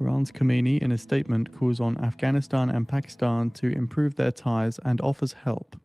Iran's Khomeini, in a statement, calls on Afghanistan and Pakistan to improve their ties and offers help.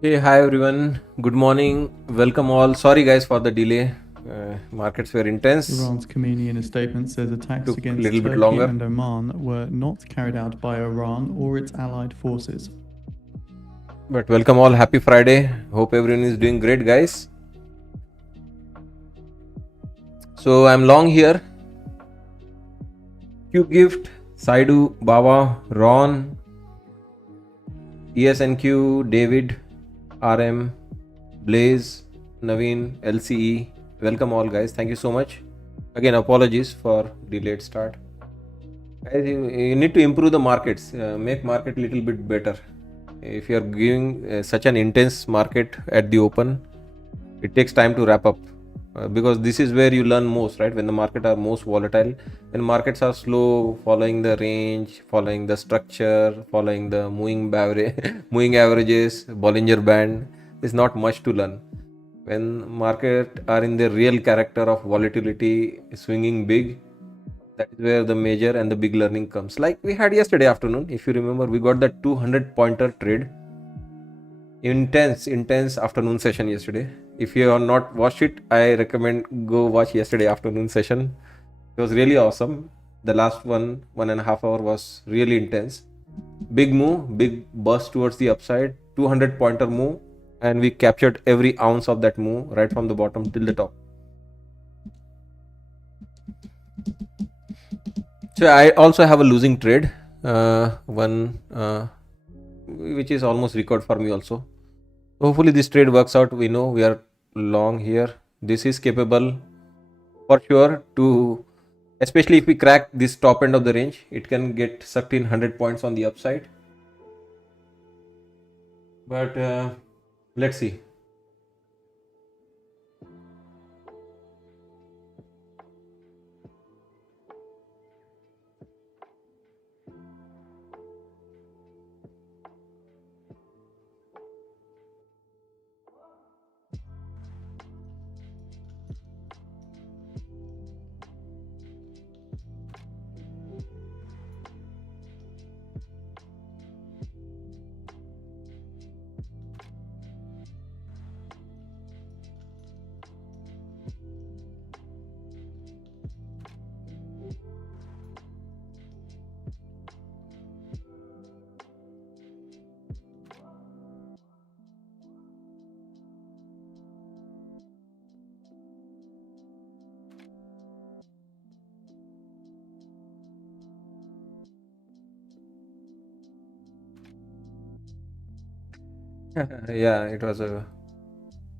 Hey, hi everyone. Good morning. Welcome all. Sorry guys for the delay. Markets were intense. Iran's Khomeini, in a statement, says attacks Took a against little bit Turkey longer. and Oman were not carried out by Iran or its allied forces. But welcome all. Happy Friday. Hope everyone is doing great, guys. So I'm long here. Q Gift, Saidu, Baba, Ron, ESNQ, David, RM, Blaze, Naveen, LCE. Welcome all, guys. Thank you so much. Again, apologies for delayed start. Guys, you need to improve the markets, make market little bit better. If you are giving such an intense market at the open, it takes time to wrap up because this is where you learn most, right? When the market are most volatile, when markets are slow, following the range, following the structure, following the moving average, moving averages, Bollinger Band, is not much to learn. When market are in the real character of volatility, swinging big, that is where the major and the big learning comes. Like we had yesterday afternoon, if you remember, we got that 200 pointer trade. Intense afternoon session yesterday. If you have not watched it, I recommend go watch yesterday afternoon session. It was really awesome. The last 1.5 hour was really intense. Big move, big burst towards the upside, 200 pointer move, and we captured every ounce of that move right from the bottom till the top. So I also have a losing trade, one which is almost record for me also. Hopefully this trade works out. We know we are long here. This is capable for sure to, especially if we crack this top end of the range, it can get sucked in 100 points on the upside. But let's see. Yeah, it was a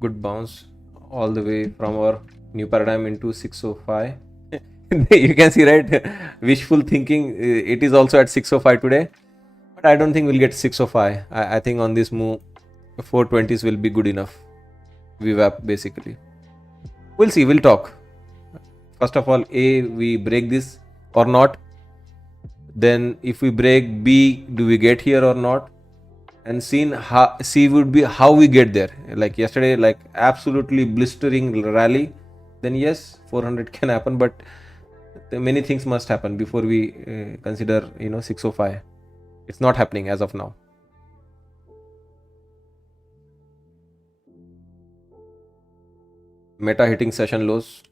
good bounce all the way from our new paradigm into 605. You can see, right? Wishful thinking. It is also at 605 today, but I don't think we'll get 605. I think on this move, 420s will be good enough. VWAP basically. We'll see. We'll talk. First of all, A, we break this or not. Then if we break B, do we get here or not? And C would be how we get there. Like yesterday, like absolutely blistering rally. Then yes, 400 can happen, but many things must happen before we consider 605. It's not happening as of now. Meta hitting session lows.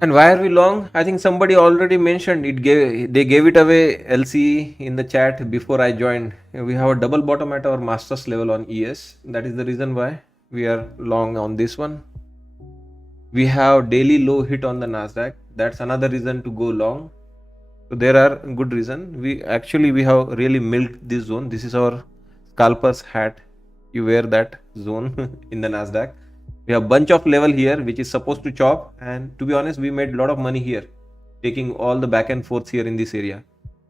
And why are we long? I think somebody already mentioned it. They gave it away LCE in the chat before I joined. We have a double bottom at our master's level on ES. That is the reason why we are long on this one. We have daily low hit on the Nasdaq. That's another reason to go long. So there are good reason. We have really milked this zone. This is our scalper's hat. You wear that zone in the Nasdaq. We have bunch of level here which is supposed to chop, and to be honest we made a lot of money here taking all the back and forths here in this area,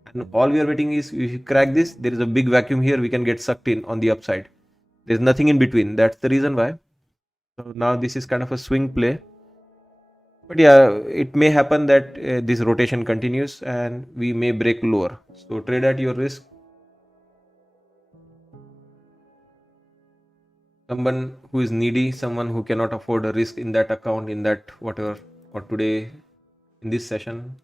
and all we are waiting is if you crack this, there is a big vacuum here, we can get sucked in on the upside. There's nothing in between. That's the reason why. So now this is kind of a swing play, but yeah, it may happen that this rotation continues and we may break lower, so trade at your risk. Someone who is needy, someone who cannot afford a risk in that account, in that whatever, or today in this session,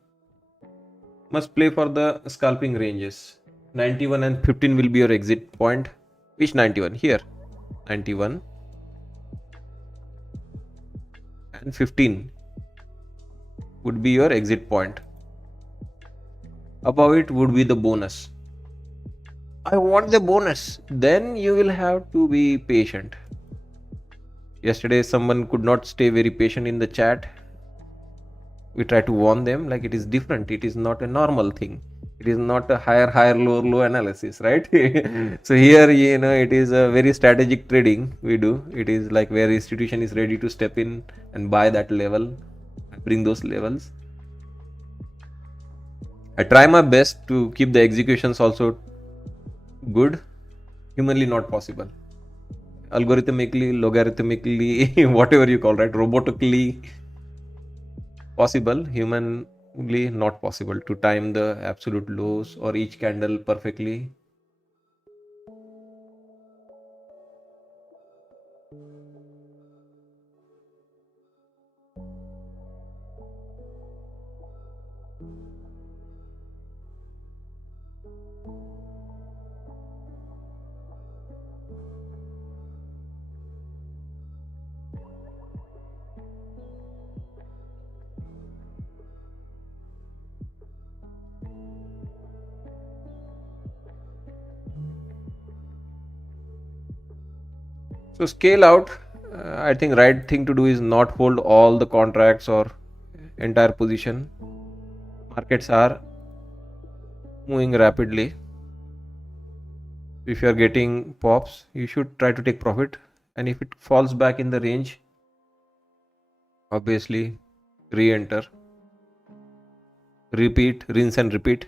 must play for the scalping ranges. 91 and 15 will be your exit point. Which 91? Here 91 and 15 would be your exit point. Above it would be the bonus. I want the bonus. Then you will have to be patient. Yesterday someone could not stay very patient in the chat. We try to warn them like it is different. It is not a normal thing. It is not a higher, low analysis, right? So here, it is a very strategic trading we do. It is like where institution is ready to step in and buy that level, bring those levels. I try my best to keep the executions also good. Humanly not possible. Algorithmically, logarithmically, whatever you call, right? Robotically possible. Humanly not possible to time the absolute lows or each candle perfectly. So scale out. I think right thing to do is not hold all the contracts or entire position. Markets are moving rapidly. If you are getting pops, you should try to take profit, and if it falls back in the range, obviously re-enter, repeat, rinse and repeat.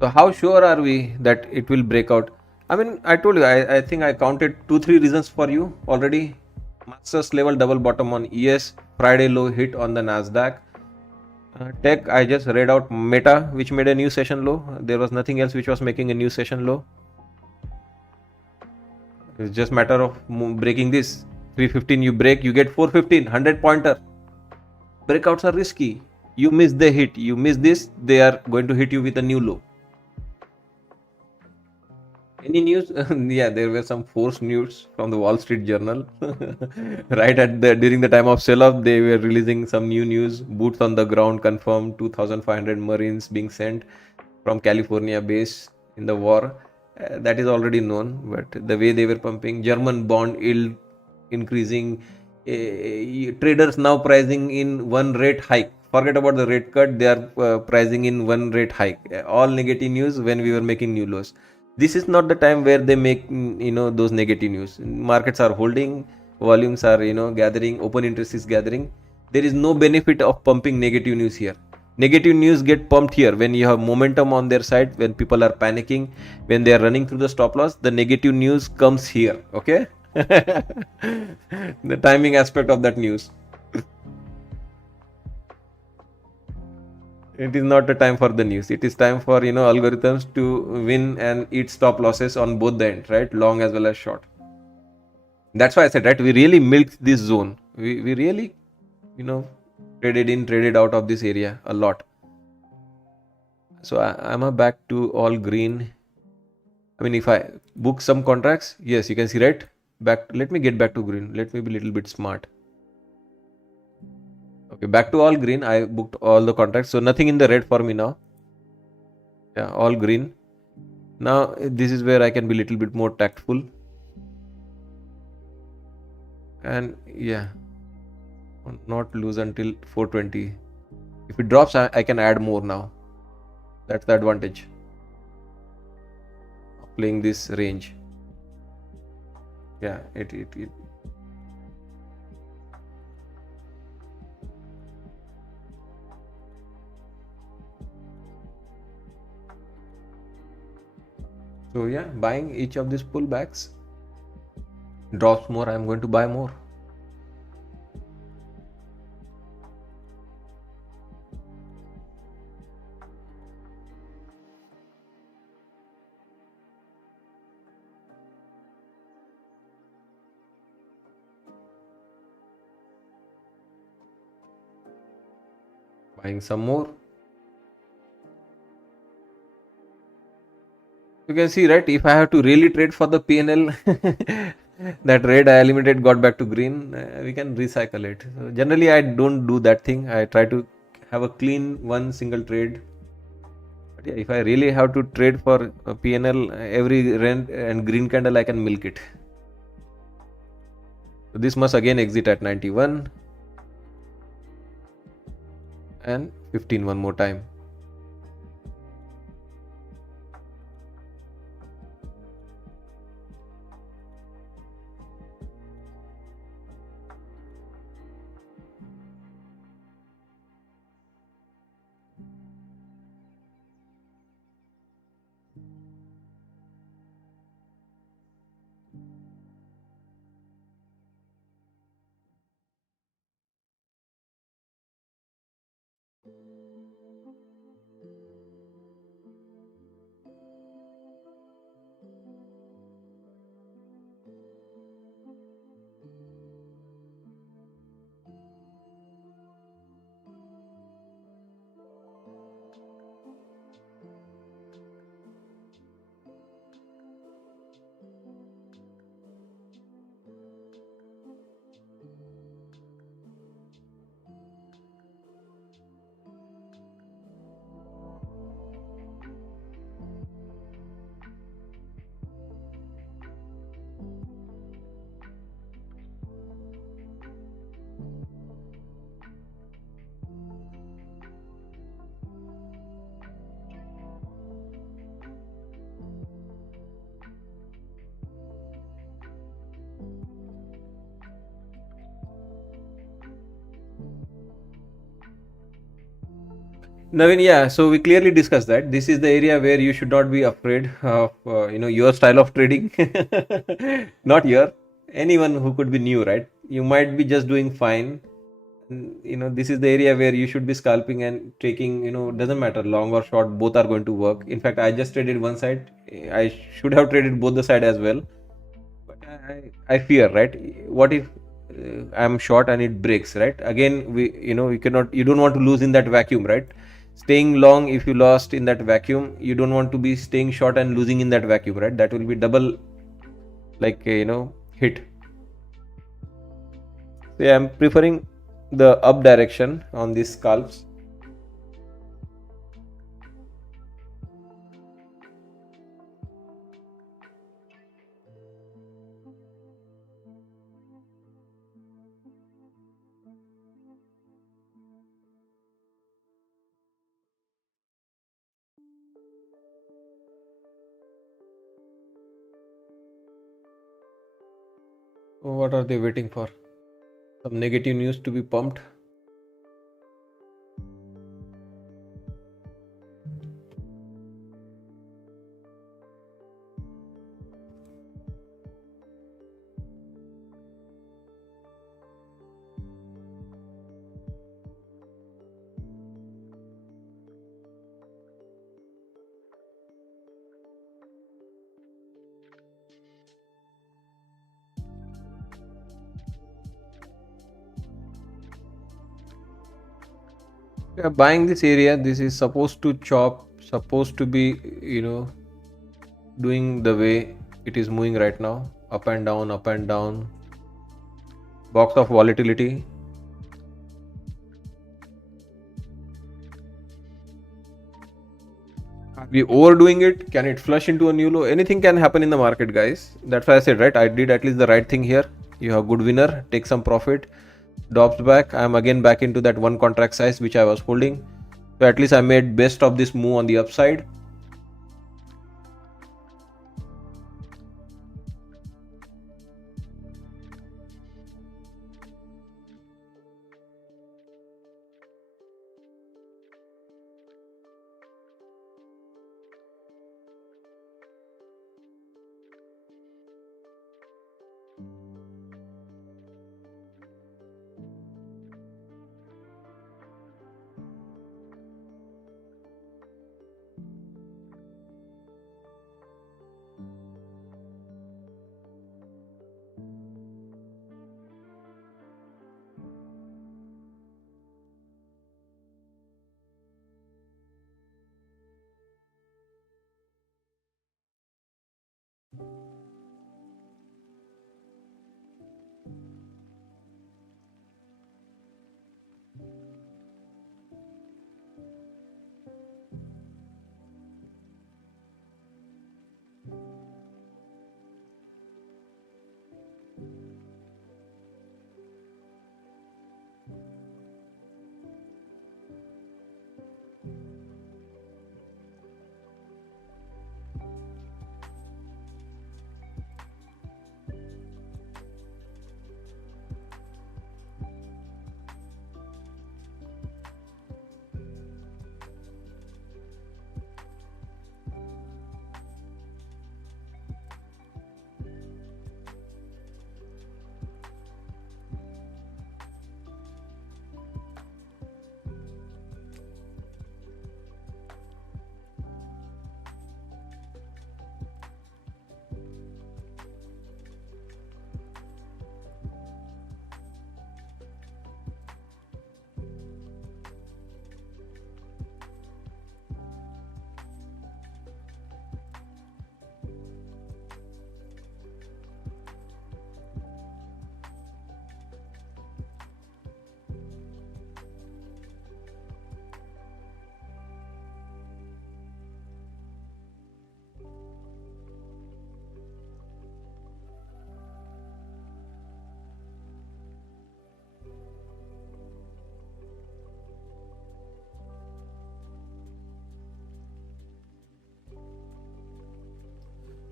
So how sure are we that it will break out? I mean, I told you, I think I counted 2-3 reasons for you already. Masters level double bottom on ES, Friday low hit on the Nasdaq. Tech, I just read out Meta, which made a new session low. There was nothing else which was making a new session low. It's just matter of breaking this. 315 you break, you get 415, 100 pointer. Breakouts are risky. You miss the hit, you miss this, they are going to hit you with a new low. Any news? Yeah, there were some forced news from the Wall Street Journal. Right during the time of sell-off, they were releasing some new news. Boots on the ground confirmed 2,500 Marines being sent from California base in the war. That is already known, but the way they were pumping, German bond yield increasing, traders now pricing in one rate hike. Forget about the rate cut, they are pricing in one rate hike. All negative news when we were making new lows. This is not the time where they make those negative news. Markets are holding, volumes are gathering, open interest is gathering. There is no benefit of pumping negative news here. Negative news get pumped here when you have momentum on their side, when people are panicking, when they are running through the stop loss. The negative news comes here. Okay. The timing aspect of that news. It is not a time for the news. It is time for algorithms to win and eat stop losses on both the ends, right? Long as well as short. That's why I said, right, we really milked this zone. We really you know traded in, traded out of this area a lot. So I'm a back to all green. I mean, if I book some contracts, yes, you can see, right? Back. Let me get back to green. Let me be a little bit smart. Okay, back to all green. I booked all the contracts, so nothing in the red for me now. Yeah, all green. Now this is where I can be a little bit more tactful. And yeah, not lose until 420. If it drops, I can add more now. That's the advantage of playing this range. Yeah, it. So yeah, buying each of these pullbacks. Drops more, I'm going to buy more. Buying some more. You can see, right, if I have to really trade for the PNL, that red I eliminated got back to green, we can recycle it. So generally, I don't do that thing. I try to have a clean one single trade. But yeah, if I really have to trade for PNL, every red and green candle, I can milk it. So this must again exit at 91 and 15 one more time. Naveen, yeah, so we clearly discussed that this is the area where you should not be afraid of your style of trading. Not your, anyone who could be new, right? You might be just doing fine. This is the area where you should be scalping and taking, doesn't matter long or short, both are going to work. In fact, I just traded one side. I should have traded both the side as well. But I fear, right? What if I'm short and it breaks, right? Again, you don't want to lose in that vacuum, right? Staying long, if you lost in that vacuum, you don't want to be staying short and losing in that vacuum, right? That will be double, like, hit. So yeah, I'm preferring the up direction on these scalps. What are they waiting for? Some negative news to be pumped. Yeah, buying this area, this is supposed to chop, supposed to be, doing the way it is moving right now, up and down, box of volatility. Are we overdoing it? Can it flush into a new low? Anything can happen in the market, guys. That's why I said, right, I did at least the right thing here. You have good winner, take some profit, drops back. I'm again back into that one contract size which I was holding. So at least I made best of this move on the upside.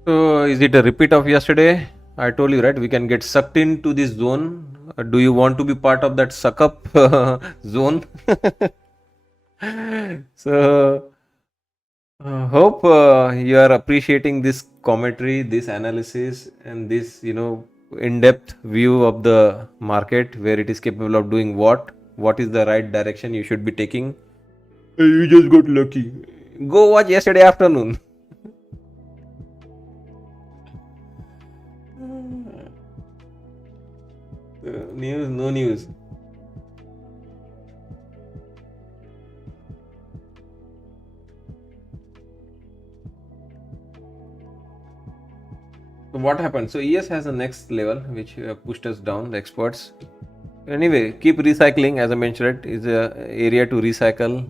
So is it a repeat of yesterday? I told you, right, we can get sucked into this zone. Do you want to be part of that suck up zone? So hope you are appreciating this commentary, this analysis, and this in-depth view of the market, where it is capable of doing what is the right direction you should be taking. Hey, you just got lucky. Go watch yesterday afternoon. News, no news. So what happened? So ES has the next level which pushed us down, the experts. Anyway, keep recycling, as I mentioned, is a area to recycle.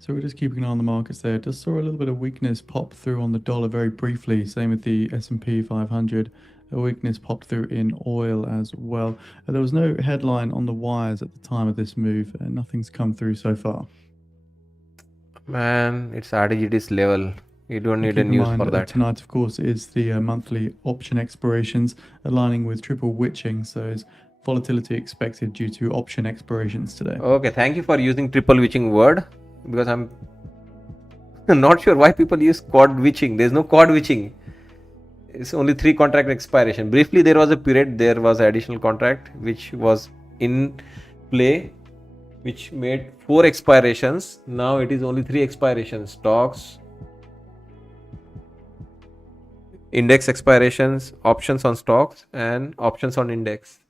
So we're just keeping an eye on the markets there. Just saw a little bit of weakness pop through on the dollar very briefly. Same with the S&P 500. A weakness popped through in oil as well. There was no headline on the wires at the time of this move, and nothing's come through so far. Man, it's RDGT's level. You don't need Keep a in news mind, for that. tonight, of course, is the monthly option expirations aligning with triple witching. So is volatility expected due to option expirations today? Okay, thank you for using triple witching word, because I'm not sure why people use quad witching. There's no quad witching. It's only 3 contract expiration. Briefly, there was a period, there was additional contract which was in play, which made 4 expirations. Now it is only 3 expirations: stocks, index expirations, options on stocks, and options on index.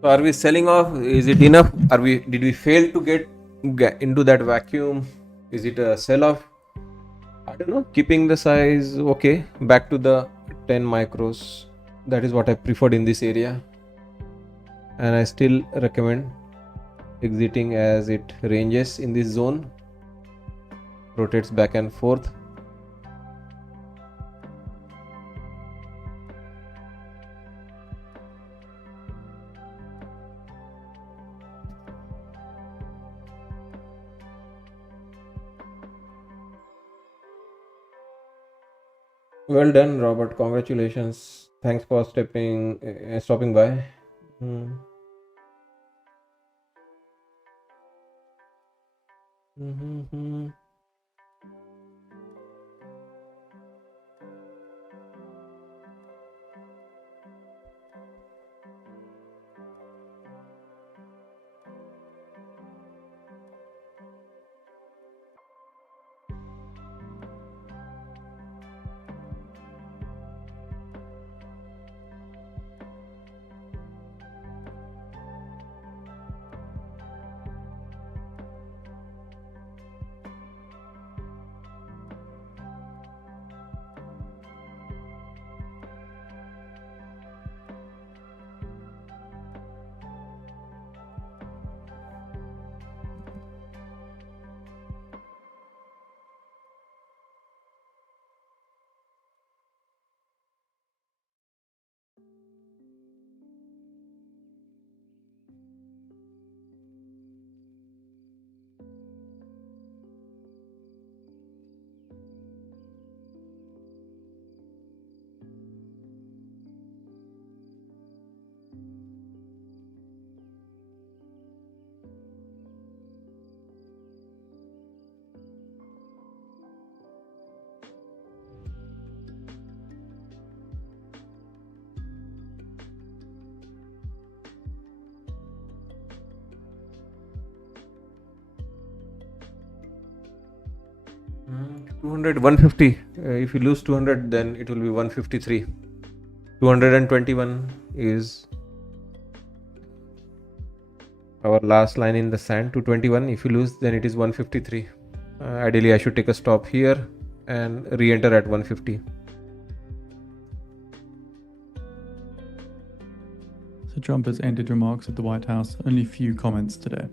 So are we selling off? Is it enough? Did we fail to get into that vacuum? Is it a sell off? I don't know. Keeping the size okay. Back to the 10 micros. That is what I preferred in this area, and I still recommend exiting as it ranges in this zone, rotates back and forth. Well done, Robert. Congratulations. Thanks for stopping by. Hmm. Mhm. Mm, 200, 150. If you lose 200, then it will be 153. 221 is our last line in the sand. 221. If you lose, then it is 153. Ideally, I should take a stop here and re-enter at 150. So Trump has ended remarks at the White House. Only few comments today.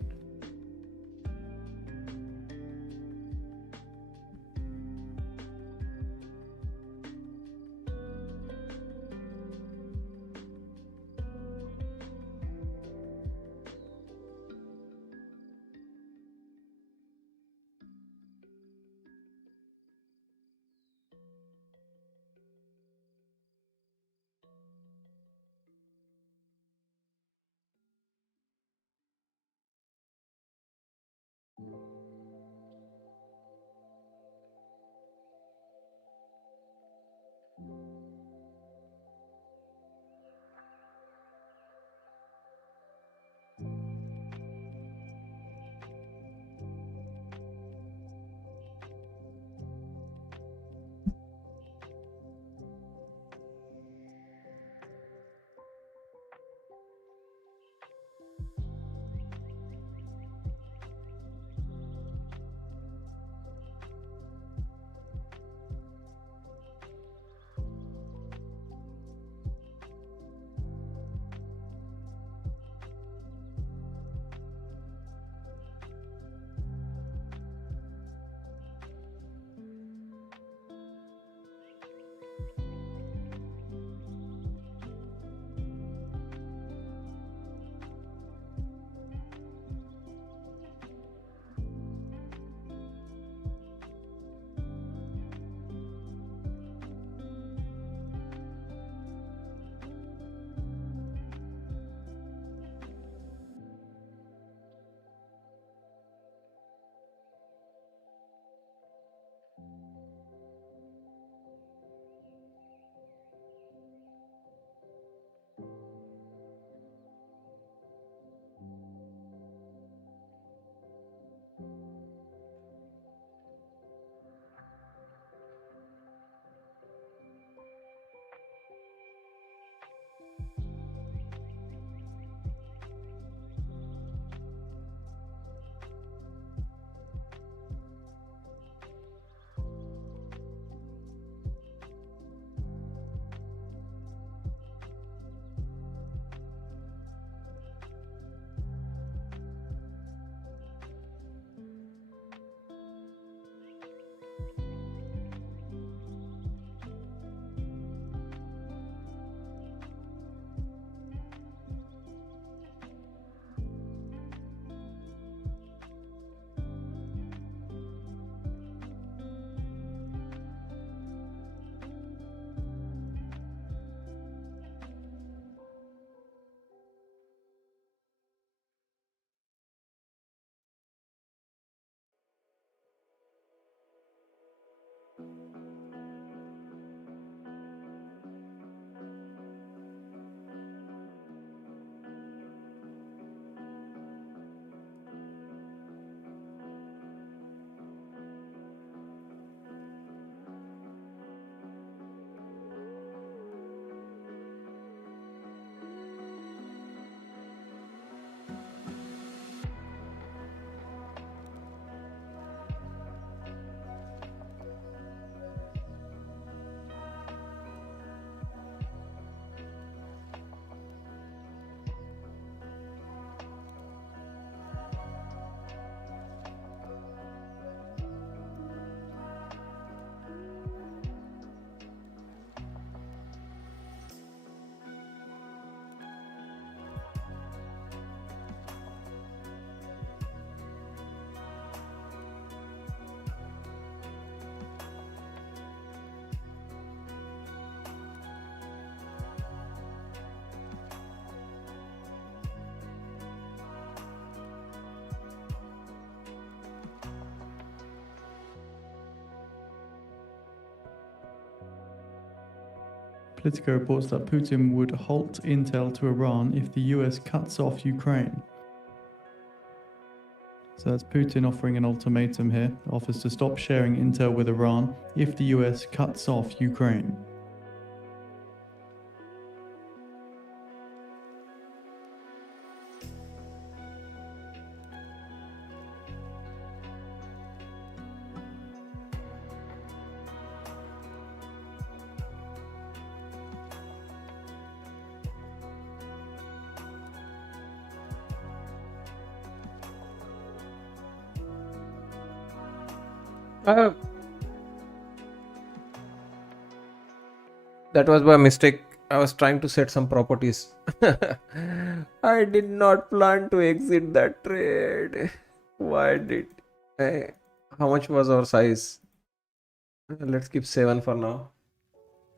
Politico reports that Putin would halt intel to Iran if the US cuts off Ukraine. So that's Putin offering an ultimatum here, offers to stop sharing intel with Iran if the US cuts off Ukraine. Uh, that was by mistake. I was trying to set some properties. I did not plan to exit that trade. Why did I? How much was our size? Let's keep 7 for now.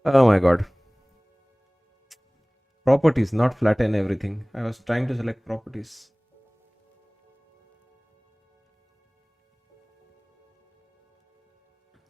Oh my god. Properties, not flatten everything. I was trying to select properties.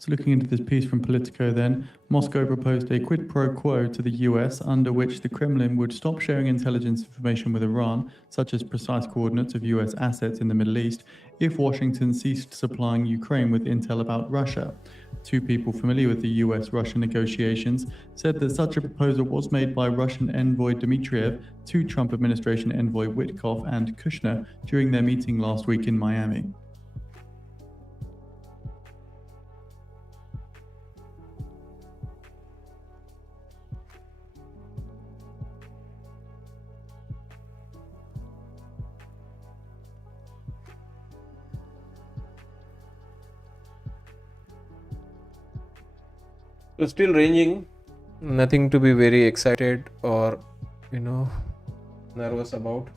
So looking into this piece from Politico then, Moscow proposed a quid pro quo to the US under which the Kremlin would stop sharing intelligence information with Iran, such as precise coordinates of US assets in the Middle East, if Washington ceased supplying Ukraine with intel about Russia. Two people familiar with the US-Russia negotiations said that such a proposal was made by Russian envoy Dmitriev to Trump administration envoy Witkoff and Kushner during their meeting last week in Miami. So still ranging, nothing to be very excited or nervous about.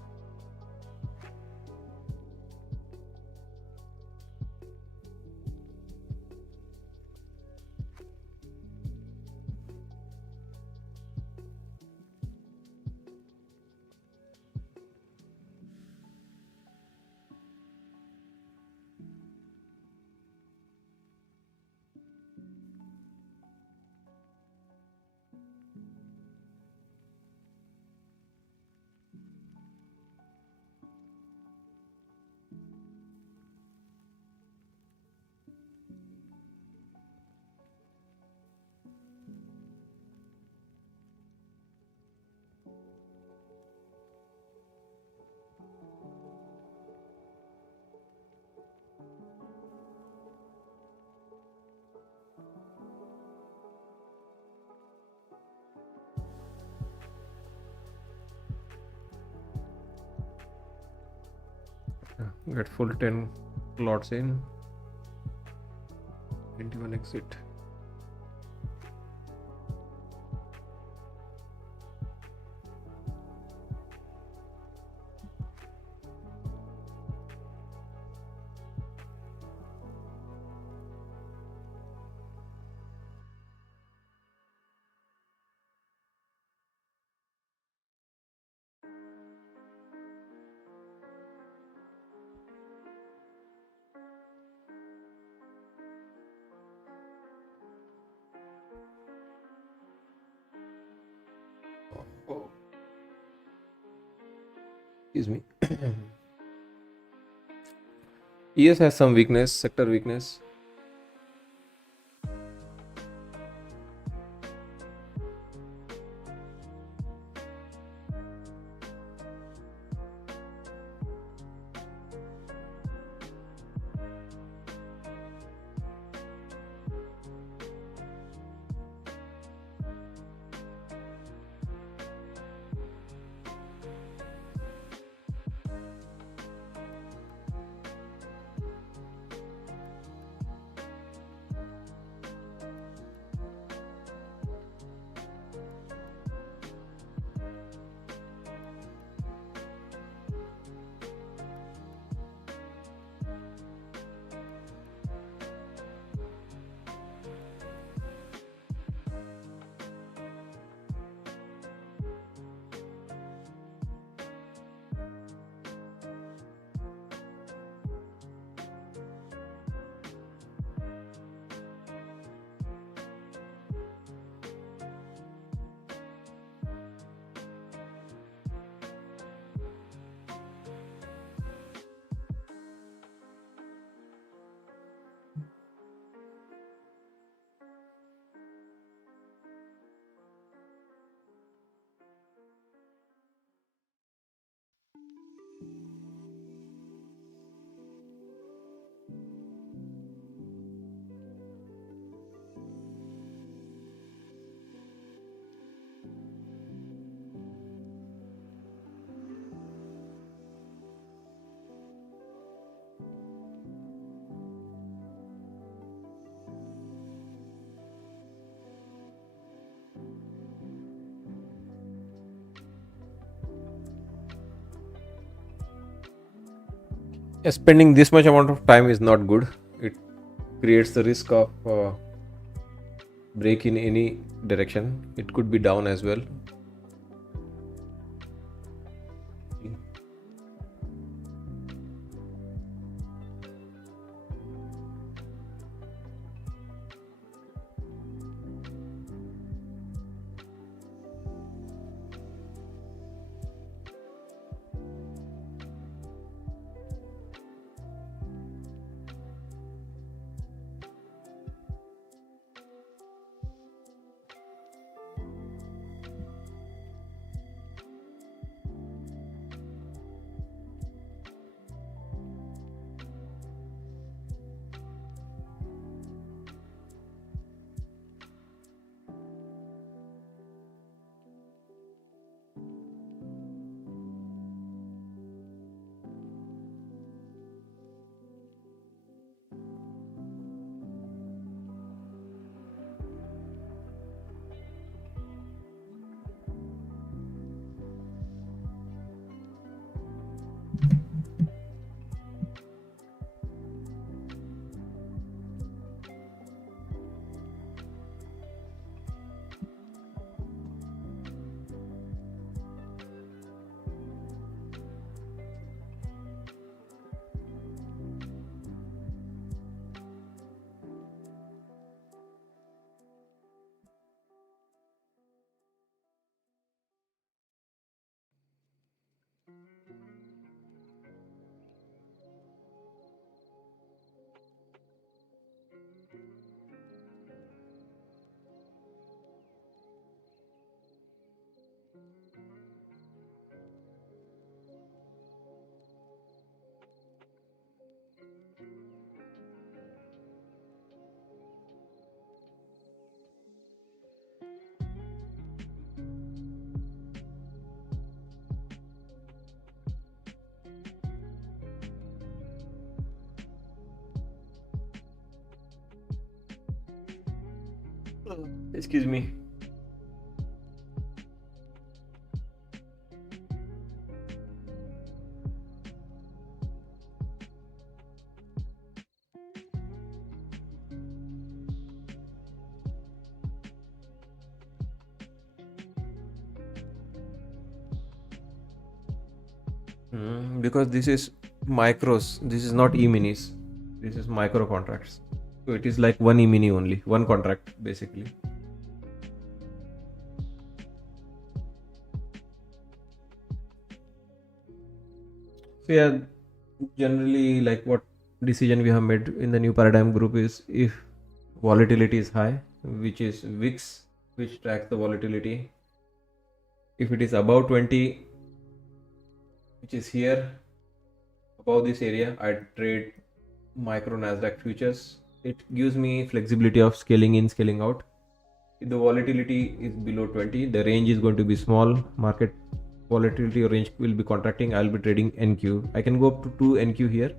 Get full 10 lots in, 21 exit. Oh, excuse me. ES has some weakness, sector weakness. spending this much amount of time is not good. It creates the risk of break in any direction. It could be down as well. Excuse me. Because this is micros, this is not e-minis. This is micro contracts. So it is like one e-mini only, one contract basically. So yeah, generally like what decision we have made in the new paradigm group is if volatility is high, which is VIX, which tracks the volatility. If it is above 20, which is here, above this area, I trade micro Nasdaq futures. It gives me flexibility of scaling in, scaling out. If the volatility is below 20, the range is going to be small. Market volatility range will be contracting. I'll be trading NQ. I can go up to 2 NQ here.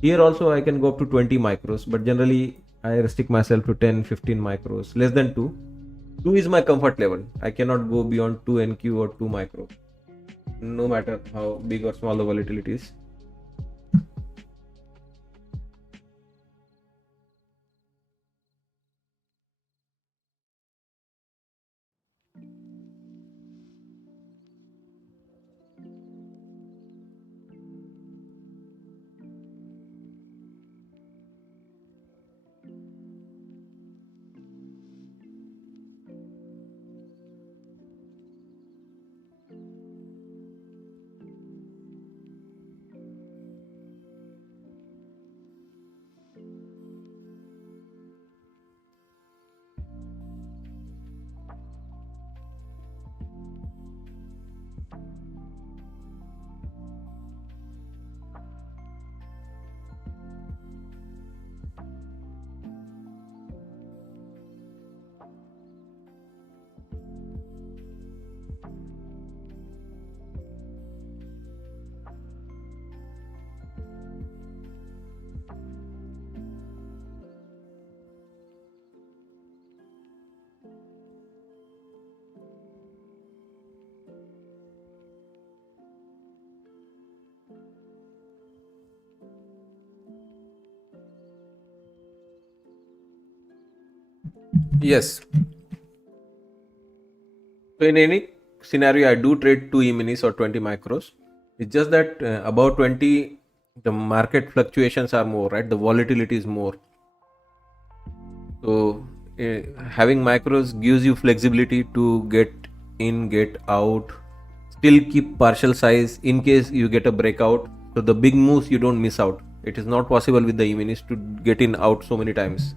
Here also I can go up to 20 micros, but generally I restrict myself to 10, 15 micros, less than 2. 2 is my comfort level. I cannot go beyond 2 NQ or 2 micro, no matter how big or small the volatility is. Yes. So in any scenario, I do trade 2 E-minis or 20 micros. It's just that above 20, the market fluctuations are more, right? The volatility is more. So having macros gives you flexibility to get in, get out, still keep partial size in case you get a breakout. So the big moves you don't miss out. It is not possible with the E-minis to get in out so many times.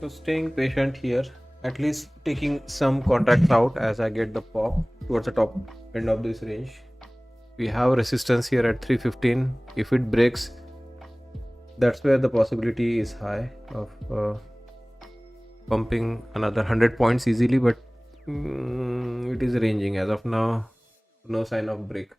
So staying patient here, at least taking some contracts out as I get the pop towards the top end of this range. We have resistance here at 315. If it breaks, that's where the possibility is high of pumping another 100 points easily, but it is ranging as of now. No sign of break.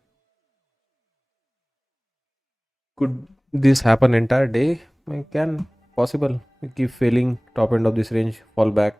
Could this happen entire day? It can possible. We keep failing top end of this range, fall back.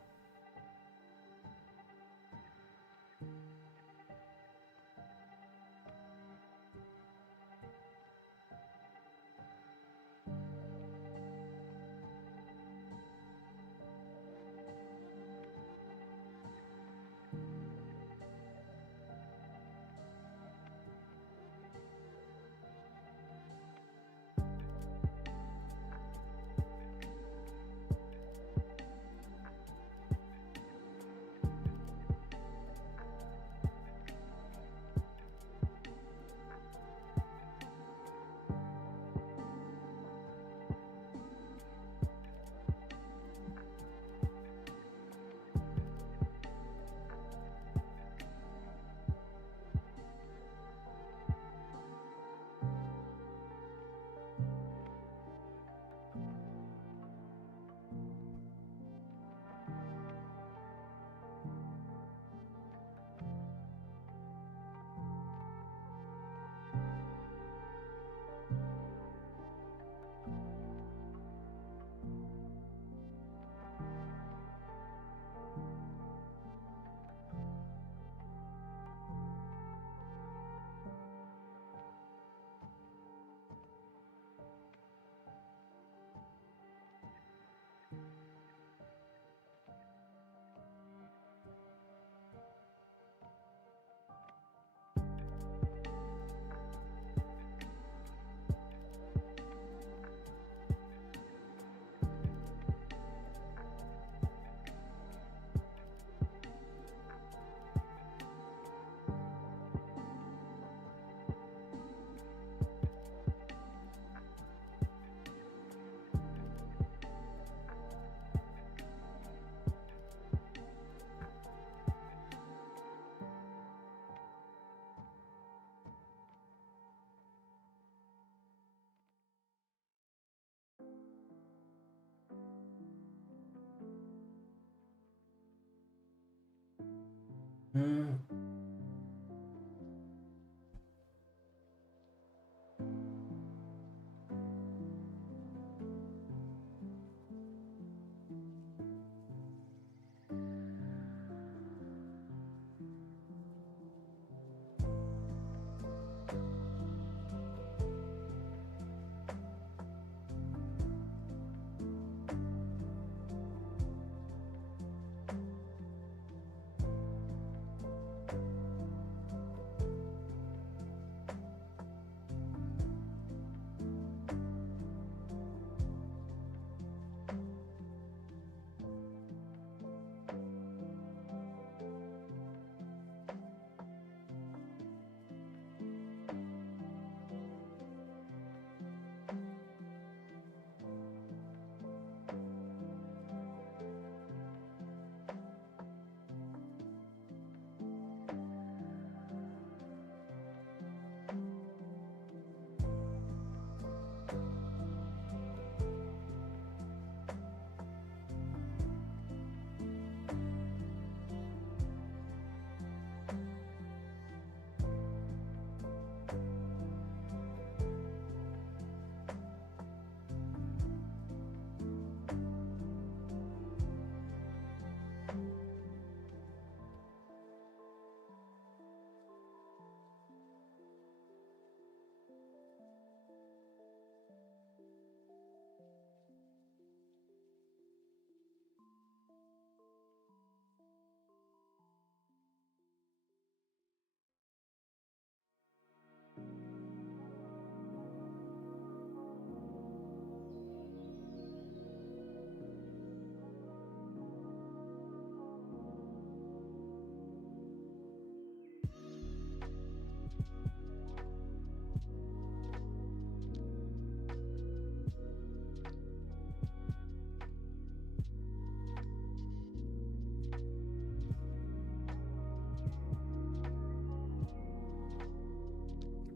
Hmm.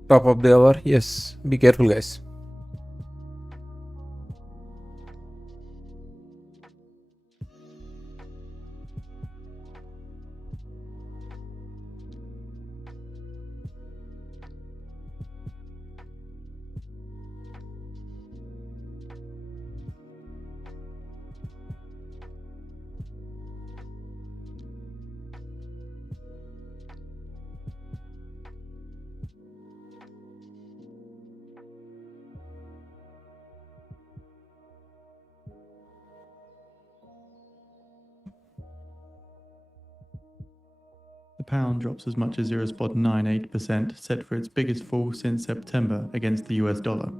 Top of the hour. Yes, be careful, guys. The pound drops as much as 0.98%, set for its biggest fall since September against the US dollar.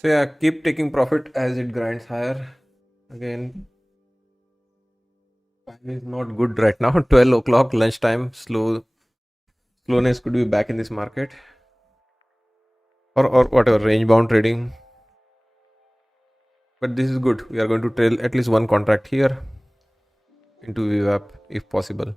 So yeah, keep taking profit as it grinds higher. Again, time is not good right now. 12 o'clock lunchtime. Slowness could be back in this market, or whatever range bound trading. But this is good. We are going to trail at least one contract here into VWAP if possible.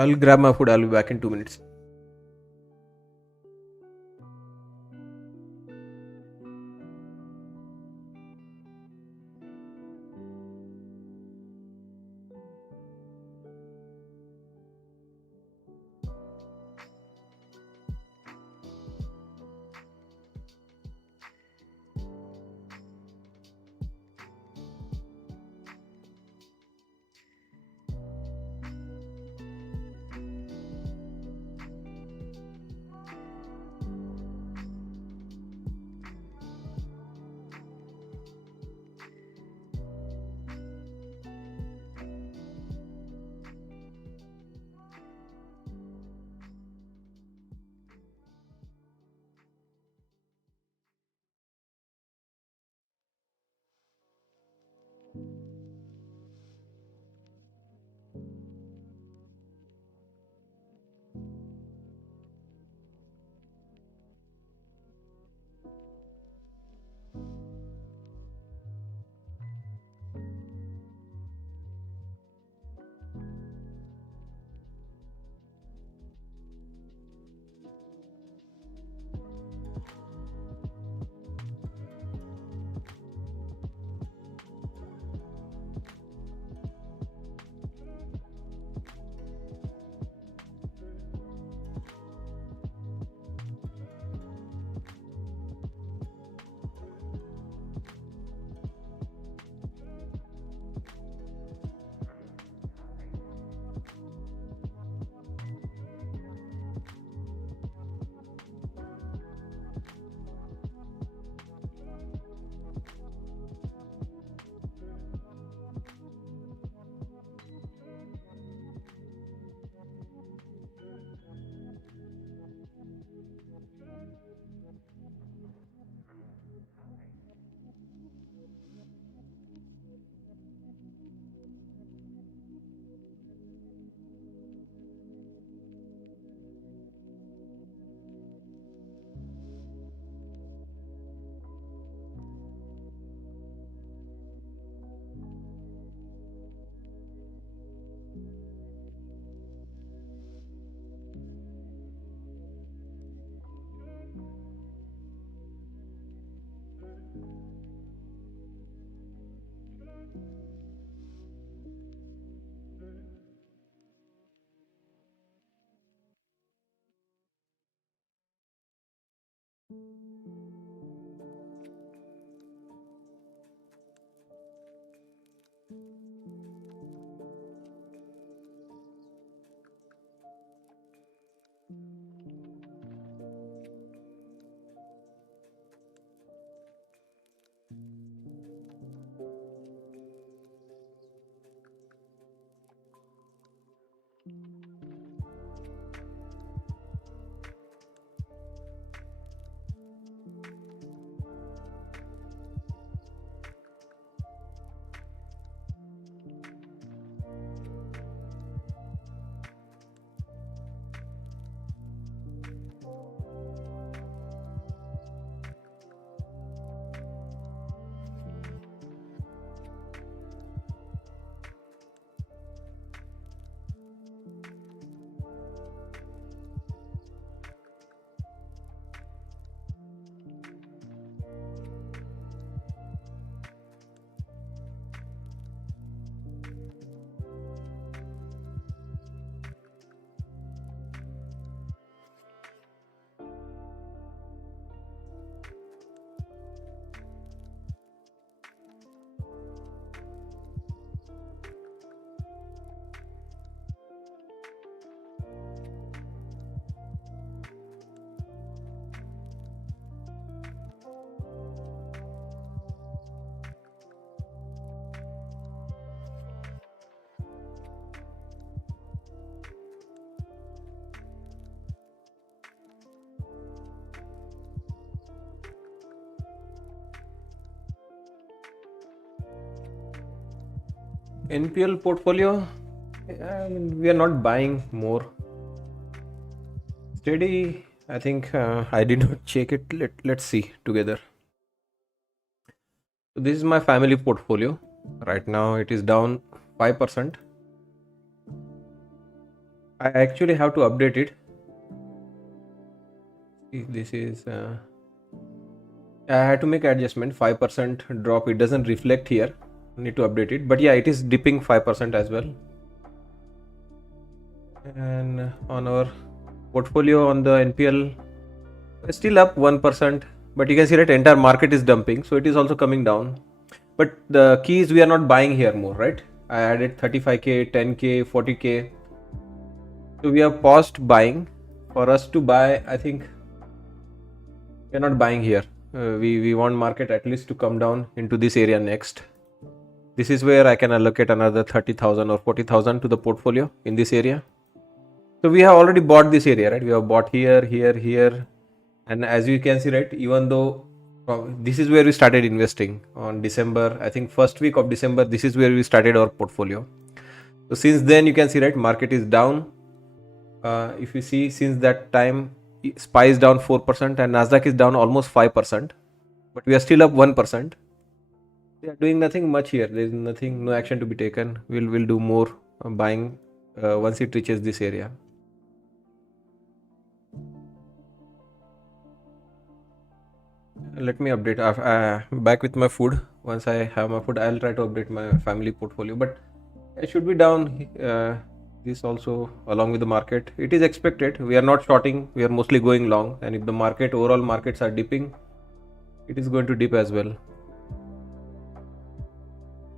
I'll grab my food. I'll be back in 2 minutes. NPL portfolio, we are not buying more. Steady, I think I did not check it. Let's see together. So this is my family portfolio. Right now it is down 5%. I actually have to update it. This is I had to make adjustment. 5% drop, it doesn't reflect here. Need to update it, but yeah, it is dipping 5% as well. And on our portfolio on the NPL, still up 1%, but you can see that entire market is dumping, so it is also coming down. But the key is we are not buying here more, right? I added 35k, 10k, 40k, so we have paused buying. For us to buy, I think we are not buying here. We want market at least to come down into this area next. This is where I can allocate another 30,000 or 40,000 to the portfolio in this area. So we have already bought this area, right? We have bought here, here, here, and as you can see, right, even though this is where we started investing on December, I think first week of December, this is where we started our portfolio. So since then you can see, right, market is down. If you see, since that time, SPY is down 4% and Nasdaq is down almost 5%, but we are still up 1%. We are doing nothing much here. There is nothing, no action to be taken. We'll do more buying once it reaches this area. Let me update. Back with my food. Once I have my food, I'll try to update my family portfolio. But it should be down. This also along with the market. It is expected. We are not shorting. We are mostly going long. And if the market, overall markets are dipping, it is going to dip as well.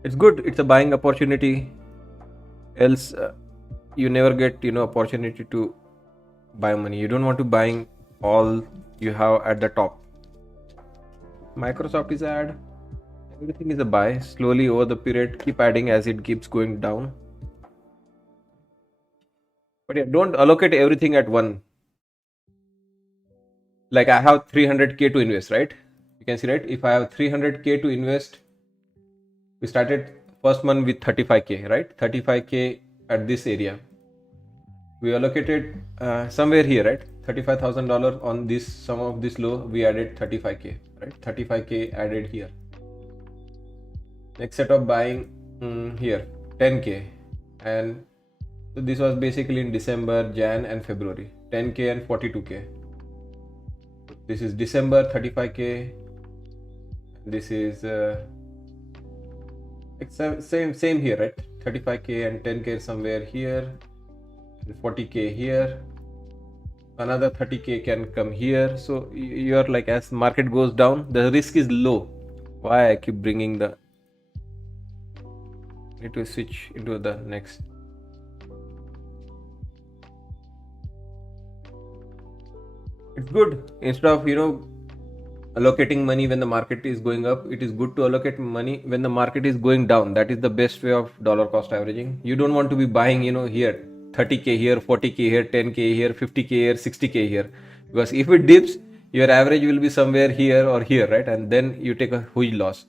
It's good. It's a buying opportunity. Else, you never get opportunity to buy money. You don't want to buying all you have at the top. Microsoft is add. Everything is a buy. Slowly over the period, keep adding as it keeps going down. But yeah, don't allocate everything at one. Like I have 300k to invest, right? You can see, right? If I have 300k to invest, we started first month with 35k, right? 35k at this area. We allocated somewhere here, right? $35,000 on this, some of this low, we added 35k, right? 35k added here. Next set of buying here, 10k. And so this was basically in December, Jan and February, 10k and 42k. This is December, 35k. This is same here, right? 35k and 10k somewhere here, and 40k here. Another 30k can come here. So you are like, as market goes down, the risk is low. Why I keep bringing the, need to switch into the next. It's good. Instead of allocating money when the market is going up, it is good to allocate money when the market is going down. That is the best way of dollar cost averaging. You don't want to be buying here 30k here, 40k here, 10k here, 50k here, 60k here, because if it dips, your average will be somewhere here or here, right? And then you take a huge loss.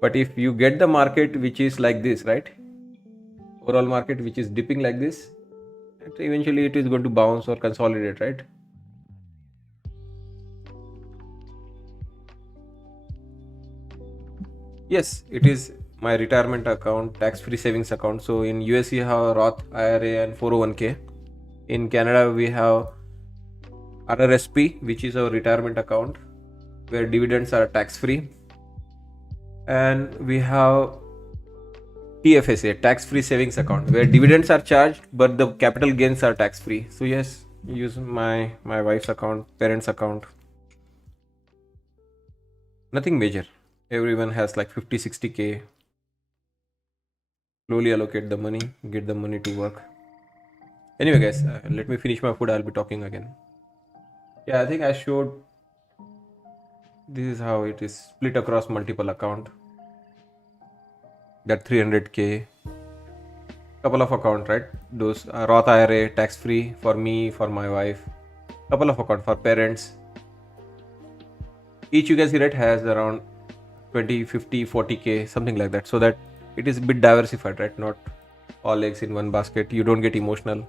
But if you get the market which is like this, right, overall market which is dipping like this, eventually it is going to bounce or consolidate, right? Yes, it is my retirement account, tax-free savings account. So in US you have Roth IRA and 401k. In Canada we have RRSP, which is our retirement account where dividends are tax-free. And we have TFSA, tax-free savings account, where dividends are charged but the capital gains are tax-free. So yes, use my wife's account, parents' account. Nothing major. Everyone has like 50-60k. Slowly allocate the money, get the money to work. Anyway guys, let me finish my food. I'll be talking again. Yeah, I think I showed, this is how it is split across multiple account. That 300k, couple of account, right? Those Roth IRA, tax free for me, for my wife, couple of account for parents. Each you can see, right, has around 20, 50, 40k, something like that. So that it is a bit diversified, right? Not all eggs in one basket. You don't get emotional.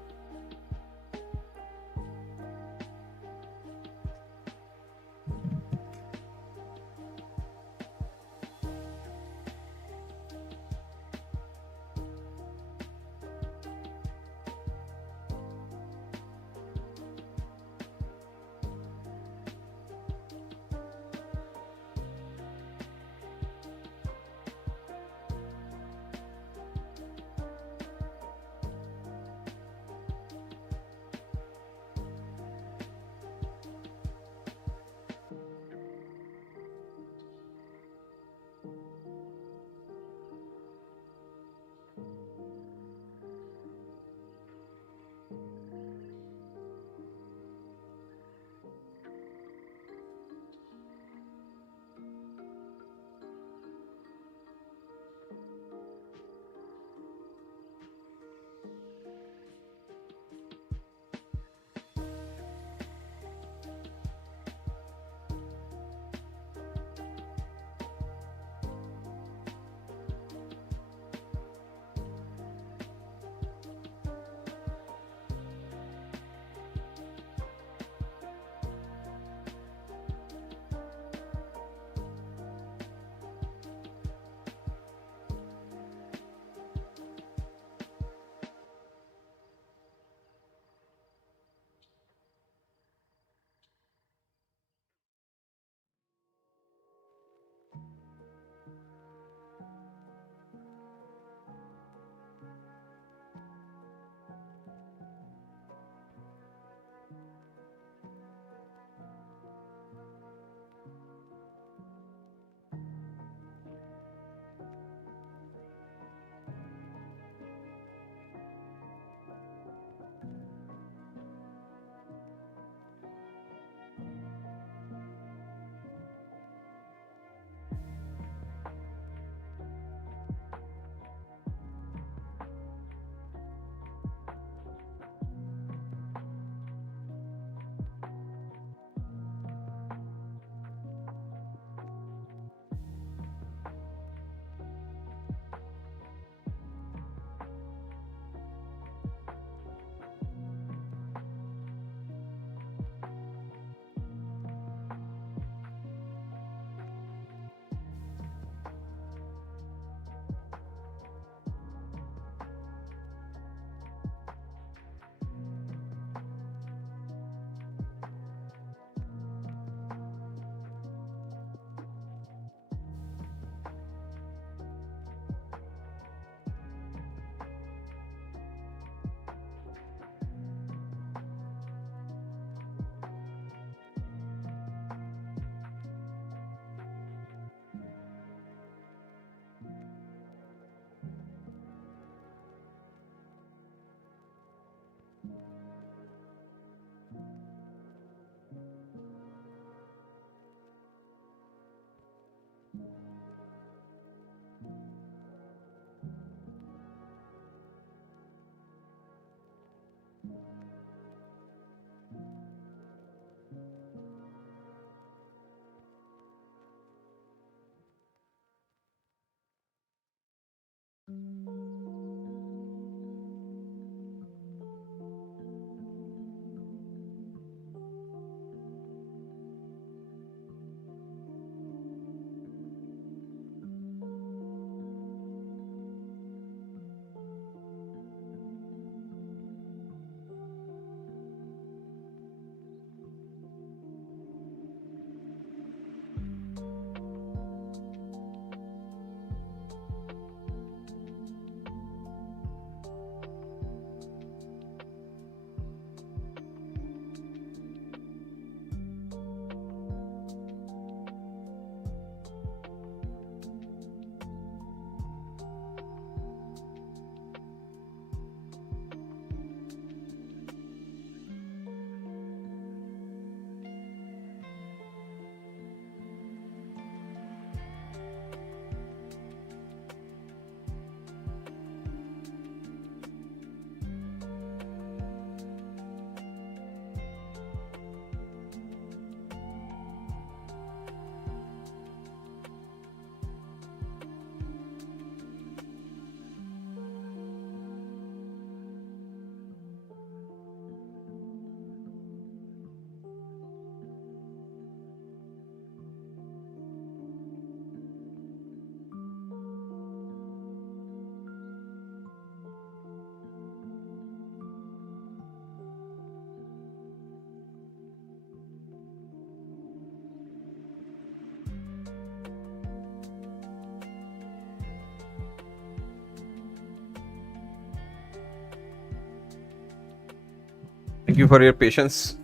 Thank you for your patience.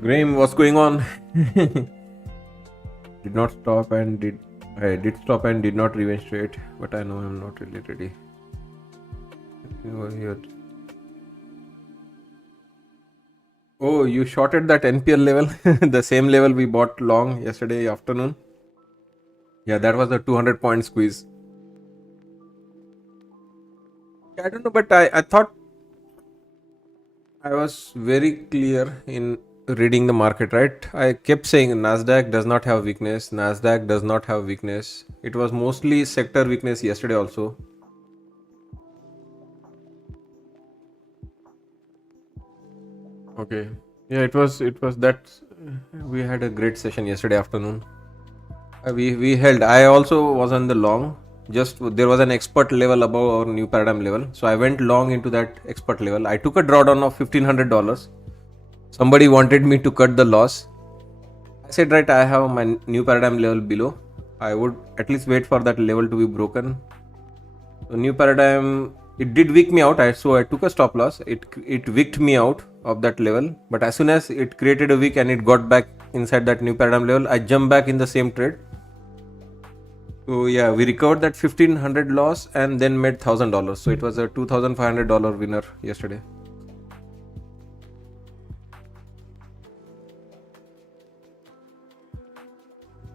Graham, what's going on? Did not stop and did I did stop and did not revenge straight, but I know I'm not really ready. You were here. Oh, you shorted that NPL level, the same level we bought long yesterday afternoon. Yeah, that was a 200 point squeeze. I don't know, but I thought I was very clear in reading the market, right? I kept saying Nasdaq does not have weakness. Nasdaq does not have weakness. It was mostly sector weakness yesterday also. Okay. Yeah, it was that we had a great session yesterday afternoon. We held. I also was on the long. Just there was an expert level above our new paradigm level, so I went long into that expert level. I took a drawdown of $1,500. Somebody wanted me to cut the loss. I said, right, I have my new paradigm level below. I would at least wait for that level to be broken. So new paradigm, it did wick me out. So I took a stop loss. It wicked me out of that level. But as soon as it created a wick and it got back inside that new paradigm level, I jumped back in the same trade. So yeah, we recovered that 1,500 loss and then made $1,000. So it was a $2,500 winner yesterday.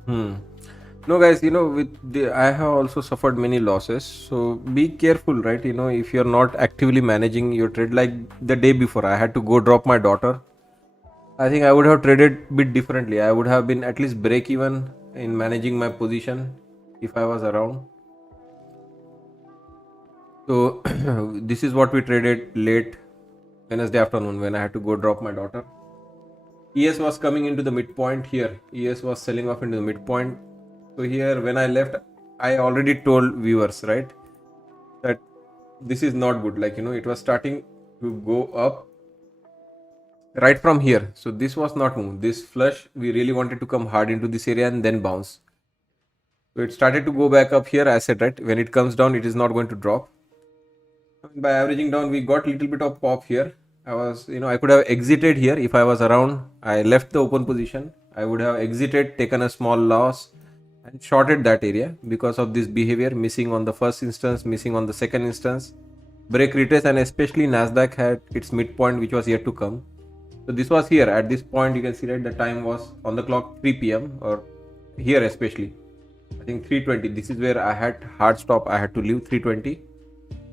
No, guys, I have also suffered many losses. So be careful, right? If you're not actively managing your trade, like the day before, I had to go drop my daughter. I think I would have traded a bit differently. I would have been at least break even in managing my position if I was around. So this is what we traded late Wednesday afternoon when I had to go drop my daughter. ES was coming into the midpoint here. ES was selling off into the midpoint. So here when I left, I already told viewers, right, that this is not good. Like, it was starting to go up right from here. So this was not move. This flush, we really wanted to come hard into this area and then bounce. So it started to go back up here. I said, right, when it comes down, it is not going to drop. By averaging down, we got a little bit of pop here. I could have exited here if I was around. I left the open position. I would have exited, taken a small loss and shorted that area because of this behavior, missing on the first instance, missing on the second instance, break retest, and especially Nasdaq had its midpoint, which was yet to come. So this was here. At this point, you can see that the time was on the clock 3 p.m. or here especially. I think 3:20. This is where I had hard stop. I had to leave 3:20.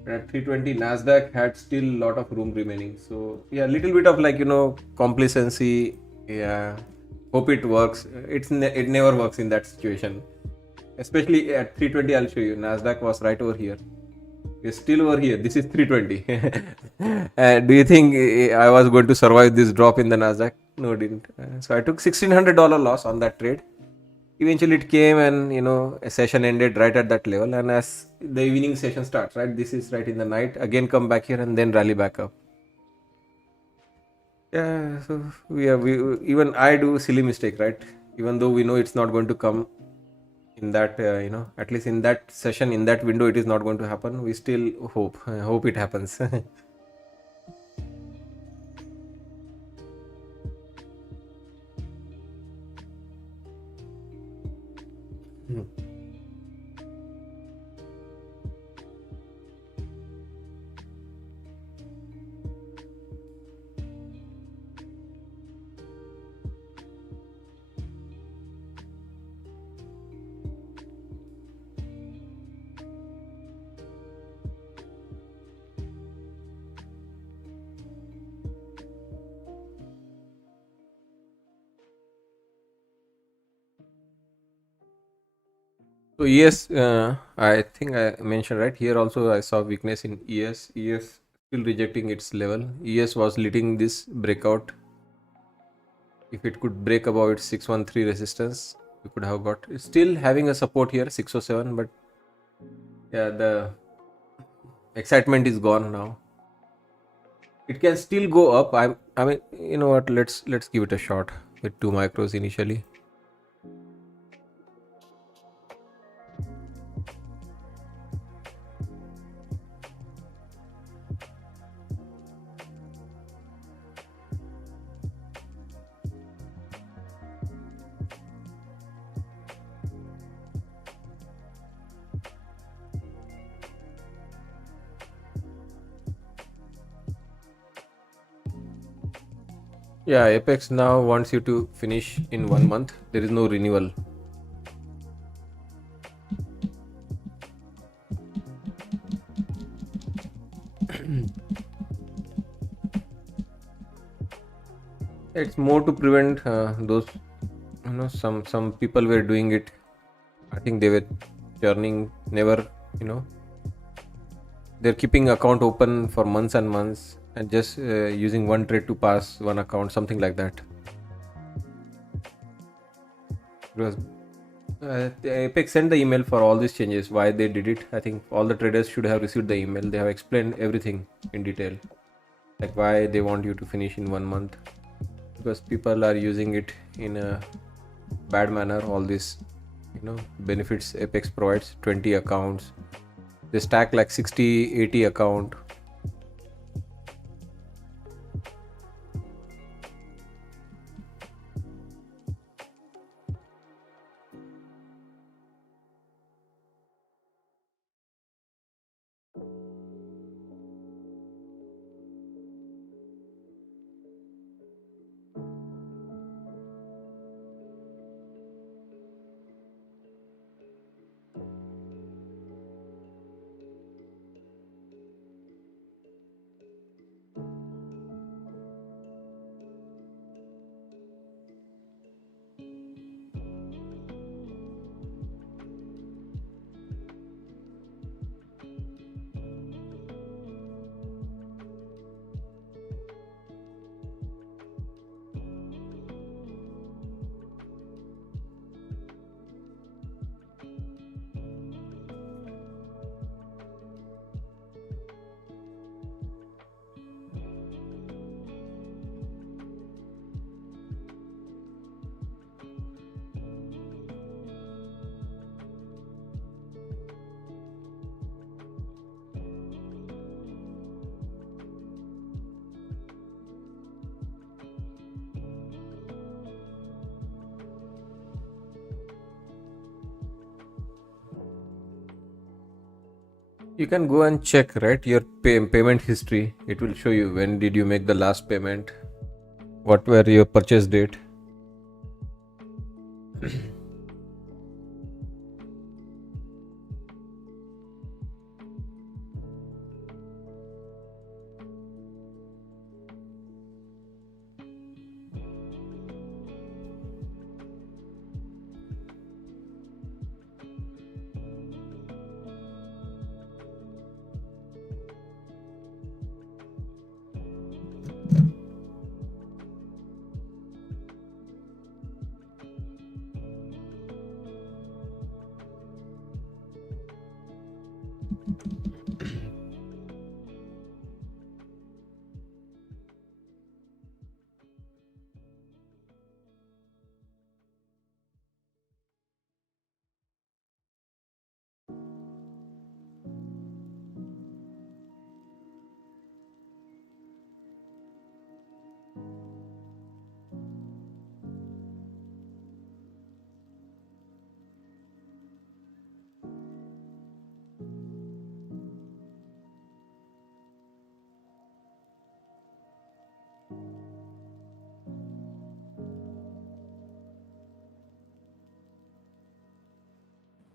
At 3:20, Nasdaq had still a lot of room remaining. So yeah, little bit of complacency. Yeah, hope it works. It never works in that situation. Especially at 3:20, I'll show you. Nasdaq was right over here. We're still over here. This is 3:20. Do you think I was going to survive this drop in the Nasdaq? No, it didn't. So I took $1,600 loss on that trade. Eventually it came and a session ended right at that level, and as the evening session starts, right, this is right in the night, again come back here and then rally back up. Yeah, so we even I do silly mistake, right? Even though we know it's not going to come in that at least in that session, in that window, it is not going to happen, we still hope it happens. So yes, I think I mentioned right here also I saw weakness in ES. ES still rejecting its level. ES was leading this breakout. If it could break above its 613 resistance, we could have got still having a support here 607, but yeah, the excitement is gone now. It can still go up. I mean, you know what? Let's give it a shot with 2 micros initially. Yeah, Apex now wants you to finish in 1 month. There is no renewal. It's more to prevent those, some people were doing it. I think they were churning, never, you know, they're keeping account open for months and months and just using one trade to pass one account, something like that. Because the Apex sent the email for all these changes, why they did it. I think all the traders should have received the email. They have explained everything in detail, like why they want you to finish in 1 month. Because people are using it in a bad manner. All this, benefits Apex provides, 20 accounts. They stack like 60, 80 account. You can go and check, right, your payment history. It will show you when did you make the last payment, what were your purchase date.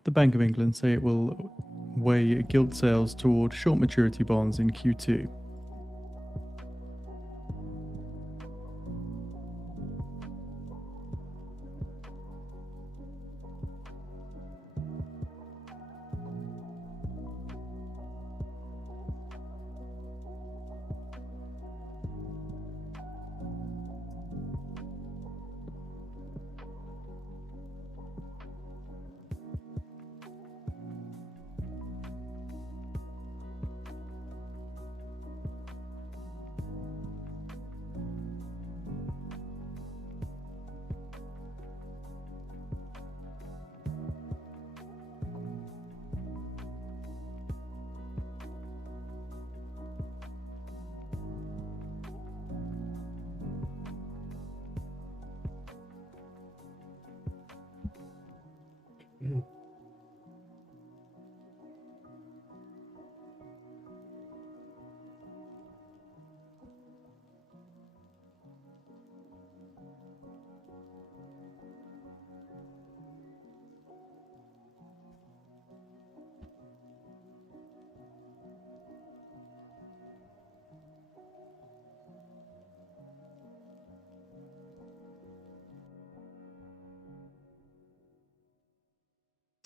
The Bank of England say it will weigh gilt sales toward short maturity bonds in Q2.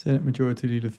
Senate Majority Leader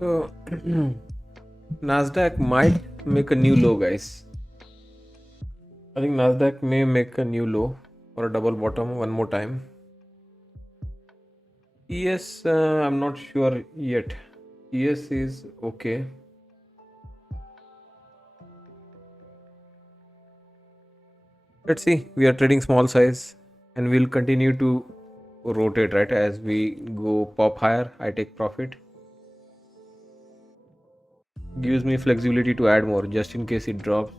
So Nasdaq might make a new low, guys. I think Nasdaq may make a new low or a double bottom one more time. Yes, I'm not sure yet. Yes is okay. Let's see. We are trading small size, and we'll continue to rotate, right? As we go pop higher, I take profit. Gives me flexibility to add more just in case it drops.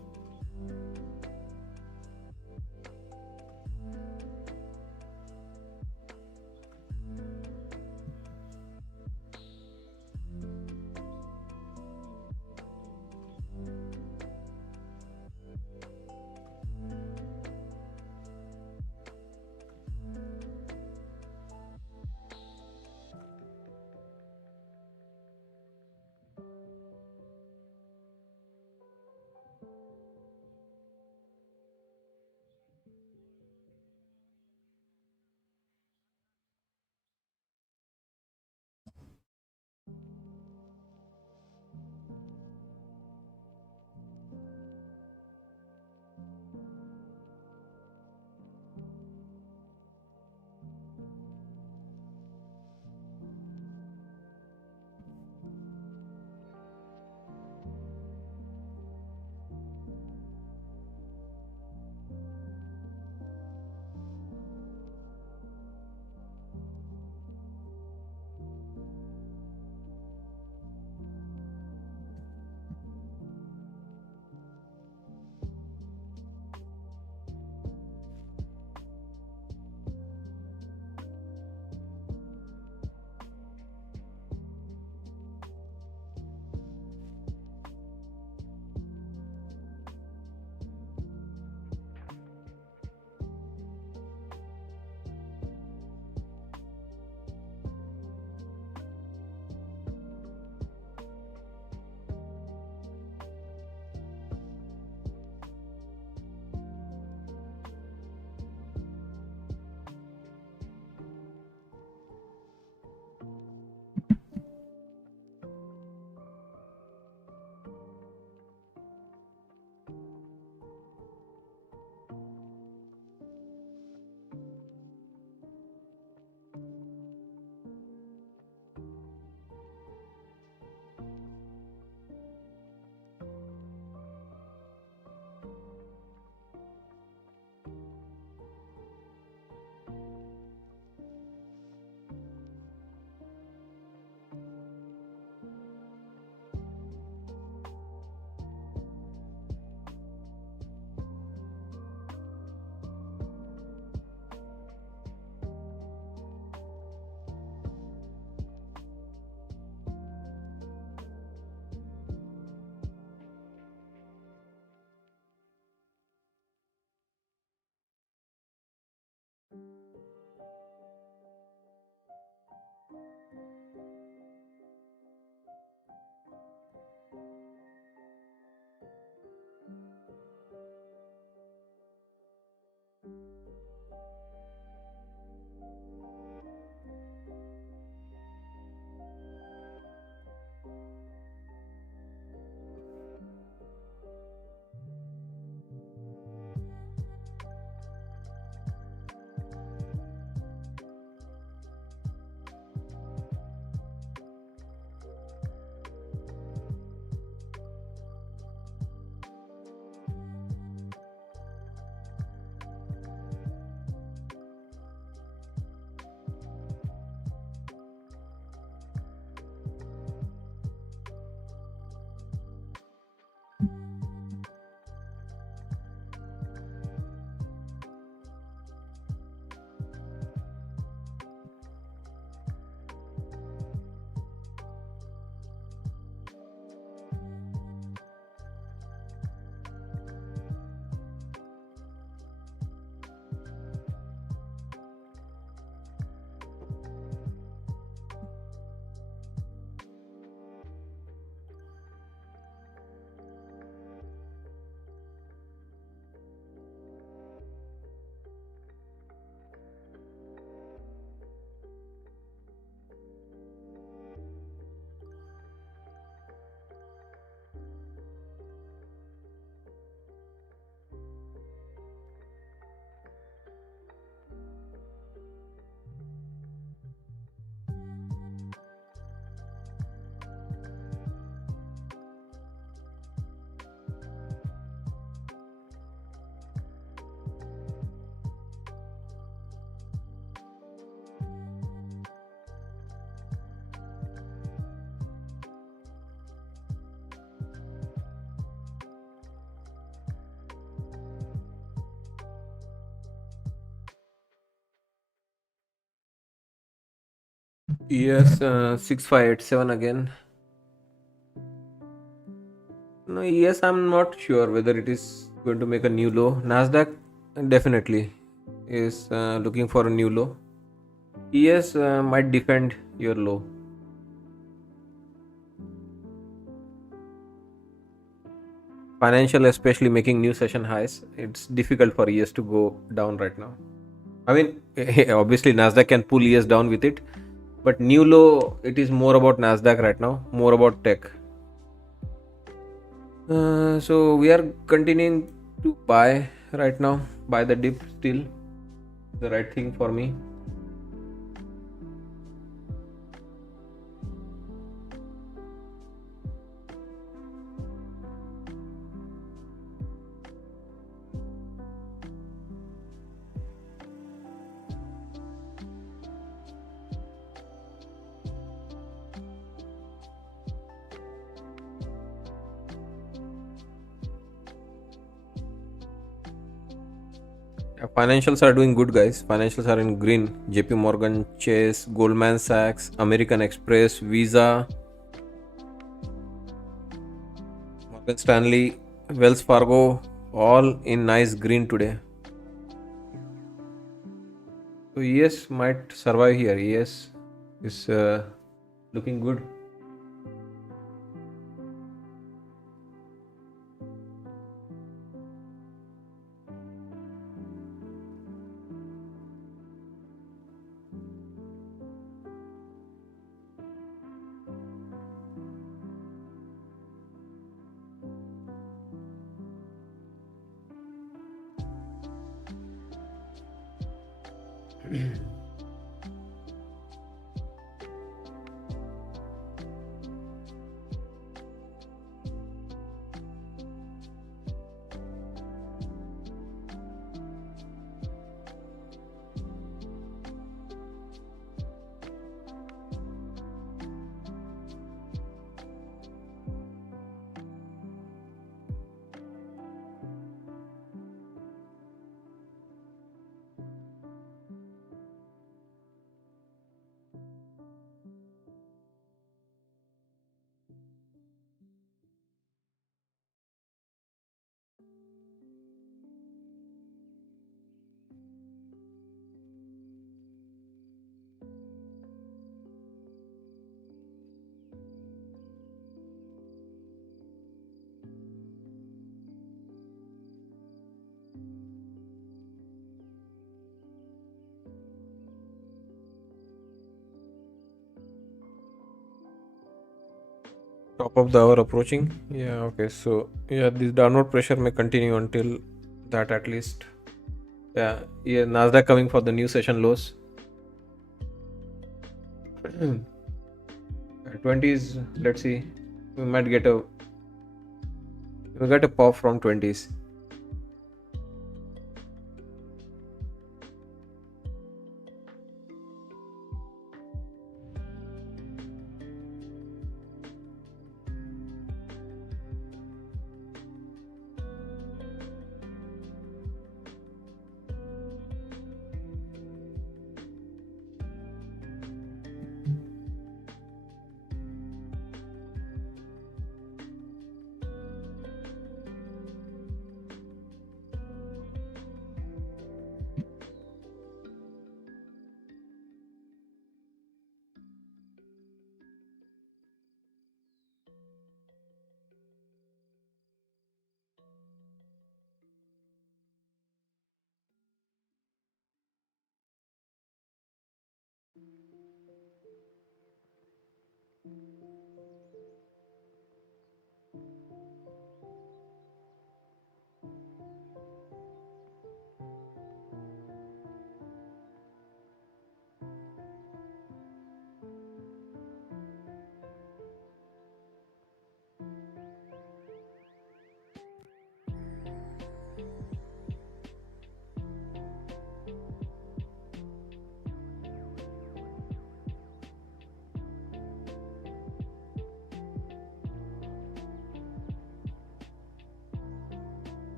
Yes, 6587 again. No, yes, I'm not sure whether it is going to make a new low. Nasdaq definitely is looking for a new low. Yes, might defend your low. Financial, especially making new session highs. It's difficult for ES to go down right now. I mean, obviously Nasdaq can pull ES down with it, but new low, it is more about Nasdaq right now, more about tech. So we are continuing to buy right now. Buy the dip still the right thing for me. Financials are doing good, guys. Financials are in green. JP Morgan, Chase, Goldman Sachs, American Express, Visa, Morgan Stanley, Wells Fargo, all in nice green today. So ES might survive here. ES is looking good. Top of the hour approaching. Yeah, okay. So yeah, this downward pressure may continue until that at least. Yeah, yeah. Nasdaq coming for the new session lows. 20s. Let's see. We might get a pop from 20s.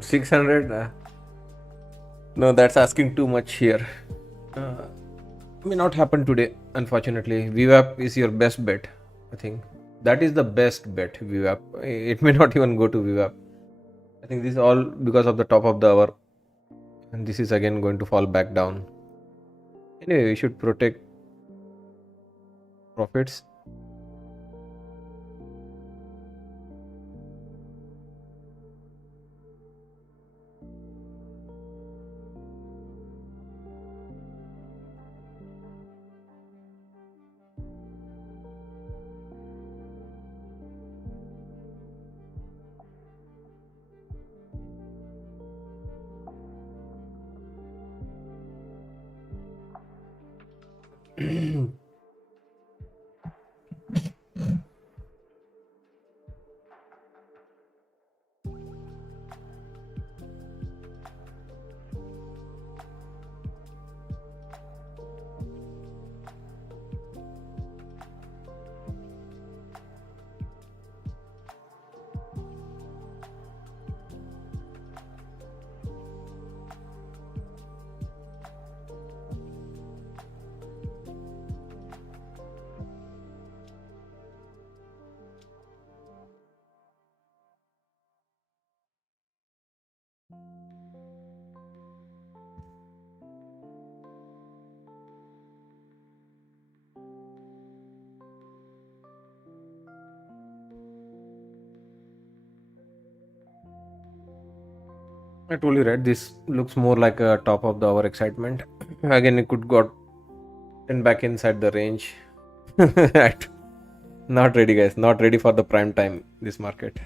600? No, that's asking too much here. Uh, may not happen today, unfortunately. VWAP is your best bet, I think. That is the best bet, VWAP. It may not even go to VWAP. I think this is all because of the top of the hour. And this is again going to fall back down. Anyway, we should protect profits. I told you right, this looks more like a top of the hour excitement. Again, it could got and back inside the range. At- Not ready, guys. Not ready for the prime time. This market.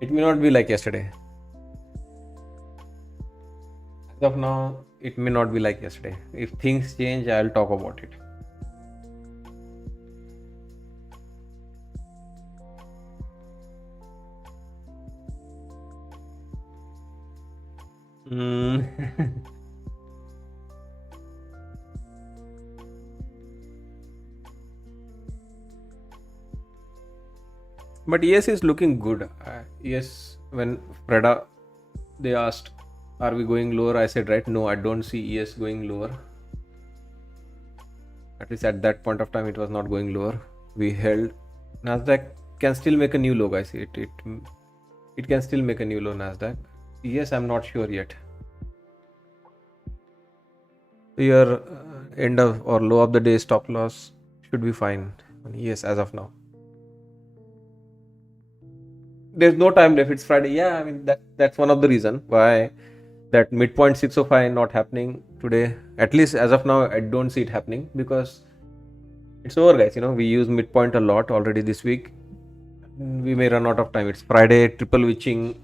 It may not be like yesterday. As of now, it may not be like yesterday. If things change, I'll talk about it. Mm. But ES is looking good. ES, when Prada, they asked, are we going lower? I said, right, no, I don't see ES going lower. At least at that point of time, it was not going lower. We held. Nasdaq can still make a new low, guys. It can still make a new low, Nasdaq. Yes, I'm not sure yet. Your end of or low of the day stop loss should be fine. Yes, as of now. There's no time left. It's Friday. Yeah, I mean that's one of the reason why that midpoint 605 not happening today. At least as of now, I don't see it happening because it's over, guys. We use midpoint a lot already this week. We may run out of time. It's Friday, triple witching.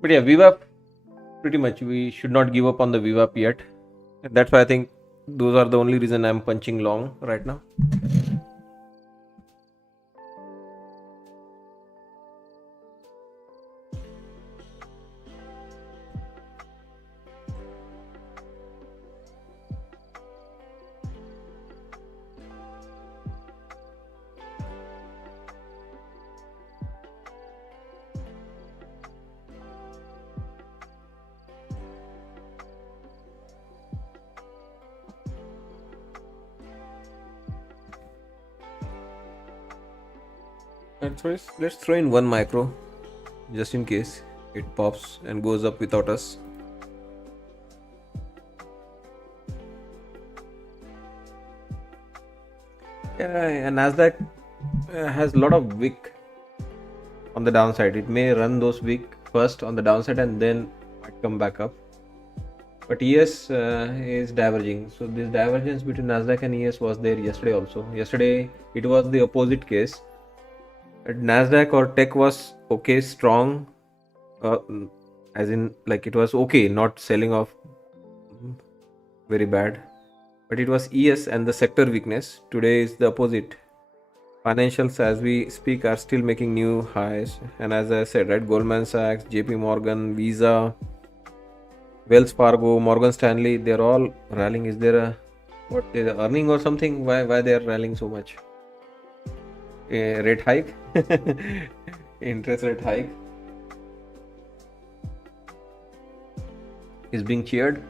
But yeah, VWAP pretty much we should not give up on the VWAP yet. That's why I think those are the only reason I'm punching long right now. Let's throw in one micro just in case it pops and goes up without us. Yeah, and Nasdaq has a lot of wick on the downside. It may run those wick first on the downside and then might come back up. But ES is diverging. So this divergence between Nasdaq and ES was there yesterday also. Yesterday it was the opposite case. Nasdaq or tech was okay, strong, uh, as in like it was okay, not selling off very bad. But it was ES and the sector weakness. Today is the opposite. Financials as we speak are still making new highs. And as I said, right, Goldman Sachs, JP Morgan, Visa, Wells Fargo, Morgan Stanley, they're all rallying. Is there a what they're earning or something? Why they're rallying so much? A rate hike? Interest rate hike is being cheered.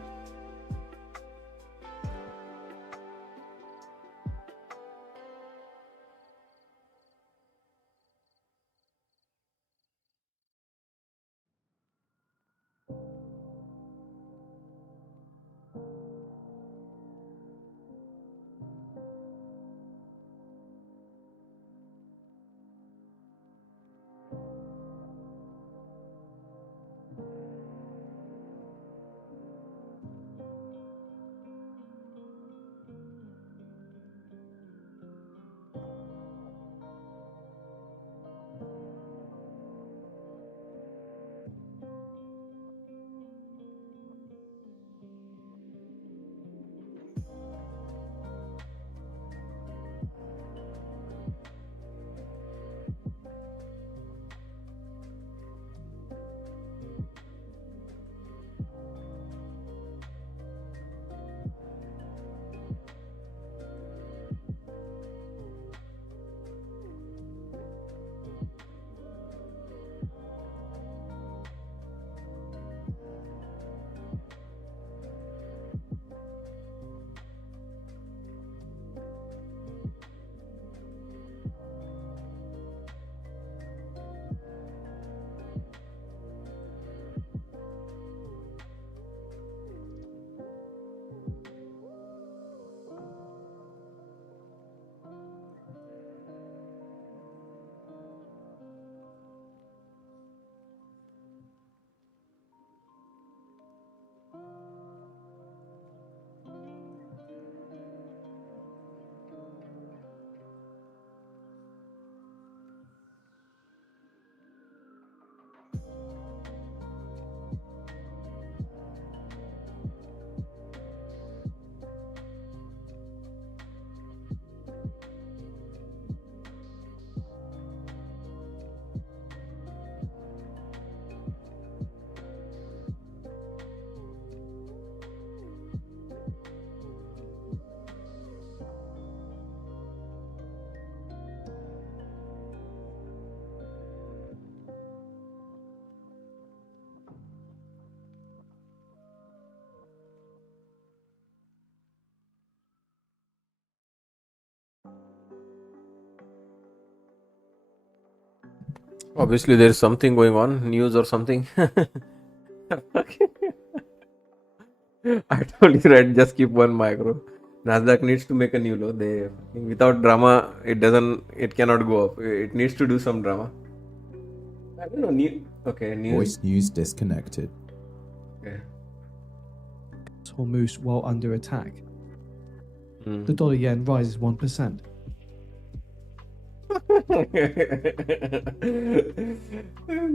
Obviously, there is something going on, news or something. I told you, right? Just keep one micro. Nasdaq needs to make a new low. They without drama, it cannot go up. It needs to do some drama. I don't know. News. Voice news disconnected. Okay. Hormuz while under attack. Hmm. The dollar yen rises 1%.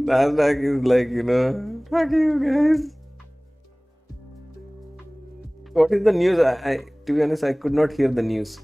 Nasdaq is like, fuck you guys. What is the news? To be honest, I could not hear the news.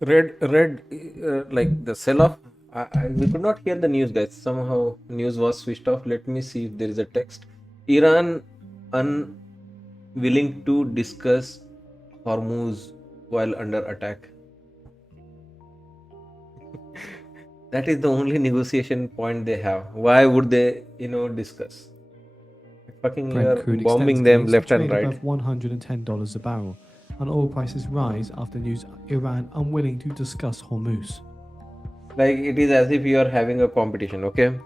Red, like the sell-off. We could not hear the news, guys. Somehow news was switched off. Let me see if there is a text. Iran unwilling to discuss Hormuz while under attack. That is the only negotiation point they have. Why would they, discuss? Fucking you are Brent crude bombing extends them gains to left and trade right. above $110 a barrel, and oil prices rise after news Iran unwilling to discuss Hormuz. Like it is as if you are having a competition, okay?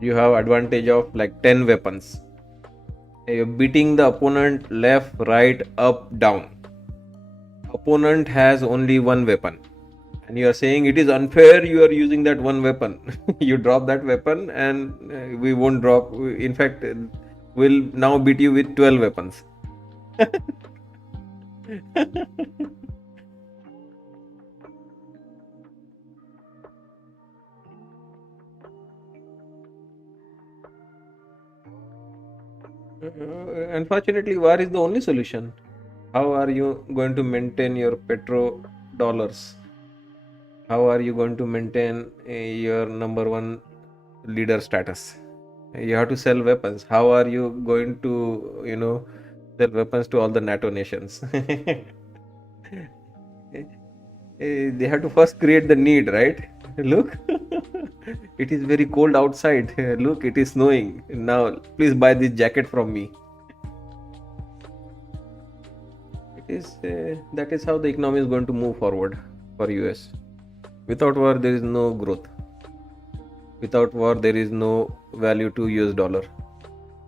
You have advantage of like 10 weapons. You're beating the opponent left, right, up, down. Opponent has only one weapon. And you are saying it is unfair you are using that one weapon. You drop that weapon and we won't drop. In fact, we'll now beat you with 12 weapons. Unfortunately, war is the only solution. How are you going to maintain your petro dollars? How are you going to maintain your number one leader status? You have to sell weapons. How are you going to, sell weapons to all the NATO nations? They have to first create the need, right? Look, it is very cold outside. Look, it is snowing. Now, please buy this jacket from me. That is how the economy is going to move forward for US. Without war, there is no growth. Without war, there is no value to US dollar.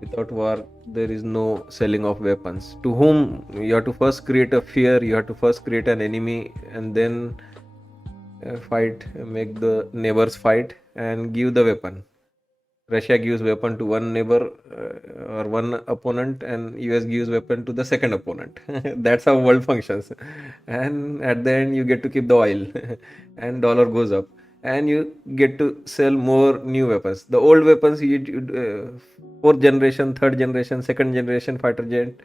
Without war, there is no selling of weapons. To whom? You have to first create a fear, you have to first create an enemy, and then fight, make the neighbors fight, and give the weapon. Russia gives weapon to one neighbor or one opponent, and US gives weapon to the second opponent. That's how world functions. And at the end, you get to keep the oil, and dollar goes up, and you get to sell more new weapons. The old weapons, fourth generation, third generation, second generation fighter jet,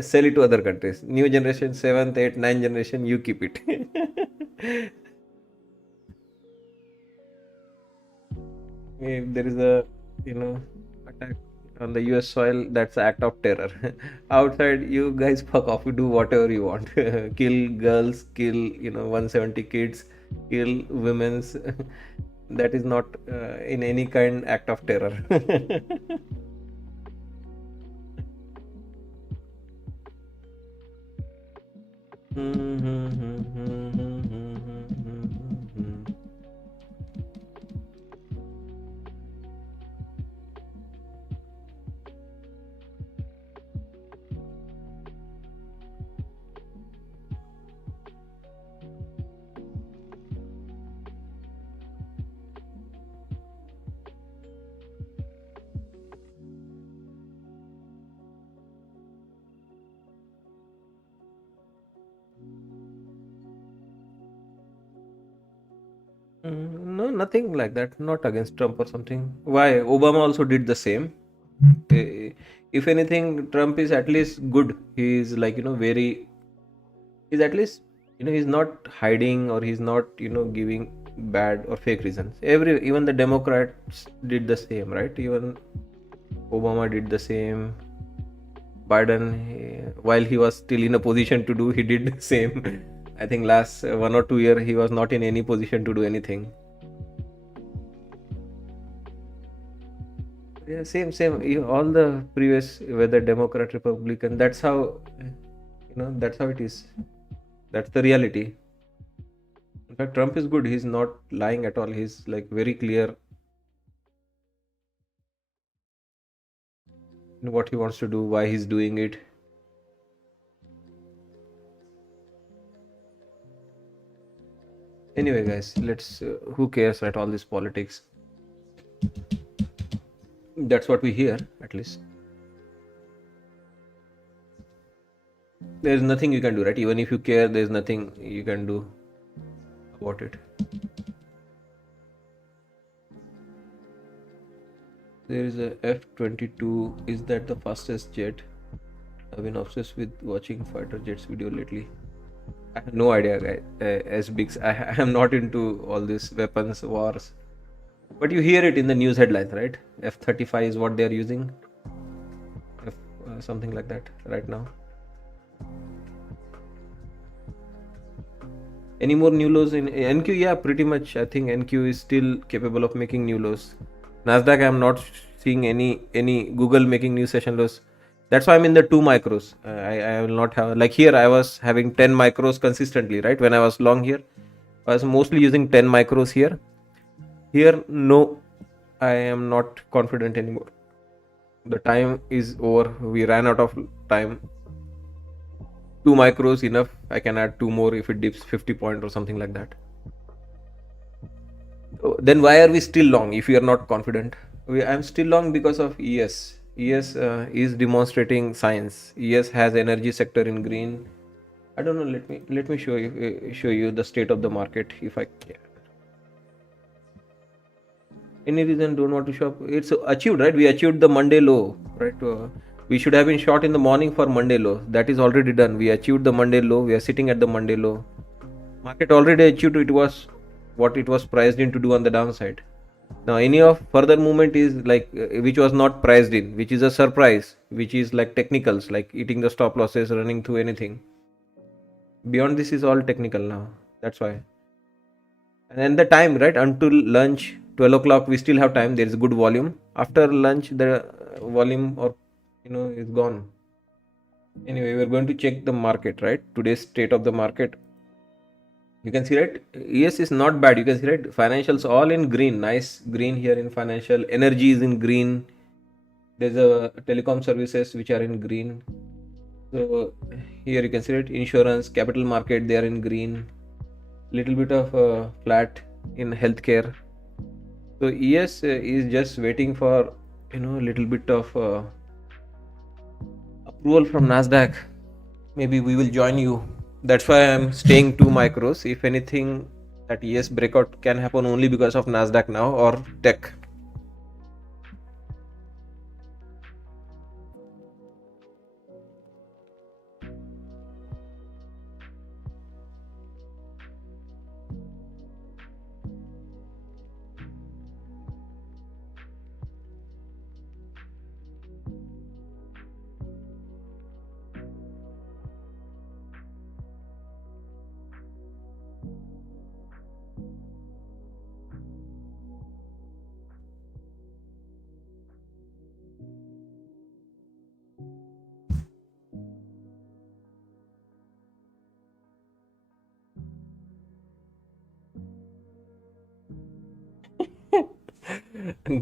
sell it to other countries. New generation, seventh, eighth, ninth generation, you keep it. If there is a attack on the US soil, that's an act of terror. Outside, you guys fuck off, you do whatever you want. Kill girls, kill 170 kids, kill women's. That is not in any kind act of terror. No, nothing like that. Not against Trump or something. Why? Obama also did the same. Eh, If anything, Trump is at least good. He is like, very. He's at least, he's not hiding, or he's not, giving bad or fake reasons. Even the Democrats did the same, right? Even Obama did the same. Biden, while he was still in a position to do, he did the same. I think last 1 or 2 years he was not in any position to do anything. Yeah, same. All the previous, whether Democrat, Republican, that's how, that's how it is. That's the reality. In fact, Trump is good. He's not lying at all. He's like very clear in what he wants to do, why he's doing it. Anyway, guys, let's. Who cares, right? All this politics. That's what we hear, at least. There's nothing you can do, right? Even if you care, there's nothing you can do about it. There is a F-22. Is that the fastest jet? I've been obsessed with watching fighter jets video lately. I have no idea, guys. As big, I am not into all these weapons wars. But you hear it in the news headlines, right? F-35 is what they are using. Something like that right now. Any more new lows in NQ? Yeah, pretty much. I think NQ is still capable of making new lows. Nasdaq, I'm not seeing any Google making new session lows. That's why I'm in the 2 micros. I will not have, like here I was having 10 micros consistently, right? When I was long here, I was mostly using 10 micros here. Here, no, I am not confident anymore. The time is over. We ran out of time. 2 micros enough. I can add 2 more if it dips 50 point or something like that. Then why are we still long if we are not confident? I'm still long because of ES. ES is demonstrating signs. ES has energy sector in green. I don't know. Let me show you the state of the market if I can. Any reason don't want to shop? It's achieved, right? We achieved the Monday low, right? We should have been short in the morning for Monday low. That is already done. We achieved the Monday low. We are sitting at the Monday low. Market already achieved. It was what it was priced in to do on the downside. Now any of further movement is like which was not priced in, which is a surprise, which is like technicals, like eating the stop losses, running through anything. Beyond this is all technical now. That's why. And then the time, right, until lunch 12 o'clock we still have time. There is good volume. After lunch the volume or is gone. Anyway, we're going to check the market, right? Today's state of the market. You can see, right? ES is not bad. You can see, right? Financials all in green. Nice green here in financial. Energy is in green. There's a telecom services which are in green. So here you can see, right? Insurance, capital market, they are in green. Little bit of flat in healthcare. So ES is just waiting for little bit of approval from Nasdaq. Maybe we will join you. That's why I'm staying 2 micros. If anything, that ES breakout can happen only because of Nasdaq now or tech.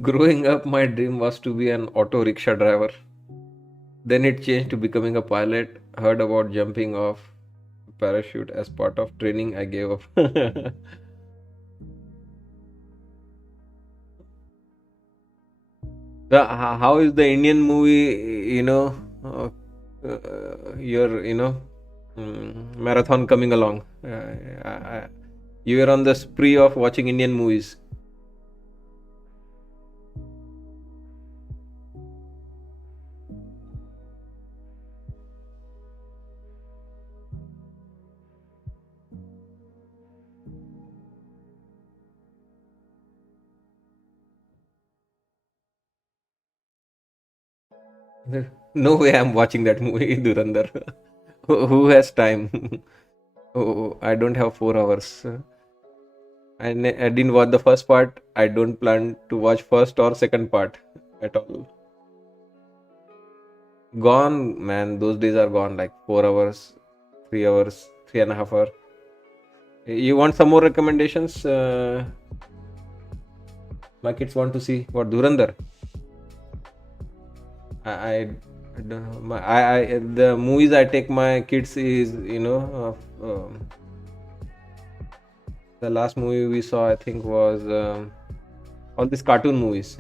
Growing up, my dream was to be an auto rickshaw driver. Then it changed to becoming a pilot. Heard about jumping off parachute as part of training. I gave up. How is the Indian movie, your, marathon coming along? You were on the spree of watching Indian movies. No way I'm watching that movie, Durandar. Who has time? Oh, I don't have 4 hours. I didn't watch the first part. I don't plan to watch first or second part at all. Gone, man. Those days are gone. Like 4 hours, 3 hours, 3.5 hours. You want some more recommendations? My kids want to see what Durandar. I don't know. The movies I take my kids is the last movie we saw I think was all these cartoon movies,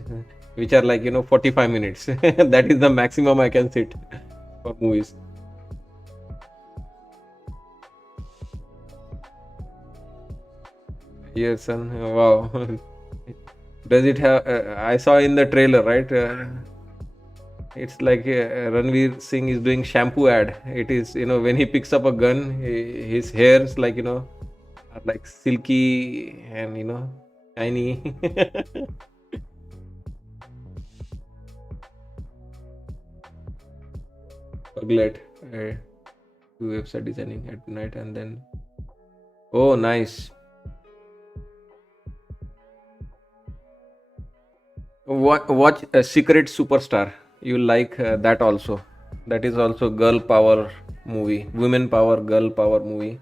which are like 45 minutes. That is the maximum I can sit for movies. Yes, son. Wow. Does it have? I saw in the trailer, right? It's like Ranveer Singh is doing shampoo ad. It is when he picks up a gun, his hairs like are like silky and shiny. Puglet. Do website designing at night and then. Oh, nice. Watch a Secret Superstar. You like that also. That is also girl power movie, women power, girl power movie.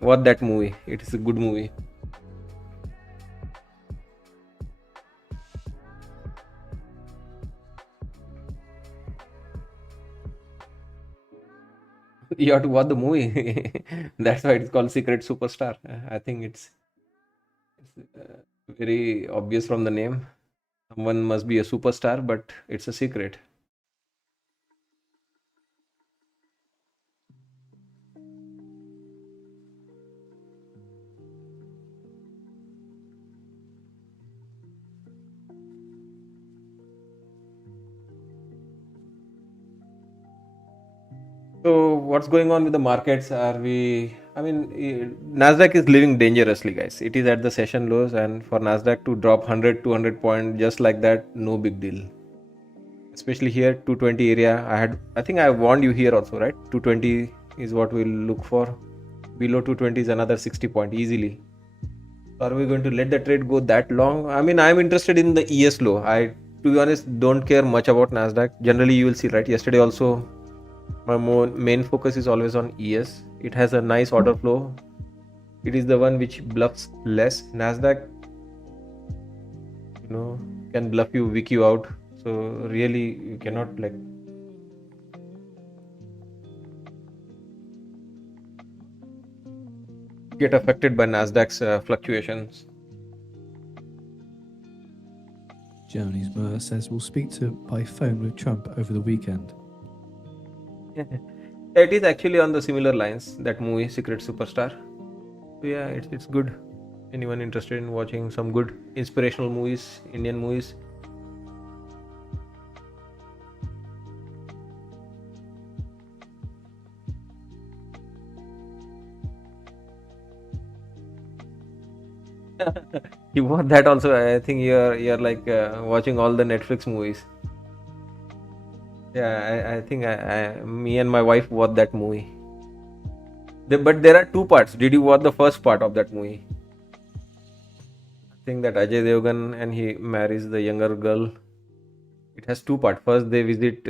Watch that movie. It is a good movie. You have to watch the movie. That's why it's called Secret Superstar. I think it's very obvious from the name. Someone must be a superstar, but it's a secret. So what's going on with the markets? Nasdaq is living dangerously, guys. It is at the session lows, and for Nasdaq to drop 100, 200 point just like that, no big deal. Especially here, 220 area. I think I warned you here also, right? 220 is what we'll look for. Below 220 is another 60 point easily. Are we going to let the trade go that long? I'm interested in the ES low. To be honest, don't care much about Nasdaq. Generally, you will see, right? Yesterday also, my main focus is always on ES. It has a nice order flow. It is the one which bluffs less. Nasdaq, can bluff you, wick you out. So really, you cannot get affected by Nasdaq's fluctuations. Germany's Mueller says we'll speak by phone with Trump over the weekend. It is actually on the similar lines, that movie Secret Superstar. So yeah, it's good. Anyone interested in watching some good inspirational movies, Indian movies? You want that also? I think you're like watching all the Netflix movies. Yeah, I think me and my wife watched that movie. But there are two parts. Did you watch the first part of that movie? I think that Ajay Devgan and he marries the younger girl. It has two parts. First, they visit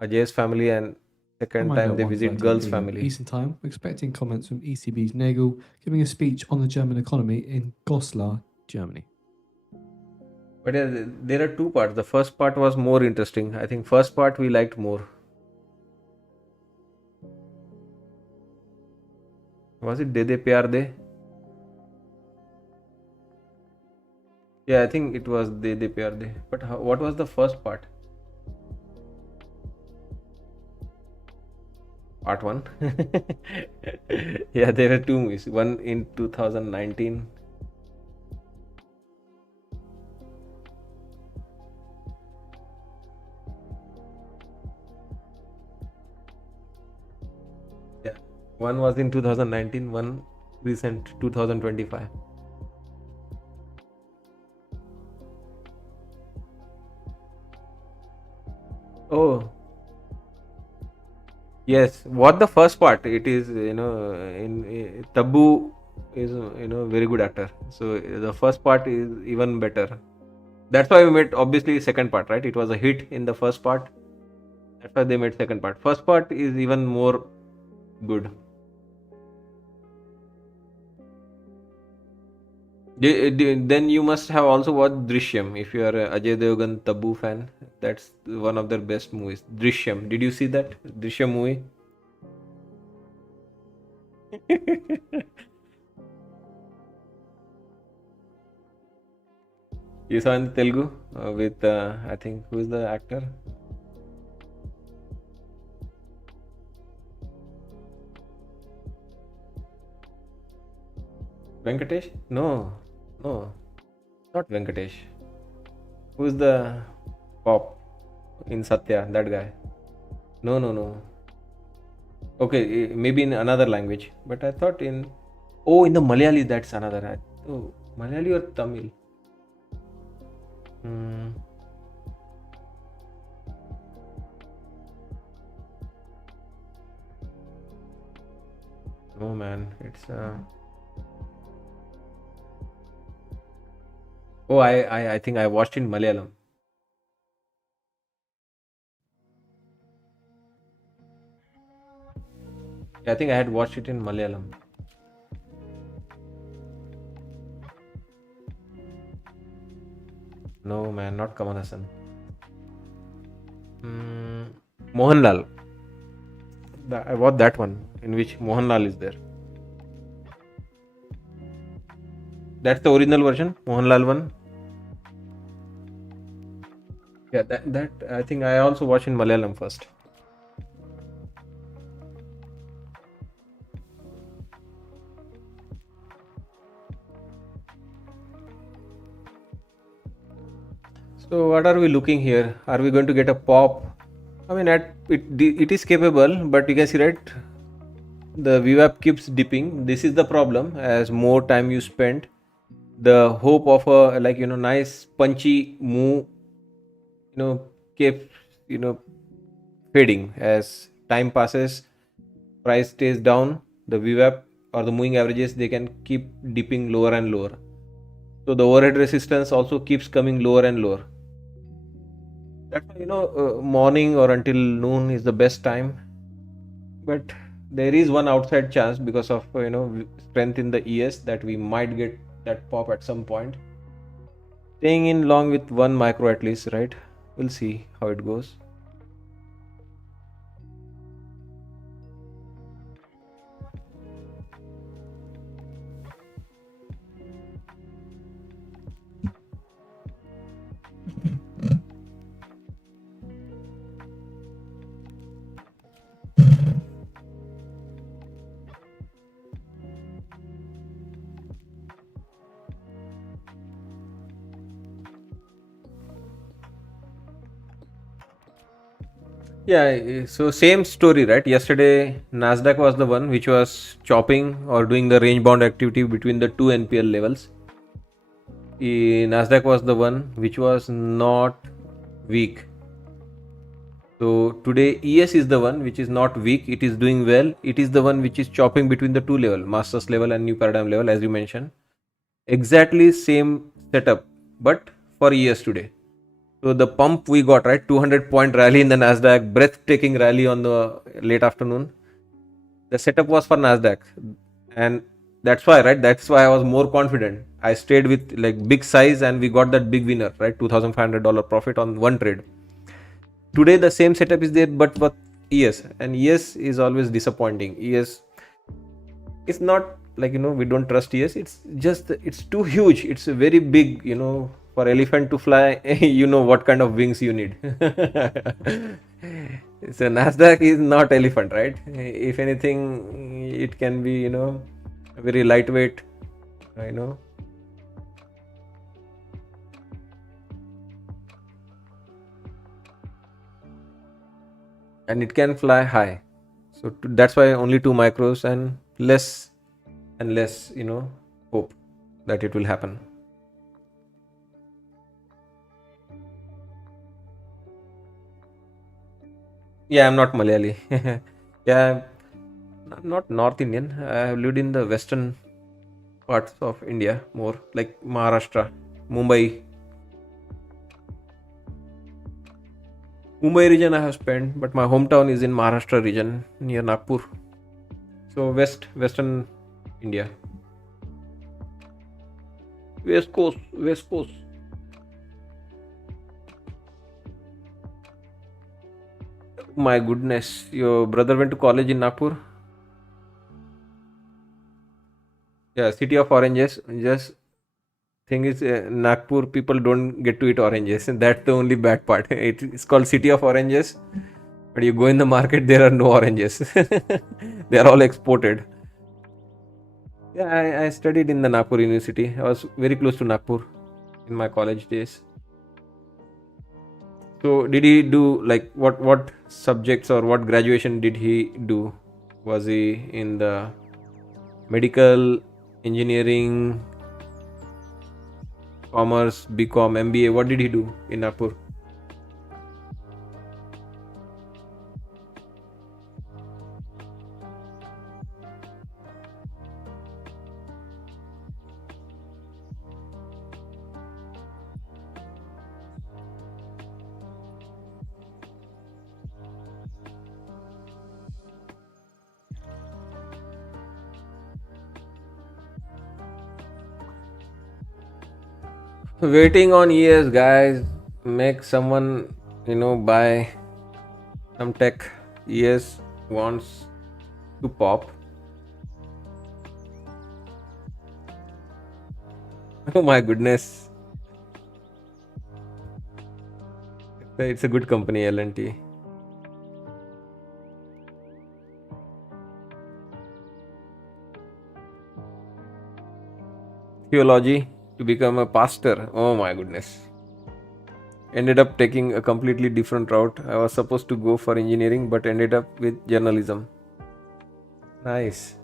Ajay's family, and second time they visit girl's family. Eastern time, we're expecting comments from ECB's Nagel giving a speech on the German economy in Goslar, Germany. But there are two parts. The first part was more interesting. I think first part we liked more. Was it De De Pyar De? Yeah, I think it was De De Pyar De. But what was the first part? part 1. Yeah, there were 2 movies. One in 2019. Yeah, one was in 2019, one recent 2025. Oh, yes. What the first part? It is, in Tabu is, very good actor. So the first part is even better. That's why we made obviously second part, right? It was a hit in the first part. That's why they made second part. First part is even more good. Then you must have also watched Drishyam if you are a Ajay Devgan Tabu fan. That's one of their best movies. Drishyam. Did you see that Drishyam movie? You saw in Telugu with I think who is the actor? Venkatesh? No, no, not Venkatesh. Who's the pop in Satya? That guy? No, no, no. Okay, maybe in another language. But I thought in in the Malayali that's another. Oh, Malayali or Tamil? Hmm. No man, it's oh I think I watched in Malayalam. I think I had watched it in Malayalam. No man, not Kamal Hassan. Mohanlal. I watched that one in which Mohanlal is there. That's the original version, Mohanlal one. Yeah, that I think I also watched in Malayalam first. So what are we looking here? Are we going to get a pop? I mean, it is capable, but you can see, right, the VWAP keeps dipping. This is the problem. As more time you spend, the hope of a nice punchy move keeps fading. As time passes, price stays down, the VWAP or the moving averages, they can keep dipping lower and lower. So the overhead resistance also keeps coming lower and lower. That's why morning or until noon is the best time. But there is one outside chance because of strength in the ES that we might get that pop at some point. Staying in long with one micro at least, right? We'll see how it goes. Yeah, so same story, right? Yesterday, Nasdaq was the one which was chopping or doing the range bound activity between the two NPL levels. Nasdaq was the one which was not weak. So today, ES is the one which is not weak. It is doing well. It is the one which is chopping between the two level, masters level and new paradigm level, as you mentioned. Exactly same setup, but for ES today. So the pump we got, right, 200-point rally in the Nasdaq, breathtaking rally on the late afternoon. The setup was for Nasdaq, and that's why, right, that's why I was more confident. I stayed with like big size, and we got that big winner, right, $2,500 profit on one trade. Today the same setup is there, but for ES, and ES is always disappointing. ES is not like we don't trust ES. It's just it's too huge. It's very big. For elephant to fly, what kind of wings you need. So Nasdaq is not elephant, right? If anything, it can be, you know, very lightweight, you know. And it can fly high. So that's why only 2 micros and less, you know, hope that it will happen. Yeah, I'm not Malayali. Yeah, not North Indian. I have lived in the western parts of India, more like Maharashtra, Mumbai. Mumbai region I have spent, but my hometown is in Maharashtra region near Nagpur. So western India. West Coast. My goodness, your brother went to college in Nagpur? Yeah, city of oranges. Just thing is, Nagpur people don't get to eat oranges, and that's the only bad part. It's called city of oranges, but you go in the market, there are no oranges. They are all exported. Yeah, I studied in the Nagpur University. I was very close to Nagpur in my college days. So, did he do like what subjects or what graduation did he do? Was he in the medical, engineering, commerce, BCom, MBA? What did he do in Nagpur? Waiting on years, guys. Make someone, you know, buy some tech. Yes, wants to pop. Oh my goodness. It's a good company, L&T. Theology to become a pastor. Oh my goodness. Ended up taking a completely different route. I was supposed to go for engineering, but ended up with journalism. Nice.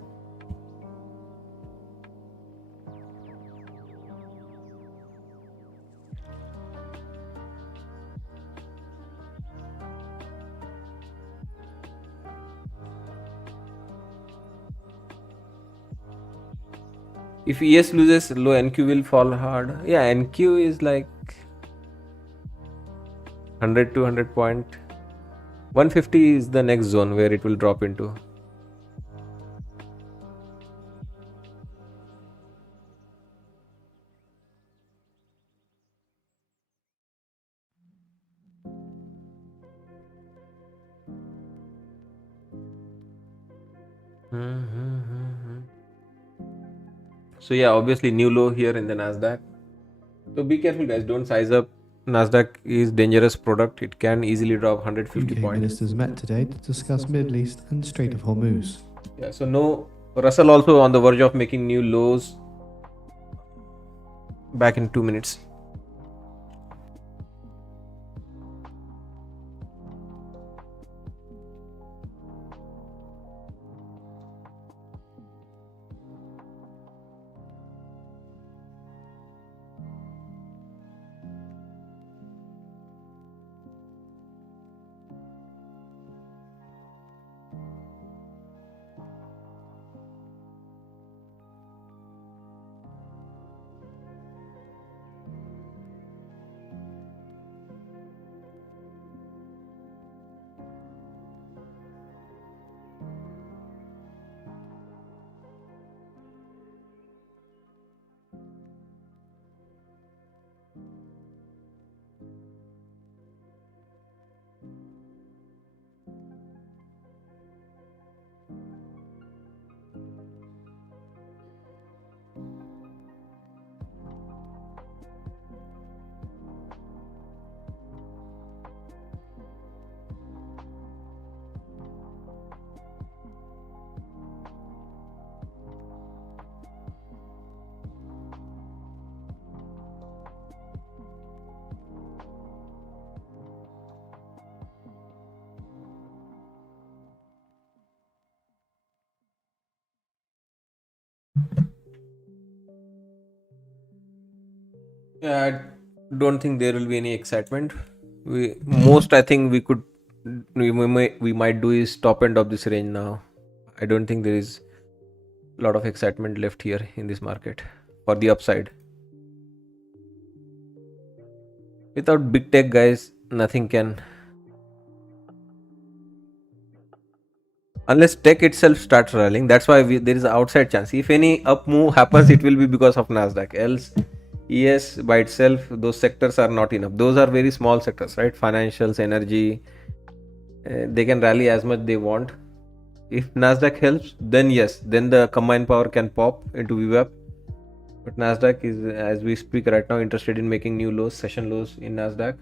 If ES loses, low NQ will fall hard. Yeah, NQ is like 100 to 100 point. 150 is the next zone where it will drop into. So yeah, obviously new low here in the Nasdaq. So be careful, guys. Don't size up. Nasdaq is dangerous product. It can easily drop 150 UK points. ministers met today to discuss Middle East and Strait of Hormuz. Yeah. So no, Russell also on the verge of making new lows. Back in 2 minutes. Yeah, I don't think there will be any excitement. Most I think we might do is top end of this range now. I don't think there is a lot of excitement left here in this market for the upside. Without big tech guys, nothing can, unless tech itself starts rallying. That's why there is an outside chance. If any up move happens, it will be because of Nasdaq. Else, yes, by itself, those sectors are not enough. Those are very small sectors, right? Financials, energy, they can rally as much they want. If Nasdaq helps, then yes, then the combined power can pop into VWAP. But Nasdaq is, as we speak right now, interested in making new lows, session lows in Nasdaq.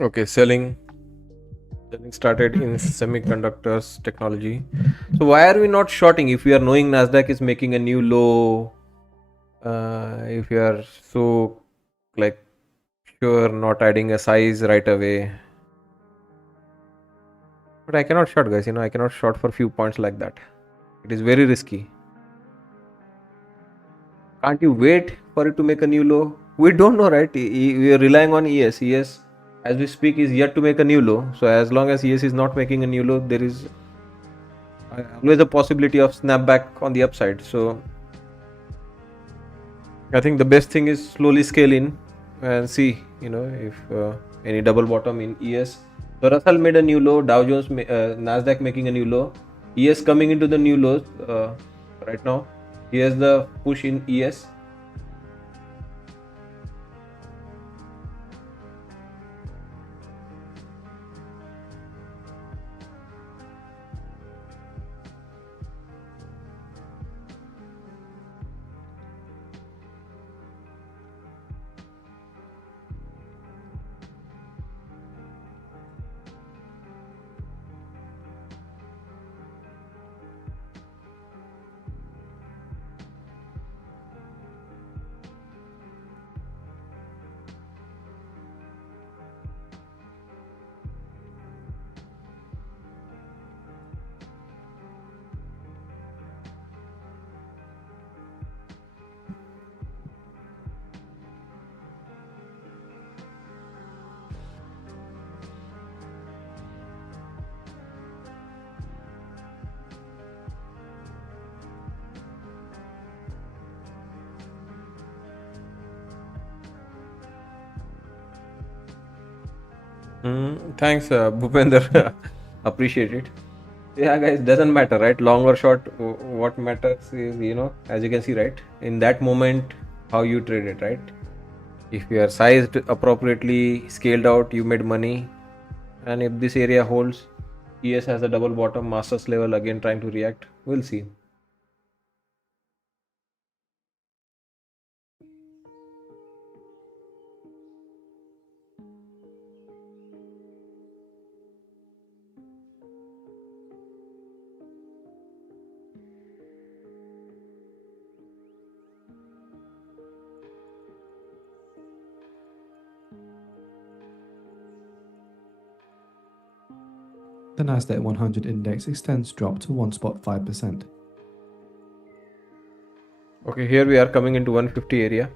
Okay, selling started in semiconductors technology. So why are we not shorting if we are knowing Nasdaq is making a new low? If you are so like sure not adding a size right away, but I cannot short, guys. I cannot short for few points like that. It is very risky. Can't you wait for it to make a new low? We don't know, right? We are relying on ES. ES, as we speak, is yet to make a new low. So as long as ES is not making a new low, there is always a possibility of snapback on the upside. So I think the best thing is slowly scale in and see, if any double bottom in ES. So Russell made a new low, Dow Jones, Nasdaq making a new low, ES coming into the new lows right now. Here's the push in ES. Thanks, Bhupender. Appreciate it. Yeah, guys, doesn't matter, right? Long or short, what matters is, as you can see, right? In that moment, how you trade it, right? If you are sized appropriately, scaled out, you made money. And if this area holds, ES has a double bottom, masters level again trying to react. We'll see. The Nasdaq 100 index extends drop to 1.5%. Okay, here we are coming into 150 area.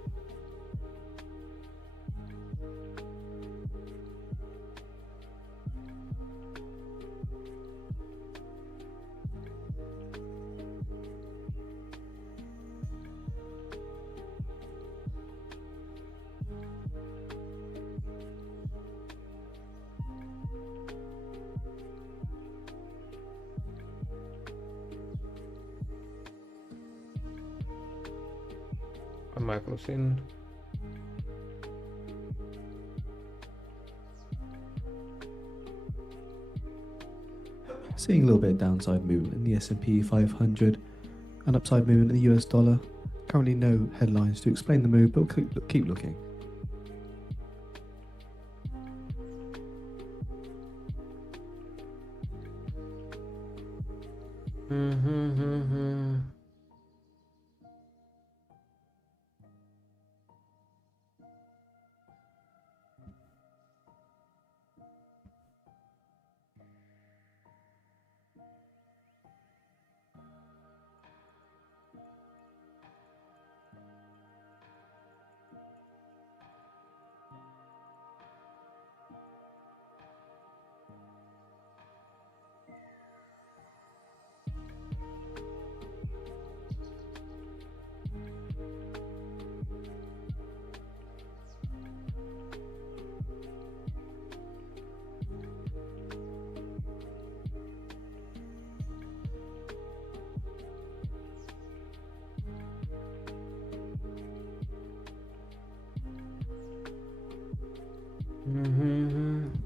macro scene. Seeing a little bit of downside movement in the S&P 500 and upside movement in the US dollar. Currently no headlines to explain the move, but we'll keep looking. Mm-hmm.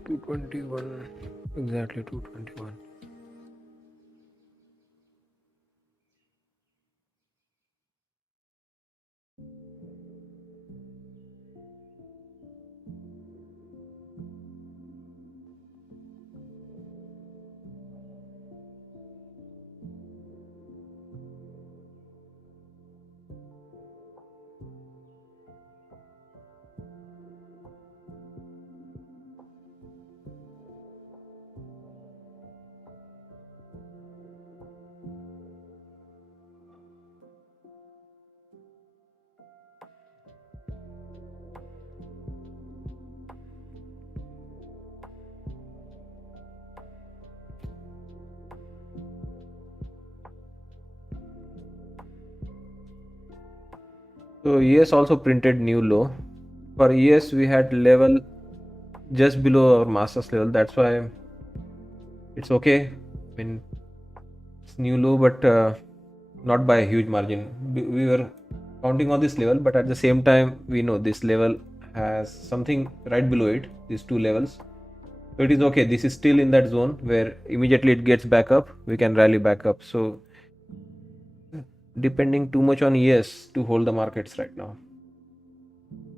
221, exactly 221. So ES also printed new low. For ES we had level just below our master's level. That's why it's okay. I mean, it's new low, but not by a huge margin. We were counting on this level, but at the same time we know this level has something right below it, these two levels. So it is okay. This is still in that zone where immediately it gets back up, we can rally back up. So depending too much on ES to hold the markets right now.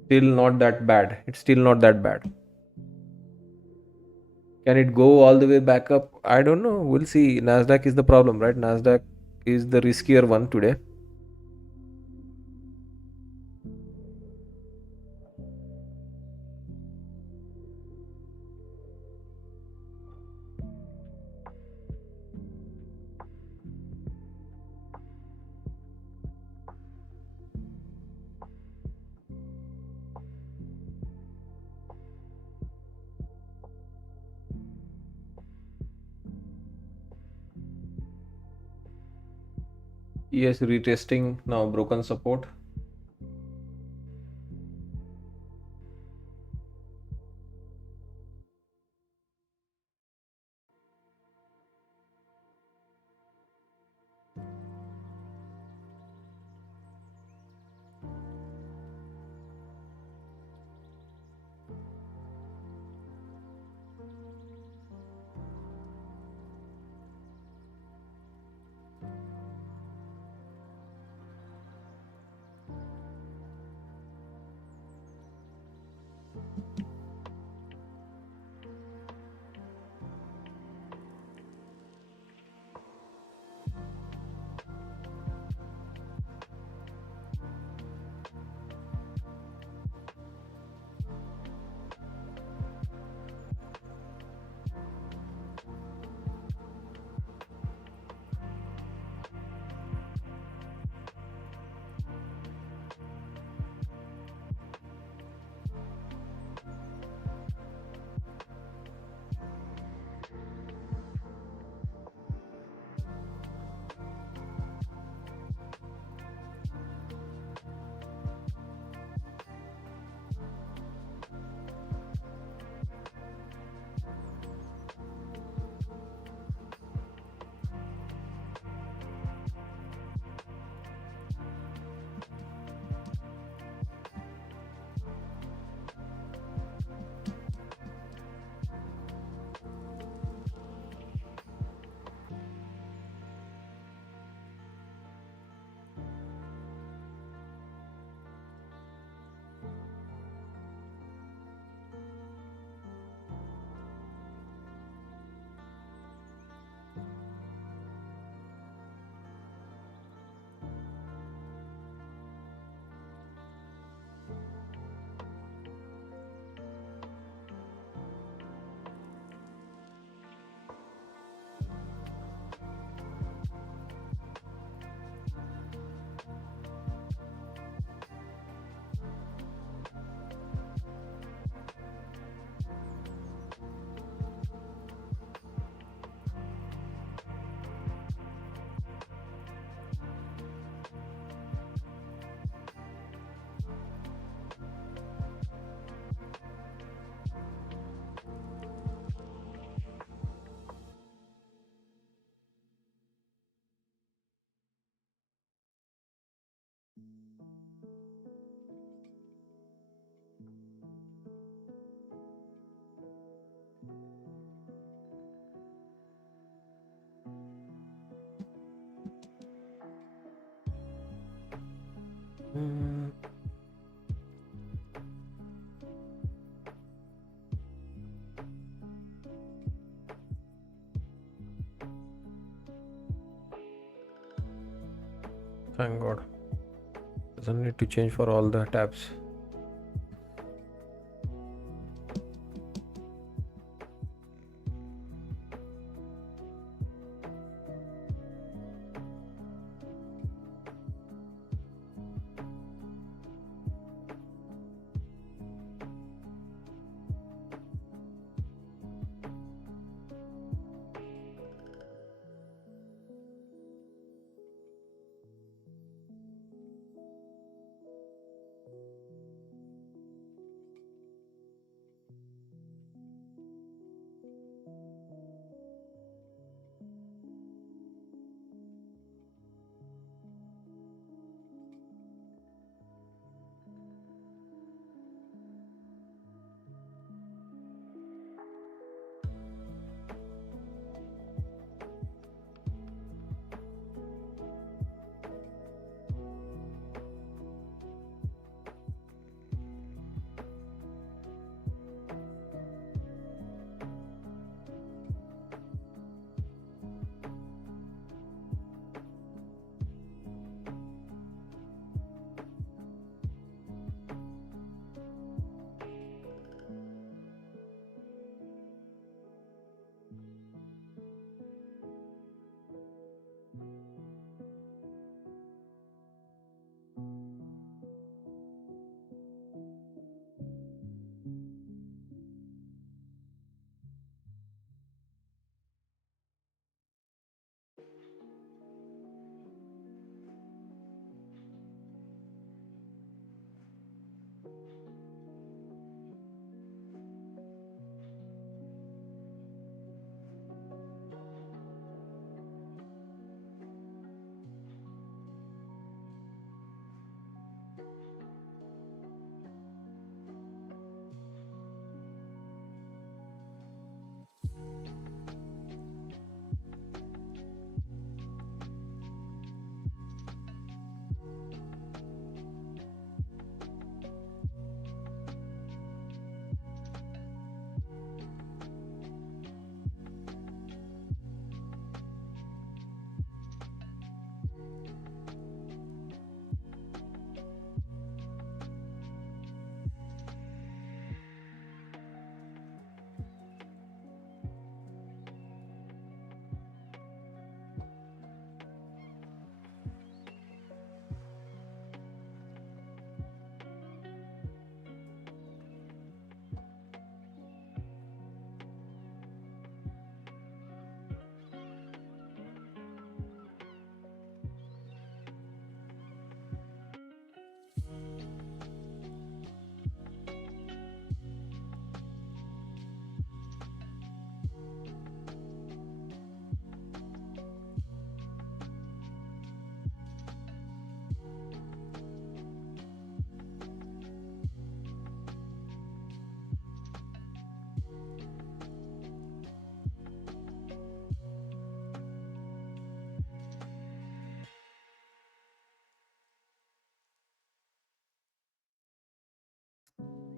Still not that bad. It's still not that bad. Can it go all the way back up? I don't know. We'll see. Nasdaq is the problem, right? Nasdaq is the riskier one today. Yes, retesting now broken support. Thank God. Doesn't need to change for all the tabs.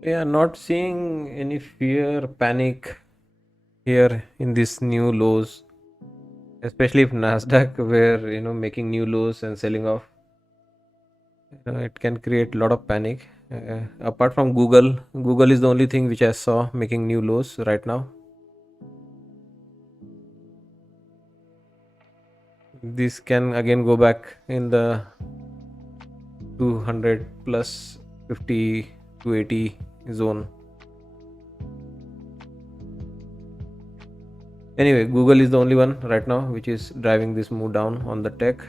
Yeah, not seeing any fear, panic here in this new lows, especially if Nasdaq were making new lows and selling off. It can create a lot of panic. Apart from Google is the only thing which I saw making new lows right now. This can again go back in the 200 plus 50 to 80 zone. Anyway, Google is the only one right now which is driving this move down on the tech.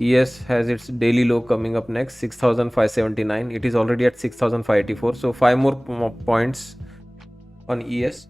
ES has its daily low coming up next, 6,579. It is already at 6,584. So 5 more points on ES.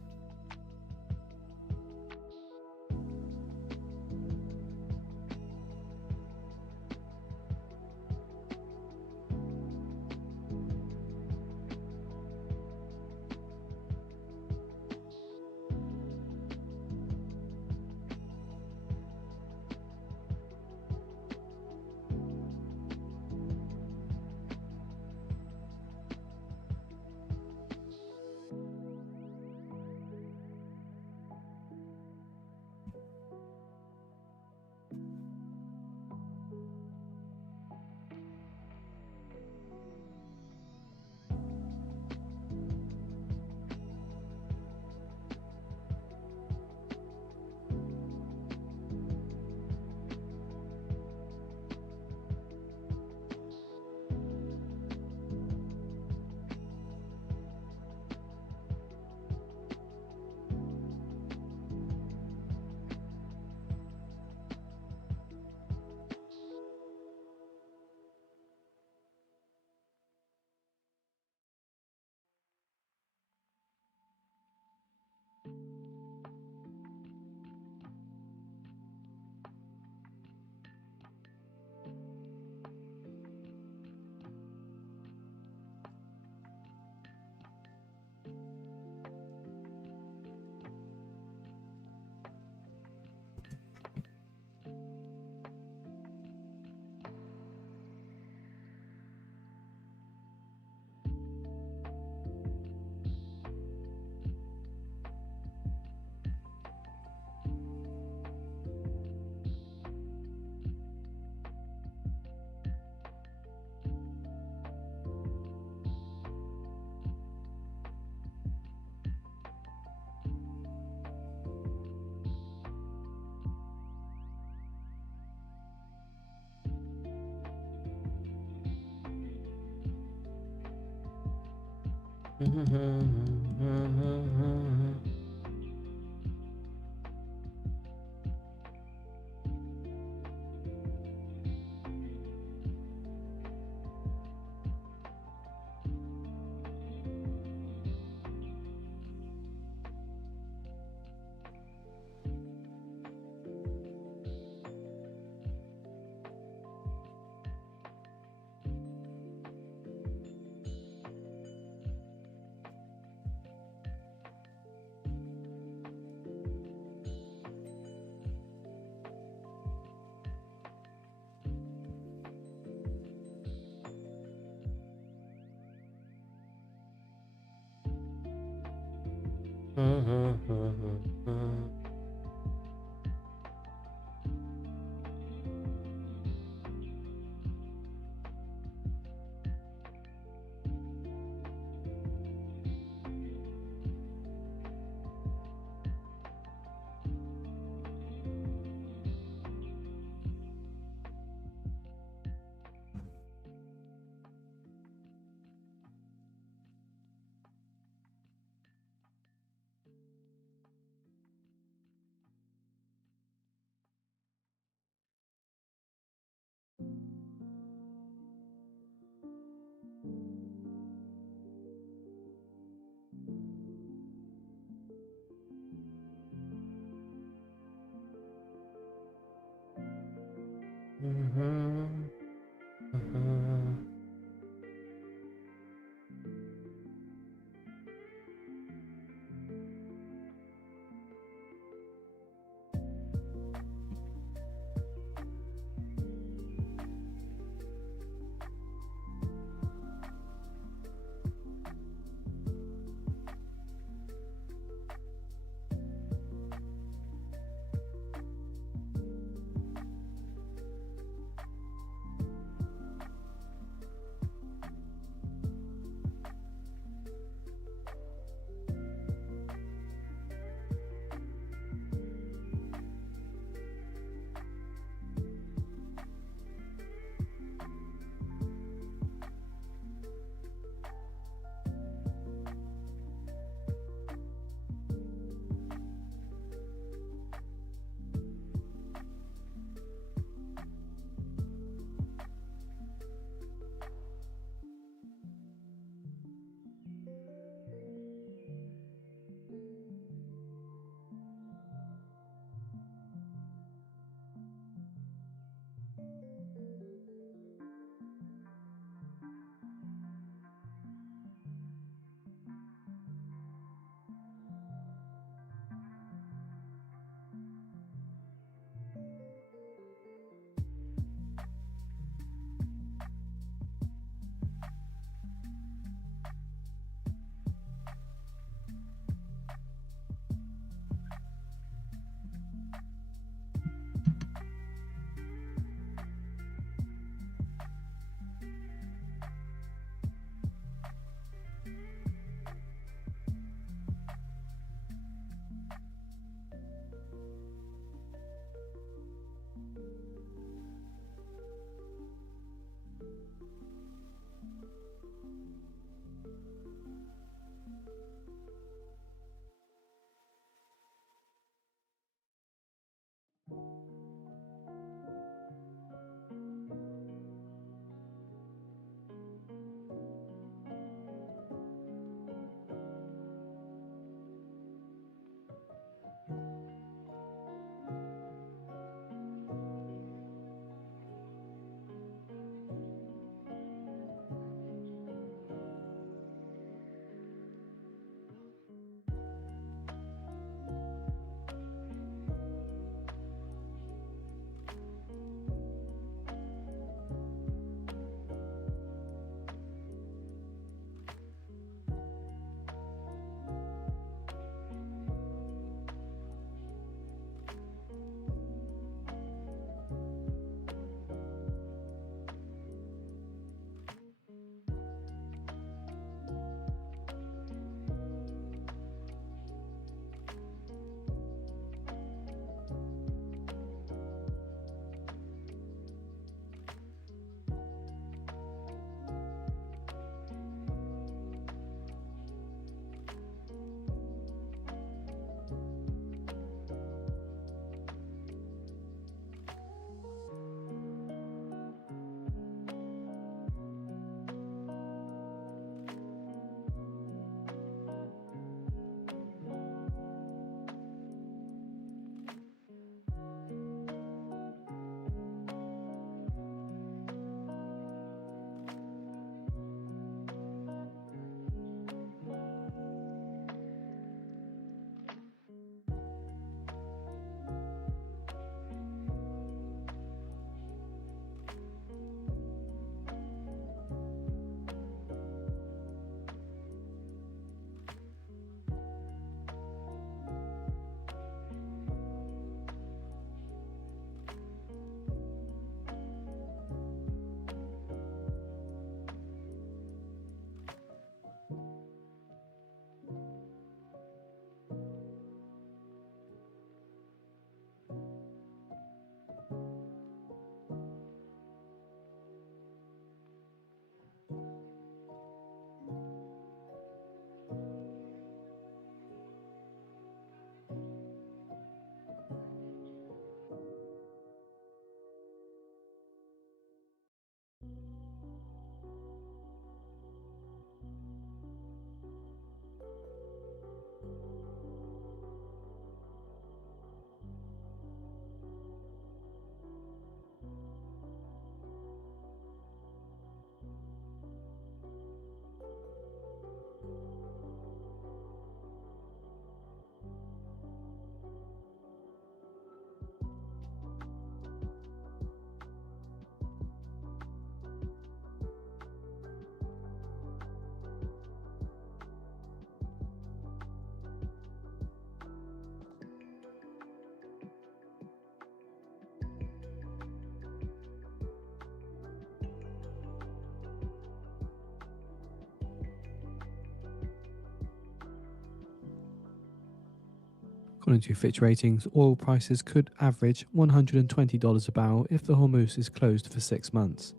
According to Fitch Ratings, oil prices could average $120 a barrel if the Hormuz is closed for 6 months.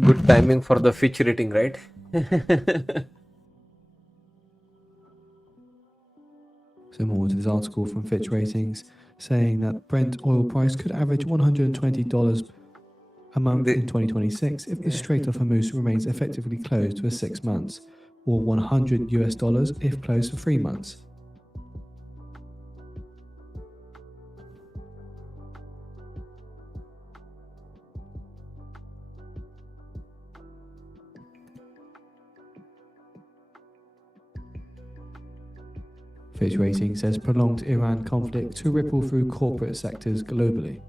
Good timing for the Fitch rating, right? So more to this article from Fitch Ratings saying that Brent oil price could average $120 a month in 2026 if the Strait of Hormuz remains effectively closed for 6 months, or $100 if closed for 3 months. Fitch Ratings says prolonged Iran conflict to ripple through corporate sectors globally.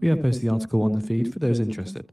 We have posted the article on the feed for those interested.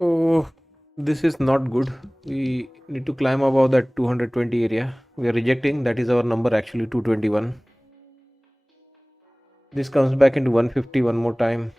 Oh, this is not good. We need to climb above that 220 area. We are rejecting. That is our number actually, 221. This comes back into 150 one more time.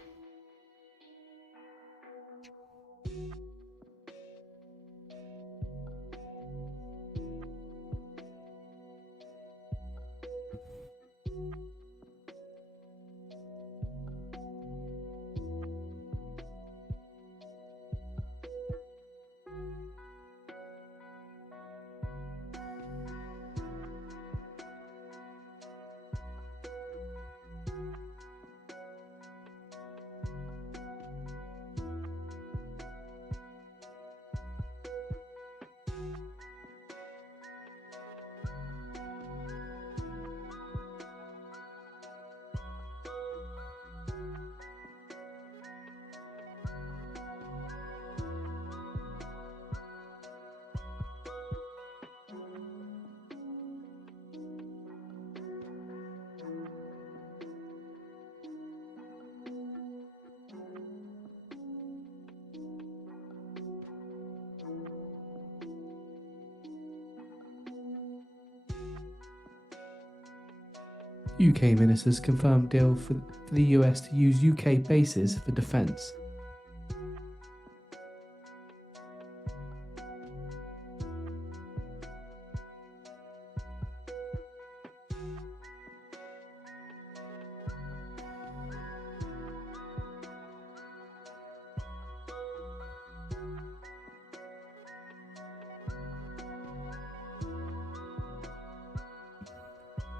UK ministers confirmed deal for the US to use UK bases for defence.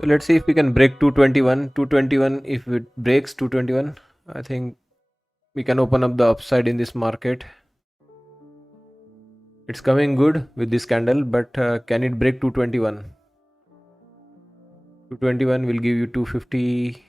So let's see if we can break 221. 221, if it breaks 221, I think we can open up the upside in this market. It's coming good with this candle, but can it break 221? 221 will give you 250.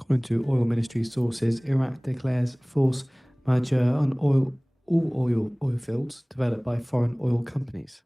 According to oil ministry sources, Iraq declares force majeure on all oil fields developed by foreign oil companies.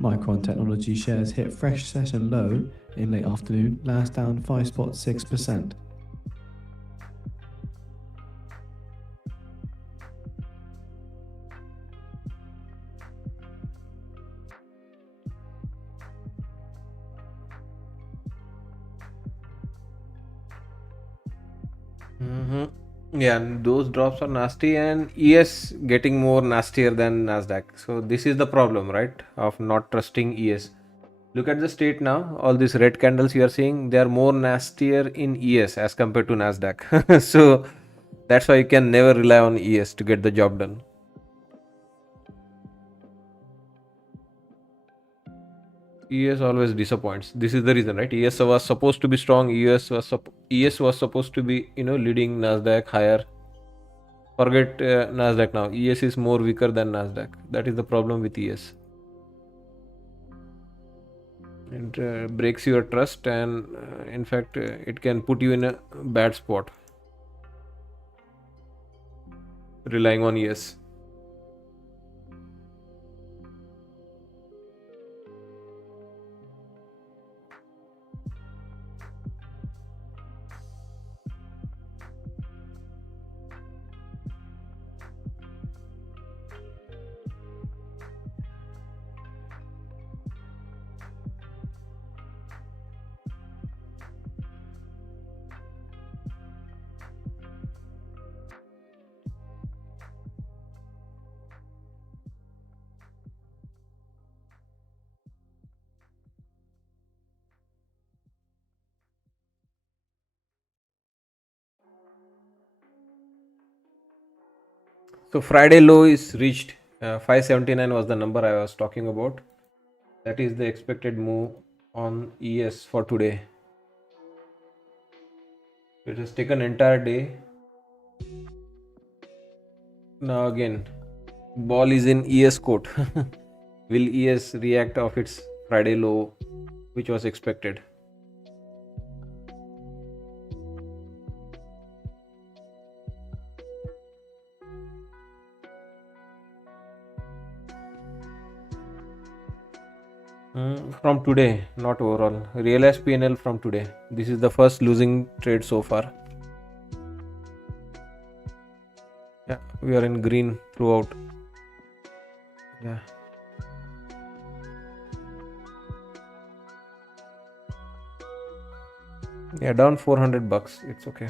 Micron Technology shares hit fresh session low in late afternoon, last down 5.6%. Yeah, and those drops are nasty, and ES getting more nastier than Nasdaq. So this is the problem, right, of not trusting ES. Look at the state now. All these red candles you are seeing, they are more nastier in ES as compared to Nasdaq. So that's why you can never rely on ES to get the job done. ES always disappoints. This is the reason, right? ES was supposed to be strong. ES was supposed to be, leading Nasdaq higher. Forget Nasdaq now. ES is more weaker than Nasdaq. That is the problem with ES. It breaks your trust, and in fact, it can put you in a bad spot. Relying on ES. So Friday low is reached. 579 was the number I was talking about. That is the expected move on ES for today. It has taken entire day. Now again, ball is in ES court. Will ES react of its Friday low, which was expected? From today, not overall. Realized PNL from today. This is the first losing trade so far. Yeah, we are in green throughout. Yeah. Yeah, down $400. It's okay.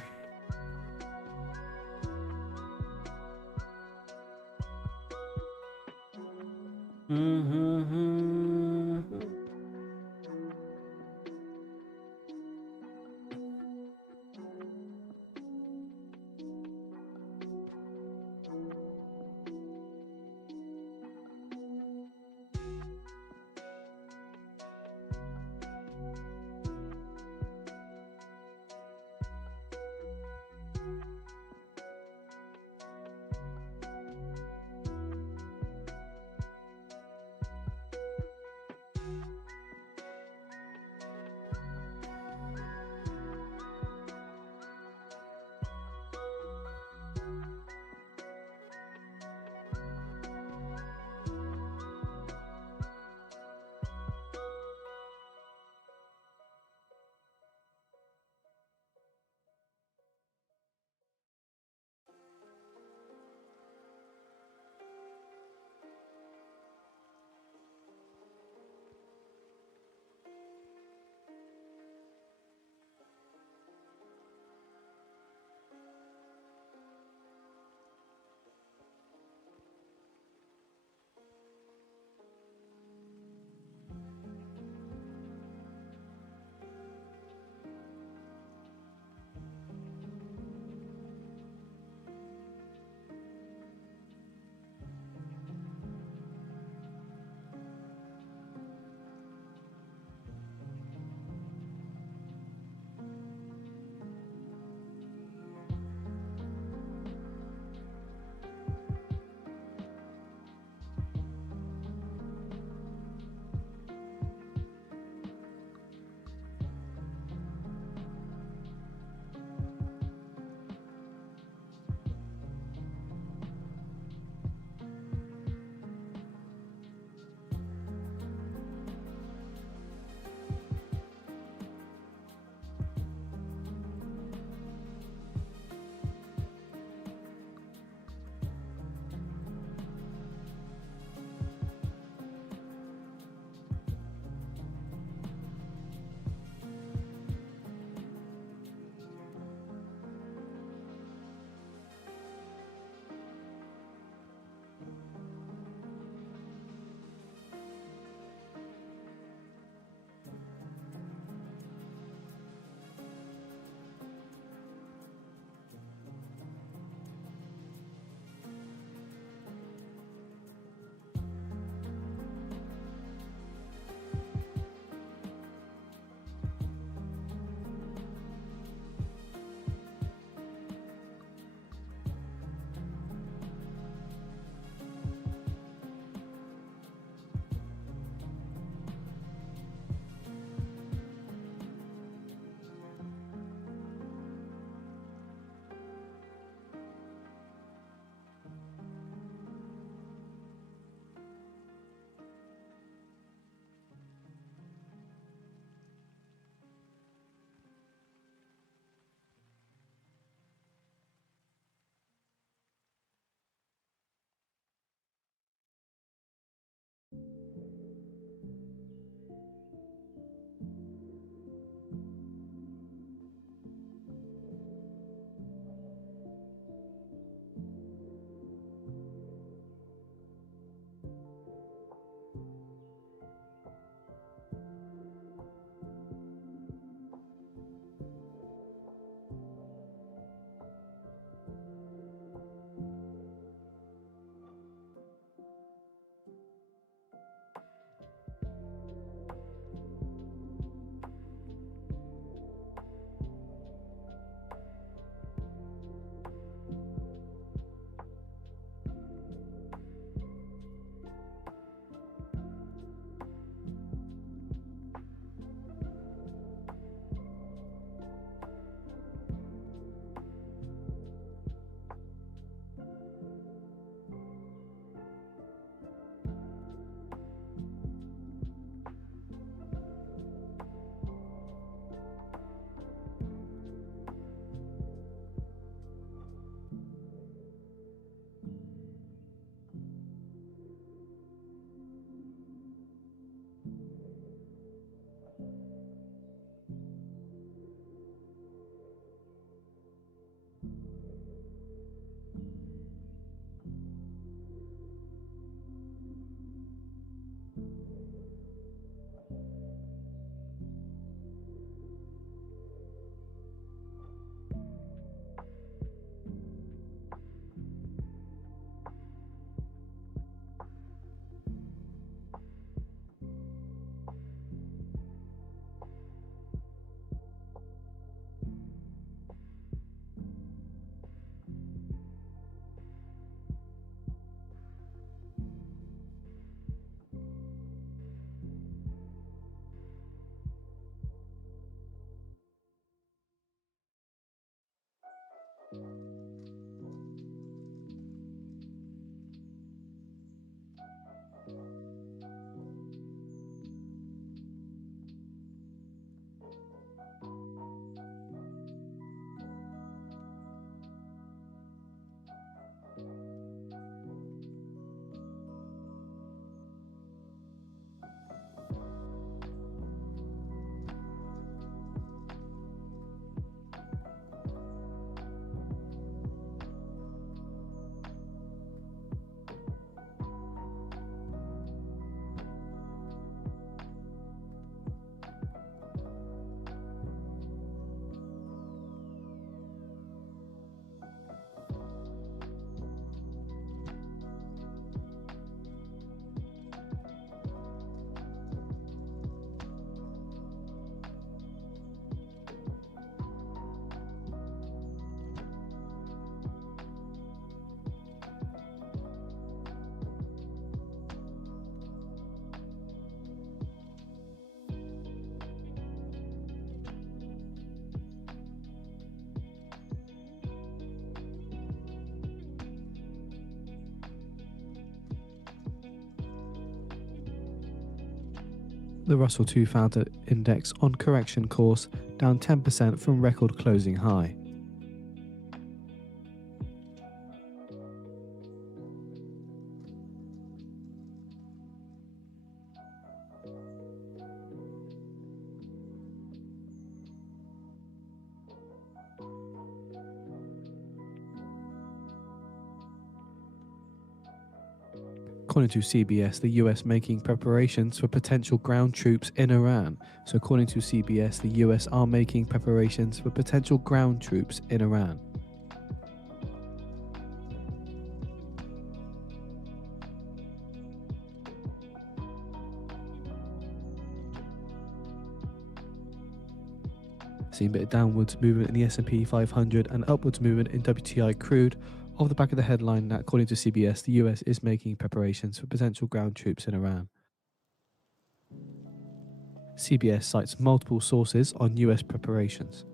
The Russell 2000 index on correction course, down 10% from record closing high. According to CBS, the US making preparations for potential ground troops in Iran. So according to CBS, the US are making preparations for potential ground troops in Iran. Seen a bit of downwards movement in the S&P 500 and upwards movement in WTI crude, off the back of the headline that, according to CBS, the US is making preparations for potential ground troops in Iran. CBS cites multiple sources on US preparations.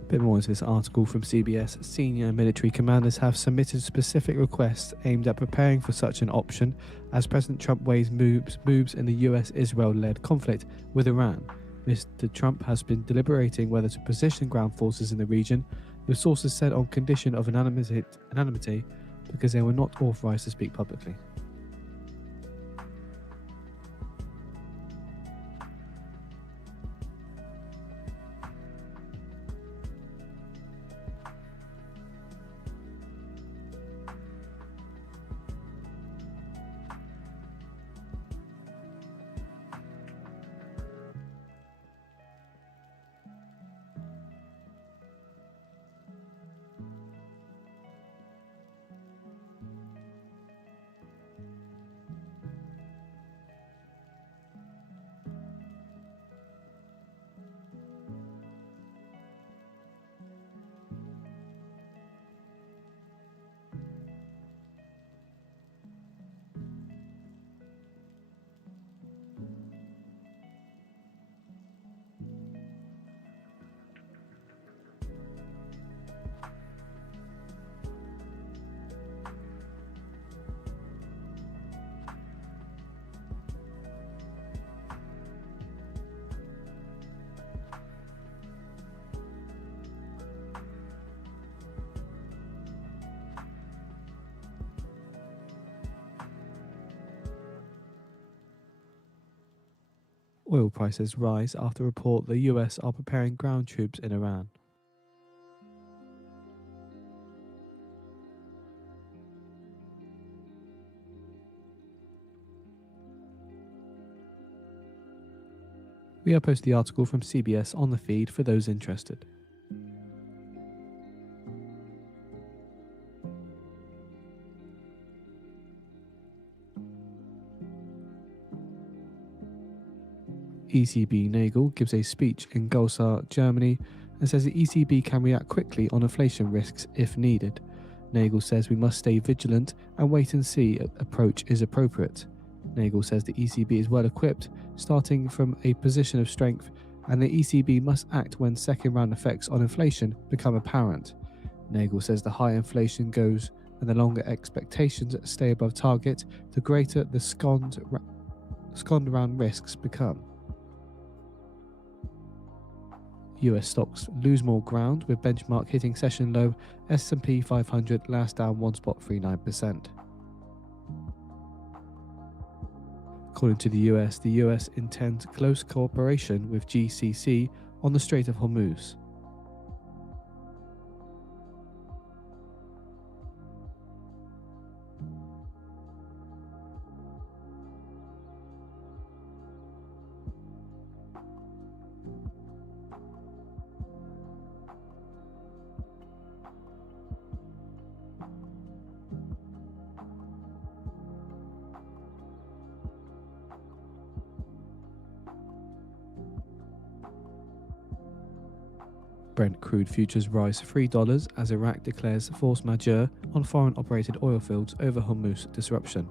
A bit more into this article from CBS. Senior military commanders have submitted specific requests aimed at preparing for such an option as President Trump weighs moves in the US-Israel-led conflict with Iran. Mr. Trump has been deliberating whether to position ground forces in the region, with sources said on condition of anonymity because they were not authorized to speak publicly. Oil prices rise after report the US are preparing ground troops in Iran. We have posted the article from CBS on the feed for those interested. ECB Nagel gives a speech in Goslar, Germany, and says the ECB can react quickly on inflation risks if needed. Nagel says we must stay vigilant and wait and see approach is appropriate. Nagel says the ECB is well equipped, starting from a position of strength, and the ECB must act when second round effects on inflation become apparent. Nagel says the higher inflation goes and the longer expectations stay above target, the greater the scond round risks become. US stocks lose more ground, with benchmark hitting session low, S&P 500 last down 1.39%. According to the US intends close cooperation with GCC on the Strait of Hormuz. Brent crude futures rise $3 as Iraq declares force majeure on foreign operated oil fields over Hormuz disruption.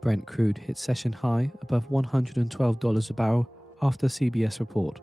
Brent crude hit session high above $112 a barrel after CBS report.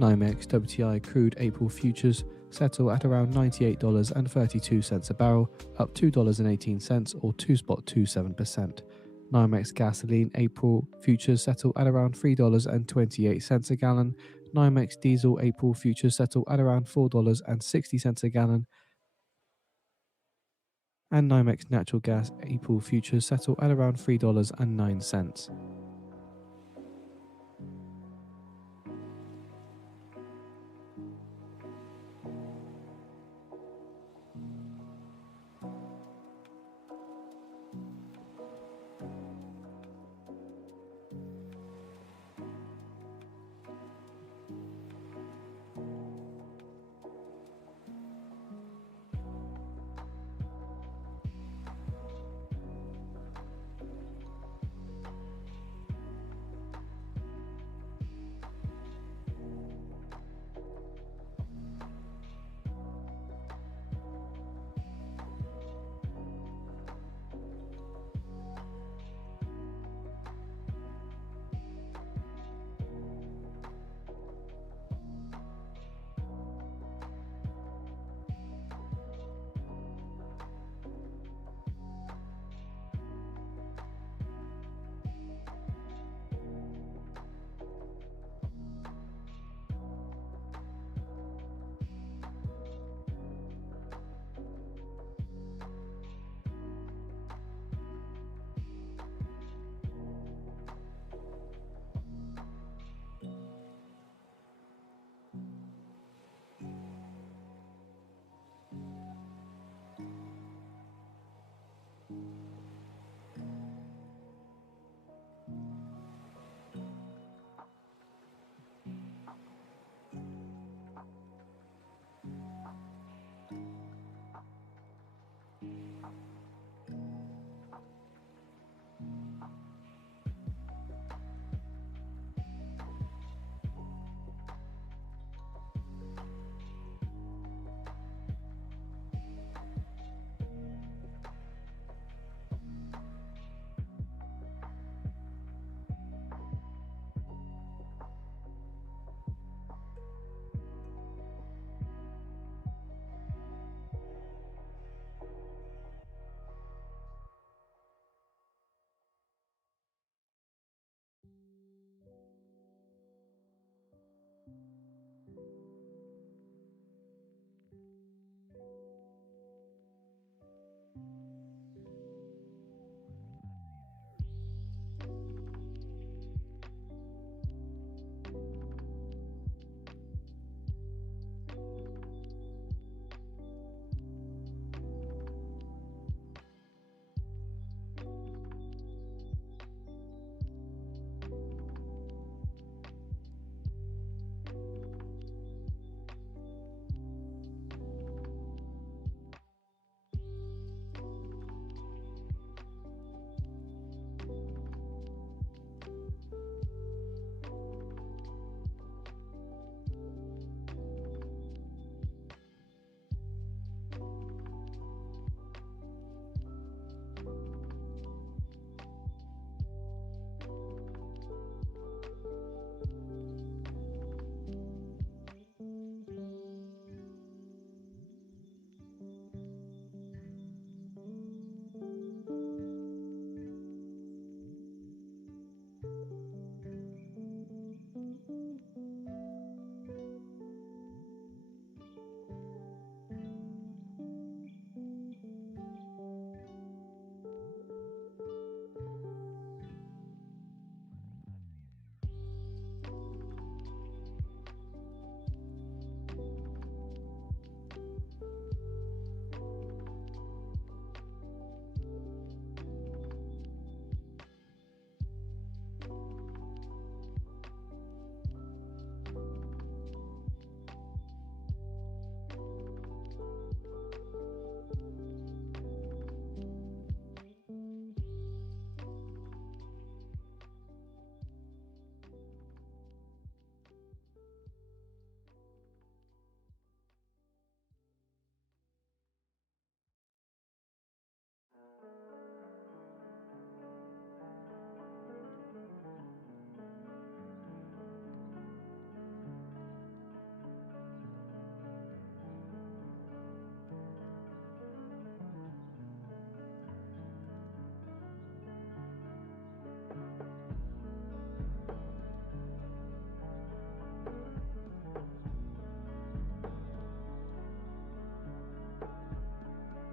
NYMEX WTI crude April futures settle at around $98.32 a barrel, up $2.18 or 2.27%. NYMEX gasoline April futures settle at around $3.28 a gallon. NYMEX diesel April futures settle at around $4.60 a gallon. And NYMEX natural gas April futures settle at around $3.09.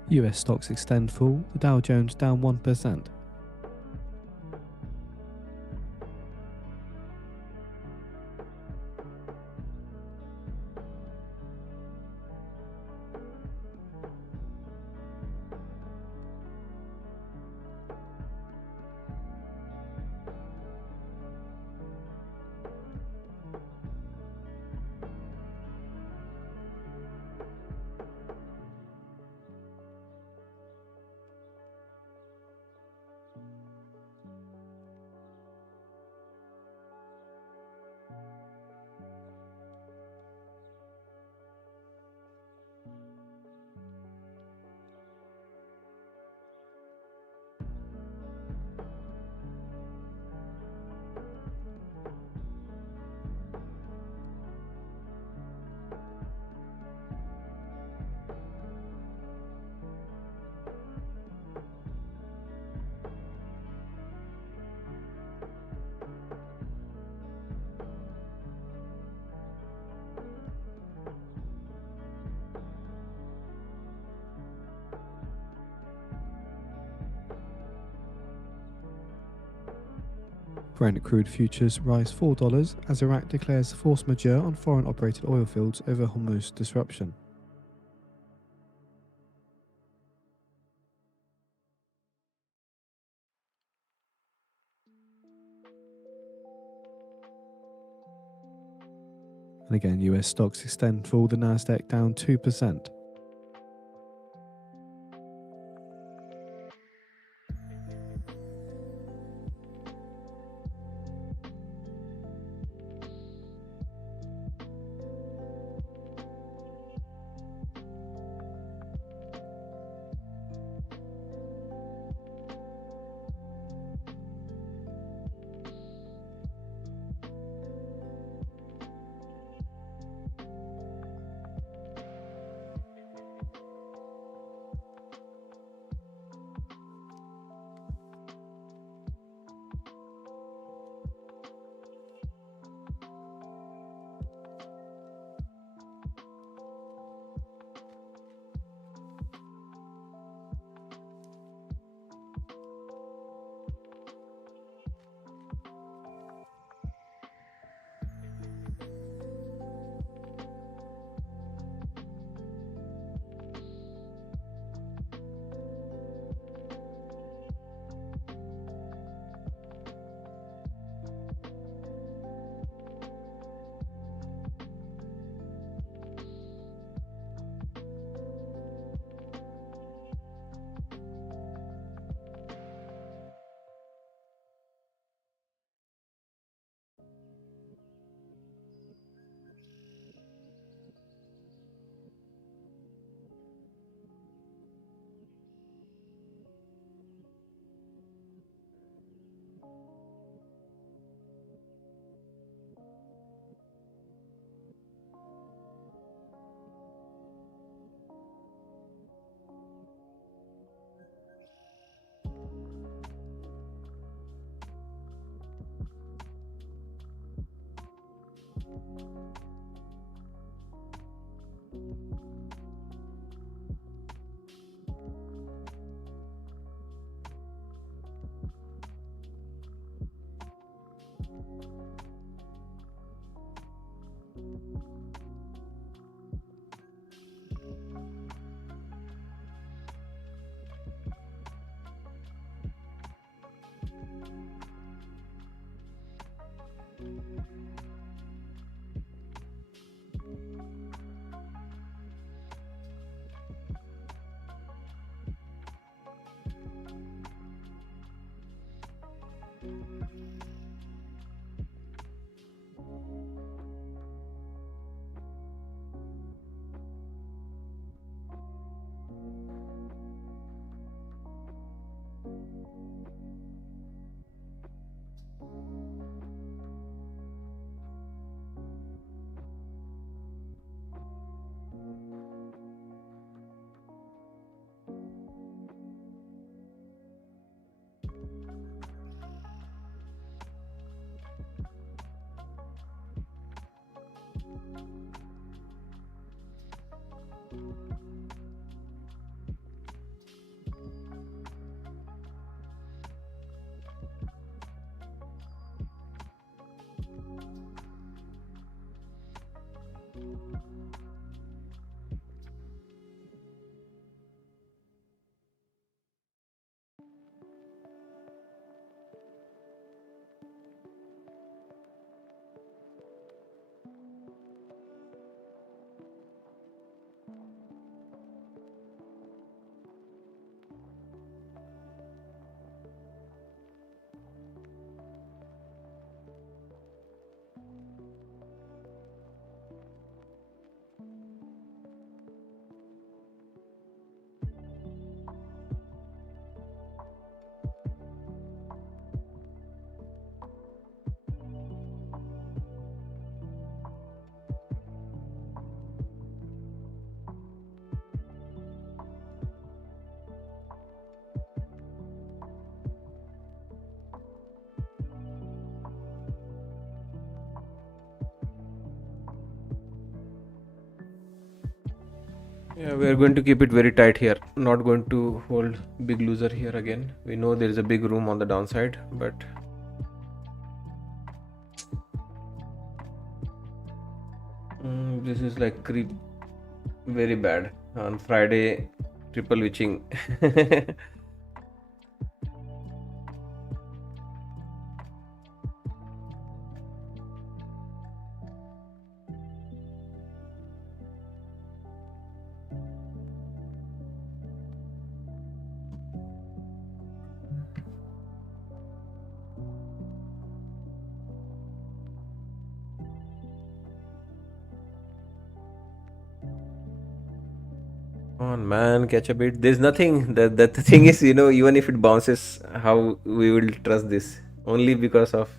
US stocks extend fall, the Dow Jones down 1%. Brent crude futures rise $4 as Iraq declares force majeure on foreign operated oil fields over Hormuz disruption. And again, US stocks extend fall, the Nasdaq down 2%. Yeah, we are going to keep it very tight here. Not going to hold big loser here again. We know there is a big room on the downside, but this is like creep very bad on Friday. Triple witching. Come on, man, catch a bit. There's nothing. That the thing is, even if it bounces, how we will trust this? Only because of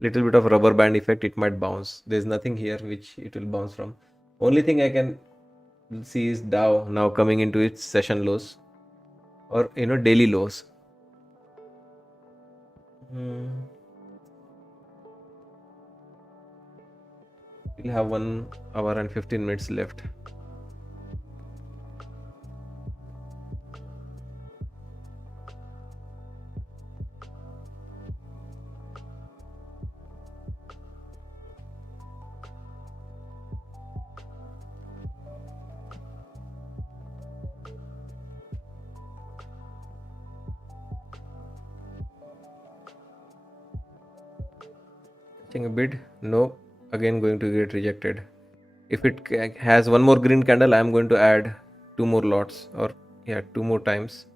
little bit of rubber band effect, it might bounce. There's nothing here which it will bounce from. Only thing I can see is Dow now coming into its session lows or daily lows. We'll have 1 hour and 15 minutes left. Catching a bid? No. Again going to get rejected. If it has one more green candle, I'm going to add 2 more lots, or 2 more times.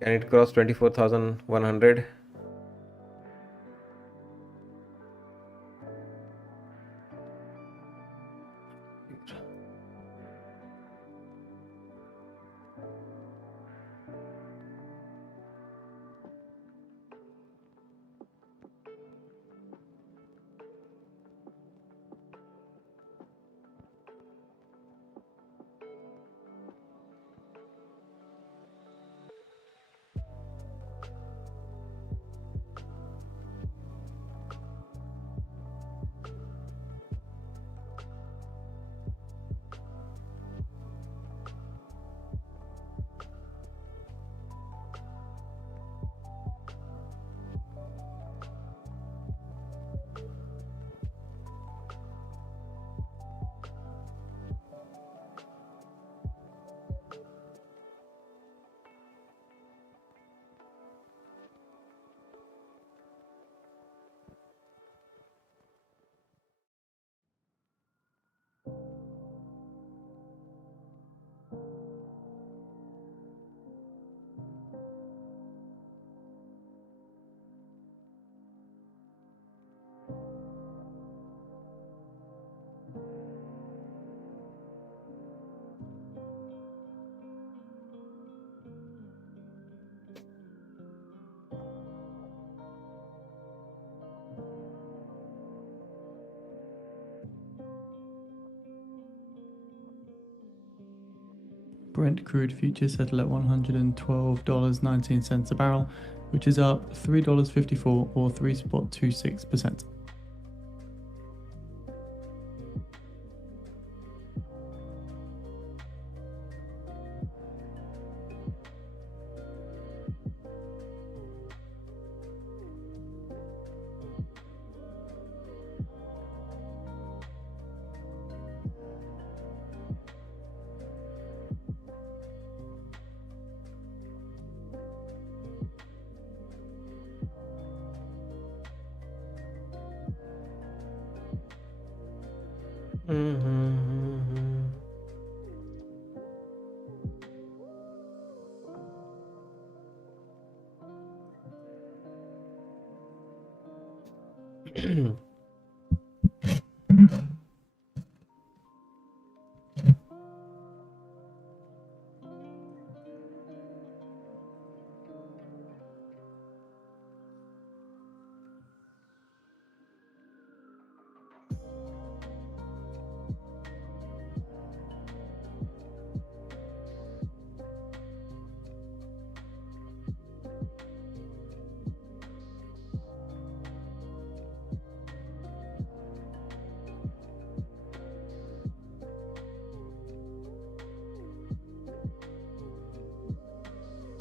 Can it cross 24,100? Brent crude futures settle at $112.19 a barrel, which is up $3.54 or 3.26%.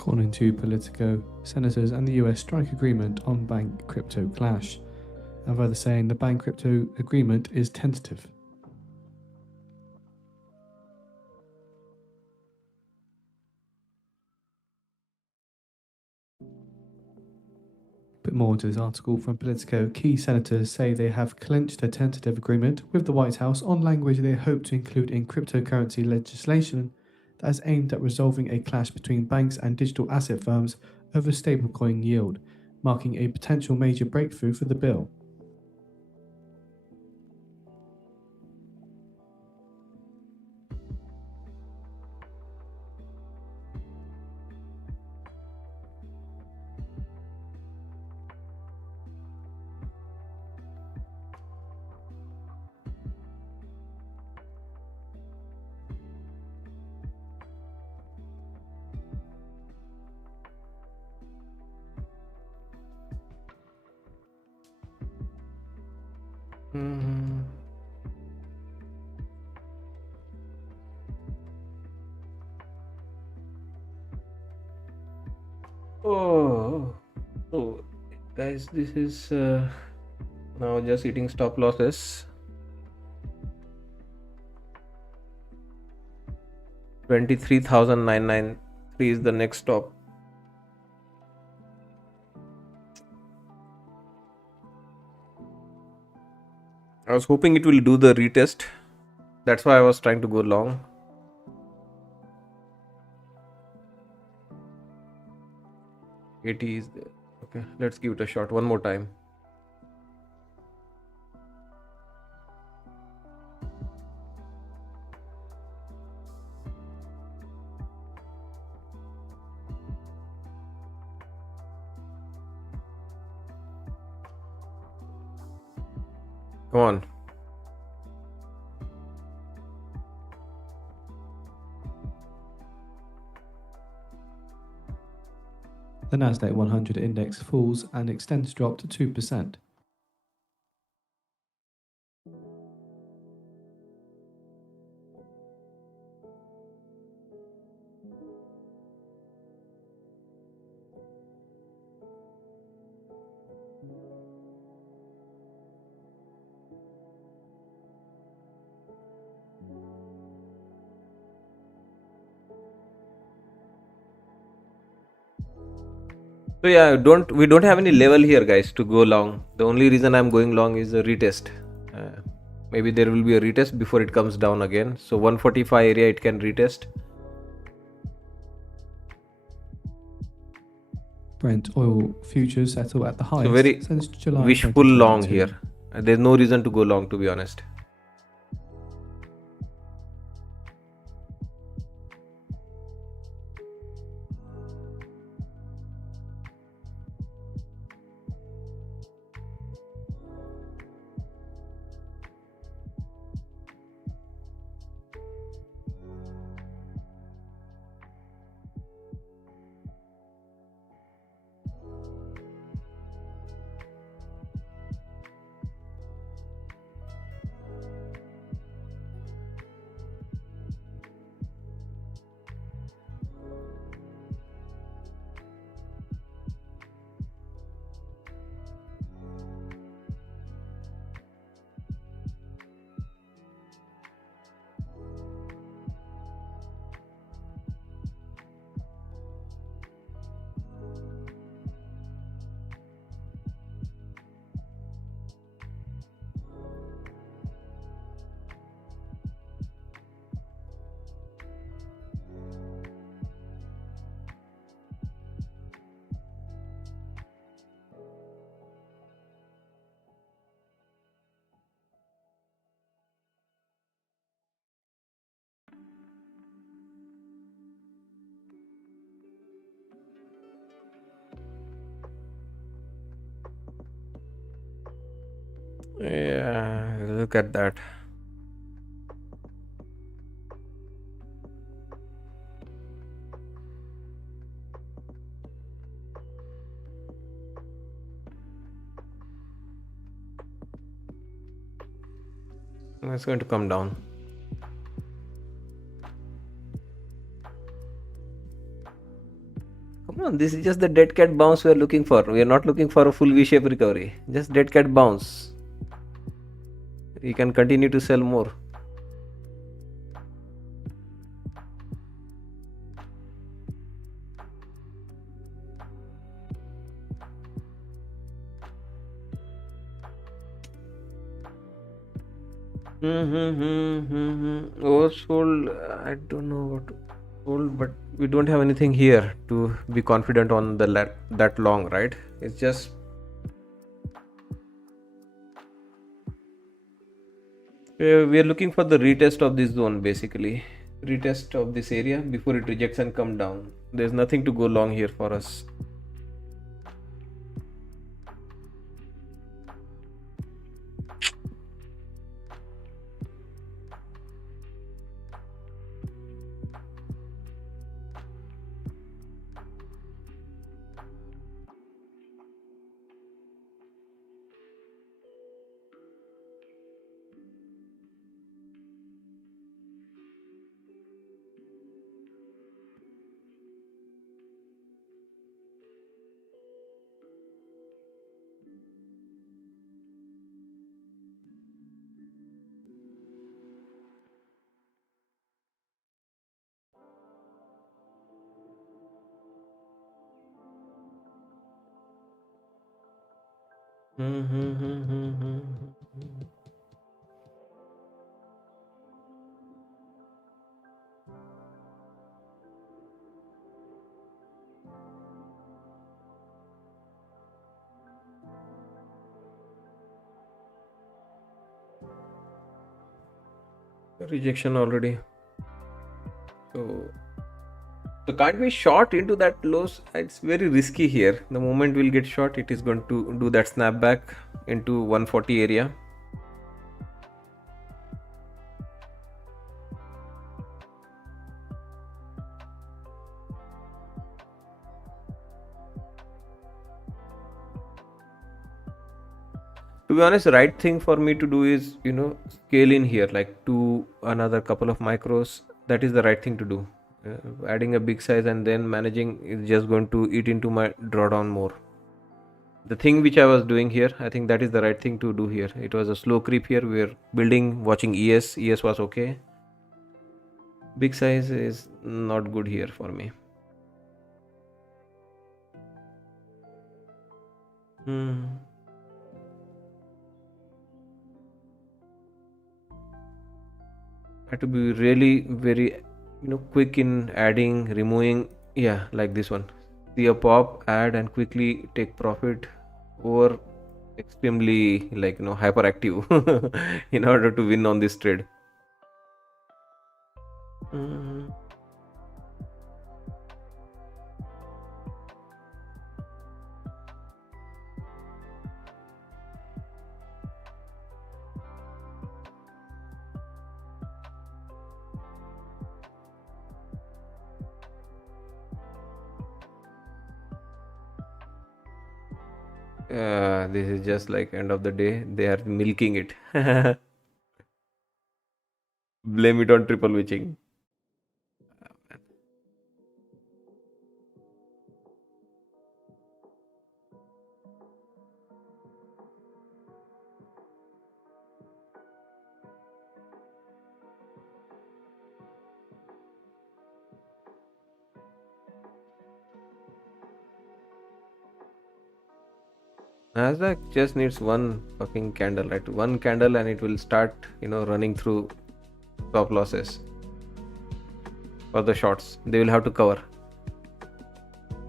According to Politico, senators and the US strike agreement on bank crypto clash, and further saying the bank crypto agreement is tentative. Bit more into this article from Politico. Key senators say they have clinched a tentative agreement with the White House on language they hope to include in cryptocurrency legislation that is aimed at resolving a clash between banks and digital asset firms over stablecoin yield, marking a potential major breakthrough for the bill. Oh, so guys, this is now just hitting stop losses. 23,993 is the next stop. I was hoping it will do the retest. That's why I was trying to go long. It is there. Okay, let's give it a shot one more time. Come on. The Nasdaq 100 index falls and extends drop to 2%. So yeah, we don't have any level here, guys, to go long. The only reason I'm going long is a retest. Maybe there will be a retest before it comes down again. So 145 area it can retest. Brent oil futures settle at the highest So very since July wishful long 2022. here. There's no reason to go long, to be honest. Yeah, look at that. It's going to come down. No, this is just the dead cat bounce we are looking for. We are not looking for a full V-shape recovery. Just dead cat bounce. You can continue to sell more. Oversold, I don't know what to hold, but we don't have anything here to be confident on the that long, right? It's just we are looking for the retest of this zone, basically. Retest of this area before it rejects and come down. There's nothing to go long here for us. Rejection already. So can't we short into that lows? It's very risky here. The moment we'll get short, it is going to do that snapback into 140 area. To be honest, the right thing for me to do is, scale in here, like to another couple of micros. That is the right thing to do. Adding a big size and then managing is just going to eat into my drawdown more. The thing which I was doing here, I think that is the right thing to do here. It was a slow creep here. We are building, watching ES. ES was okay. Big size is not good here for me. Had to be really very quick in adding, removing. Yeah, like this one. See a pop, add and quickly take profit, or extremely hyperactive in order to win on this trade. This is just like end of the day, they are milking it. Blame it on triple witching. Nasdaq just needs one fucking candle, right? One candle and it will start, running through stop losses for the shorts. They will have to cover.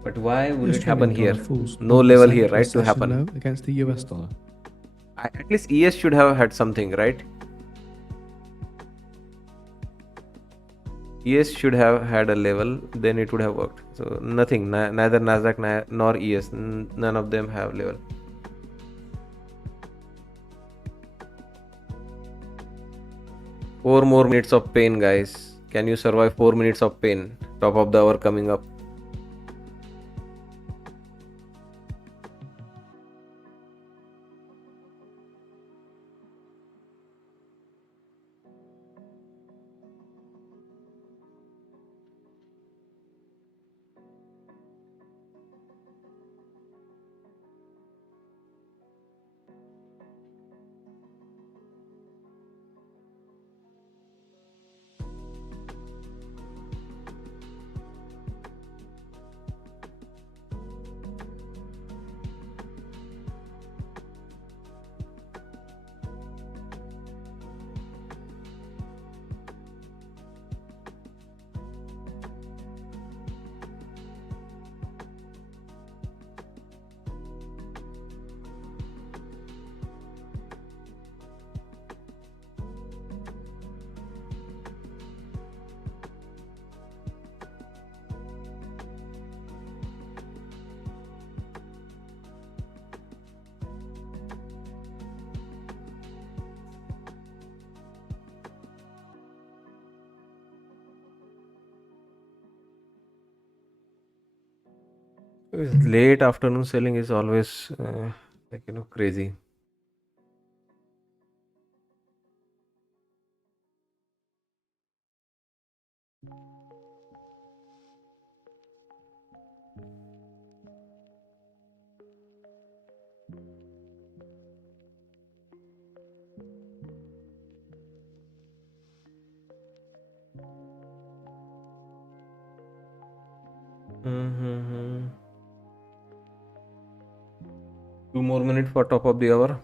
But why would it happen here? No level here, right, to happen. Against the US dollar. At least ES should have had something, right? ES should have had a level, then it would have worked. So nothing, neither Nasdaq nor ES, none of them have level. Four more minutes of pain, guys. Can you survive 4 minutes of pain? Top of the hour coming up. Late afternoon selling is always crazy. Mm-hmm. 2 more minutes for top of the hour.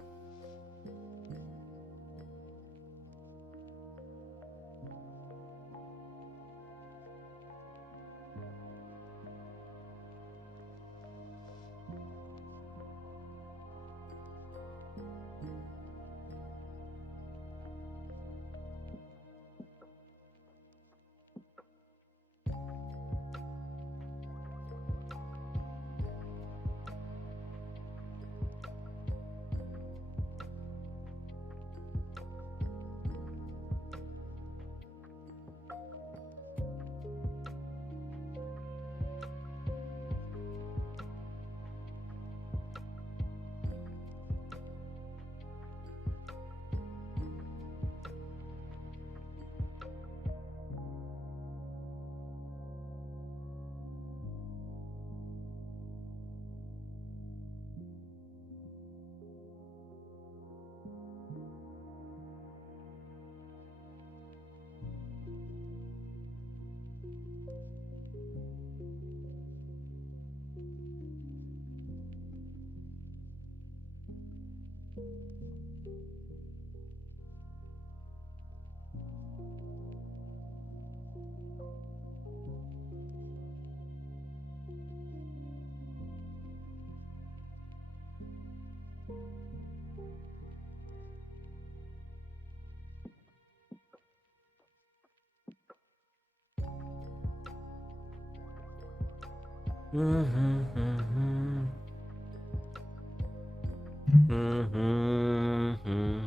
Mm-hmm. Mm-hmm. Mm-hmm. Mm-hmm.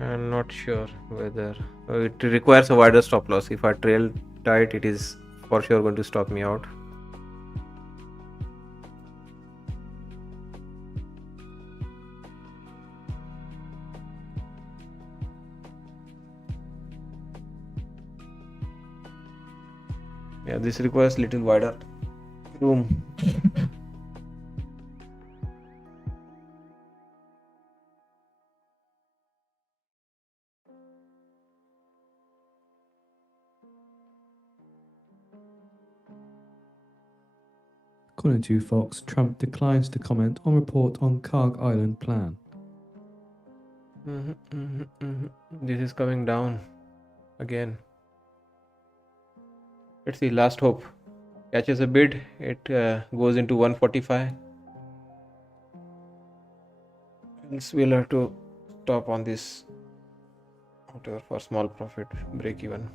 I'm not sure whether it requires a wider stop loss. If I trail tight, it is for sure going to stop me out. Yeah, this requires little wider room. According to Fox, Trump declines to comment on report on Karg Island plan. This is coming down again. Let's see, last hope catches a bid. It goes into 145. Else we'll have to stop on this, whatever, for small profit, break even.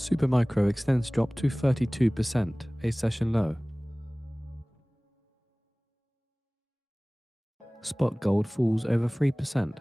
Supermicro extends drop to 32%, a session low. Spot gold falls over 3%.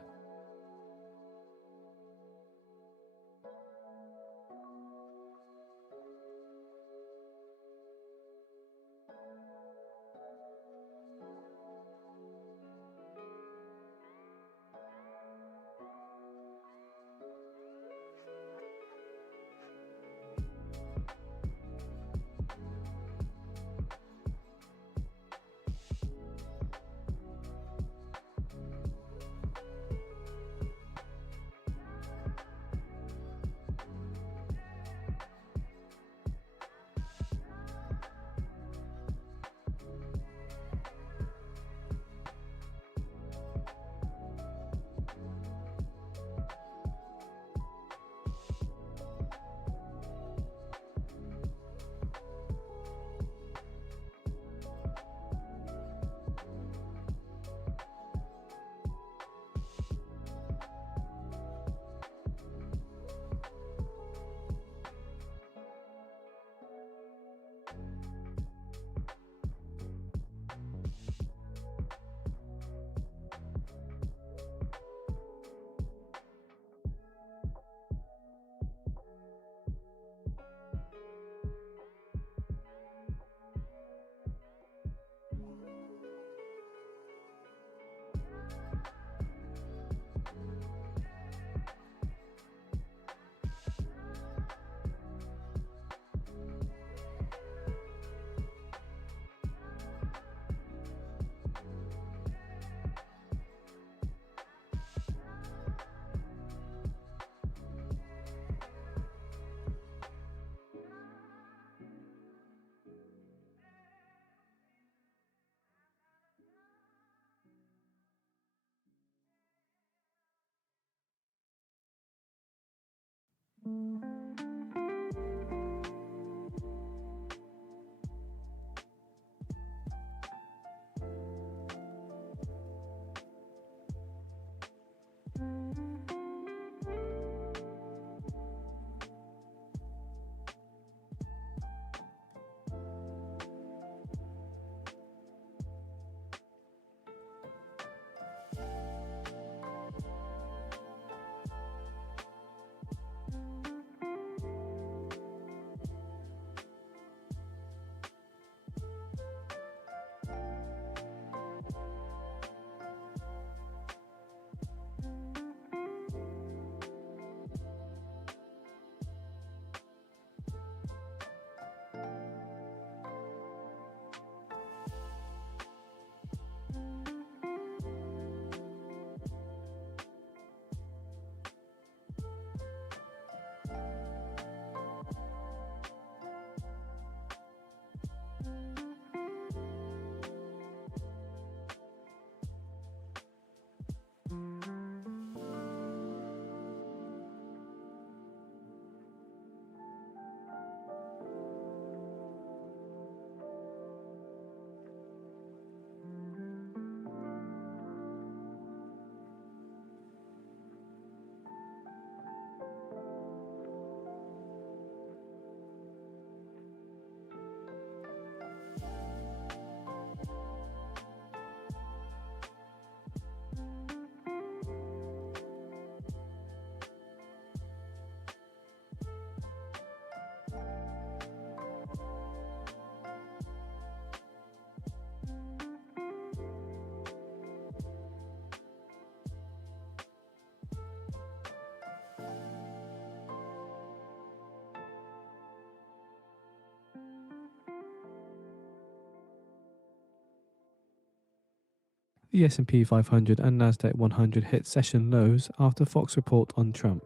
The S&P 500 and Nasdaq 100 hit session lows after Fox report on Trump.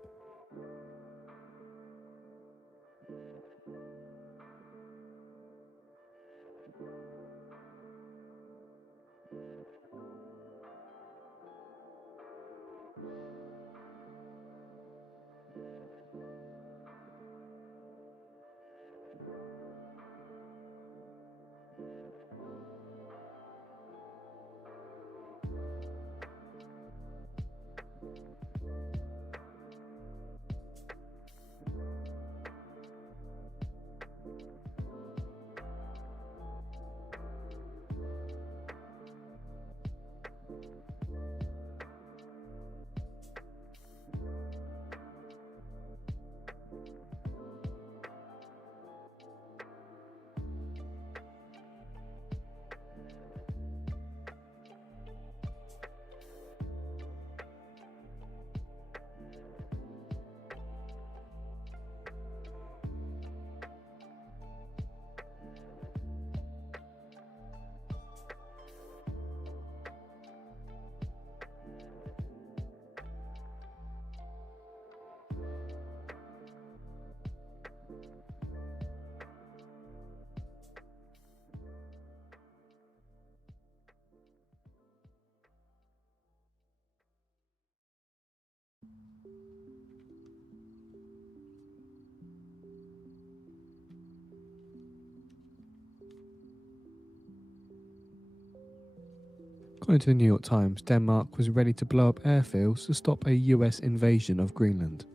According to the New York Times, Denmark was ready to blow up airfields to stop a US invasion of Greenland.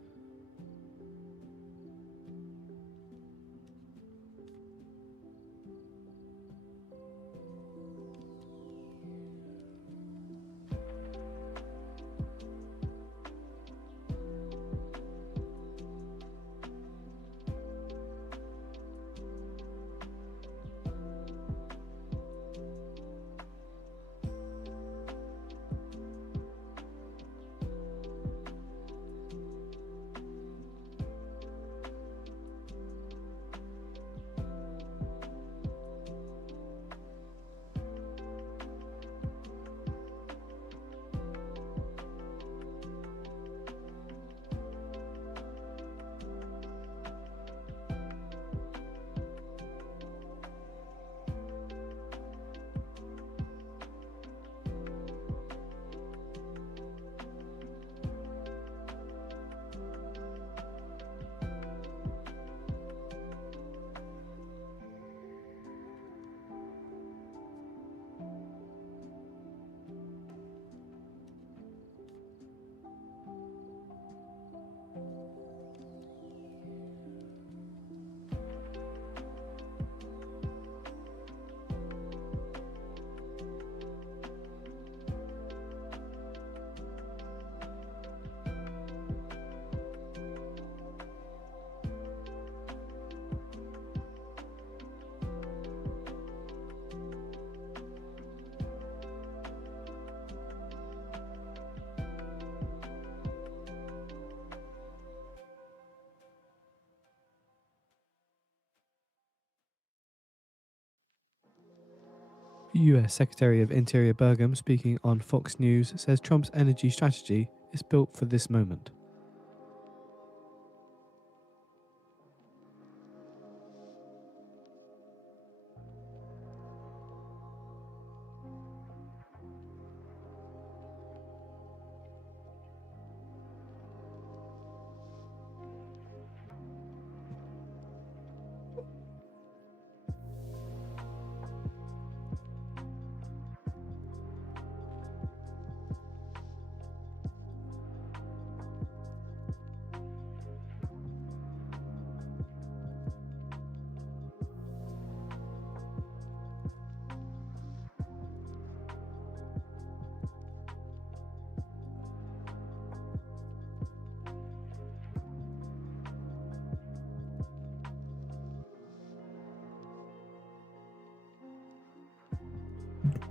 US Secretary of Interior Burgum, speaking on Fox News, says Trump's energy strategy is built for this moment.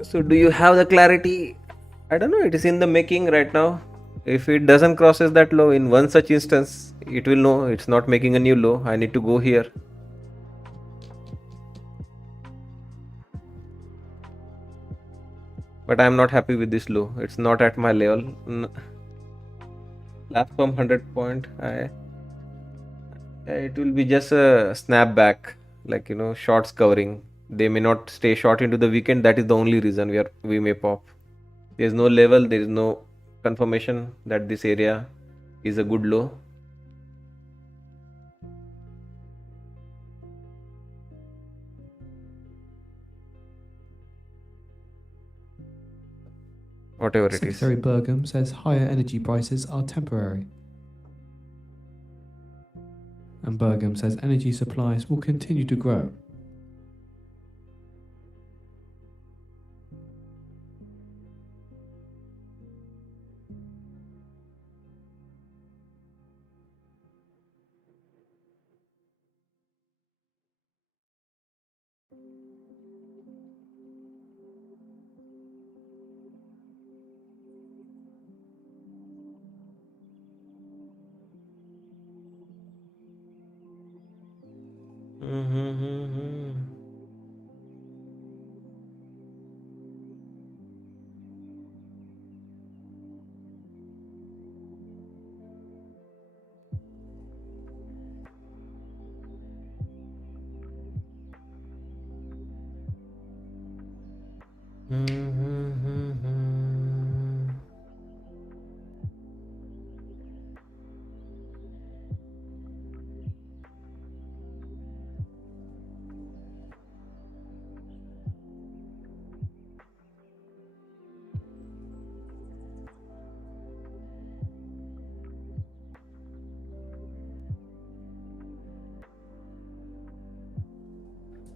So do you have the clarity? I don't know, it is in the making right now. If it doesn't crosses that low in one such instance, it will know it's not making a new low. I need to go here. but I'm not happy with this low. It's not at my level. Last from 100 point, it will be just a snapback, like shorts covering. They may not stay short into the weekend. That is the only reason we may pop. There is no level. There is no confirmation that this area is a good low. Whatever it is. Secretary Burgum says higher energy prices are temporary. And Burgum says energy supplies will continue to grow.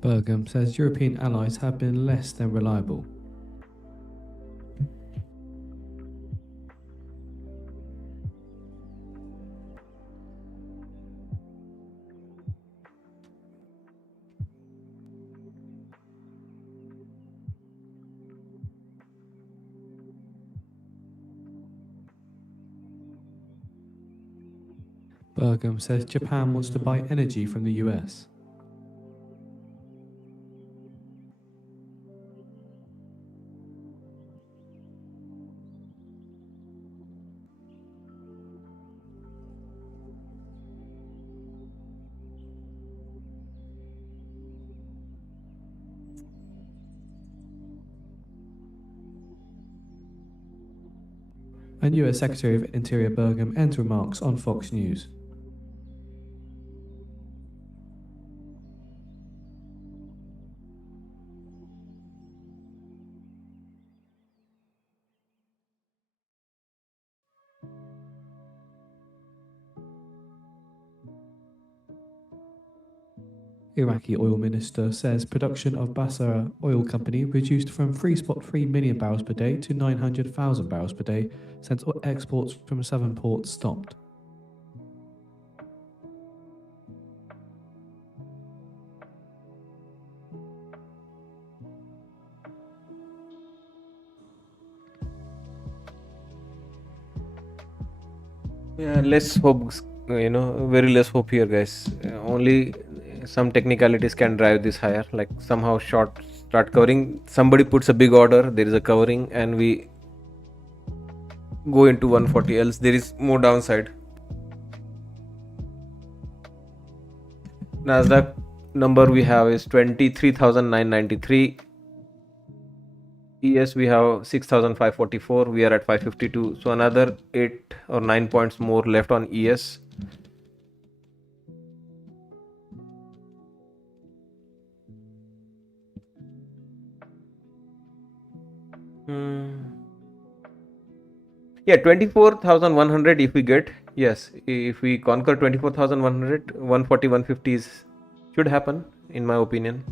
Burgum says European allies have been less than reliable. Burgum says Japan wants to buy energy from the US. And US Secretary of Interior Burgum ends remarks on Fox News. Iraqi oil minister says production of Basra Oil Company reduced from 3.3 million barrels per day to 900,000 barrels per day since exports from 7 ports stopped. Yeah, less hope, very less hope here, guys. Only some technicalities can drive this higher. Like somehow short start covering. Somebody puts a big order, there is a covering, and we go into 140. Else there is more downside. Nasdaq number we have is 23,993. ES we have 6,544. We are at 552. So another 8 or 9 points more left on ES. Yeah, 24,100 if we get. Yes, if we conquer 24,100, 140, 150 should happen in my opinion.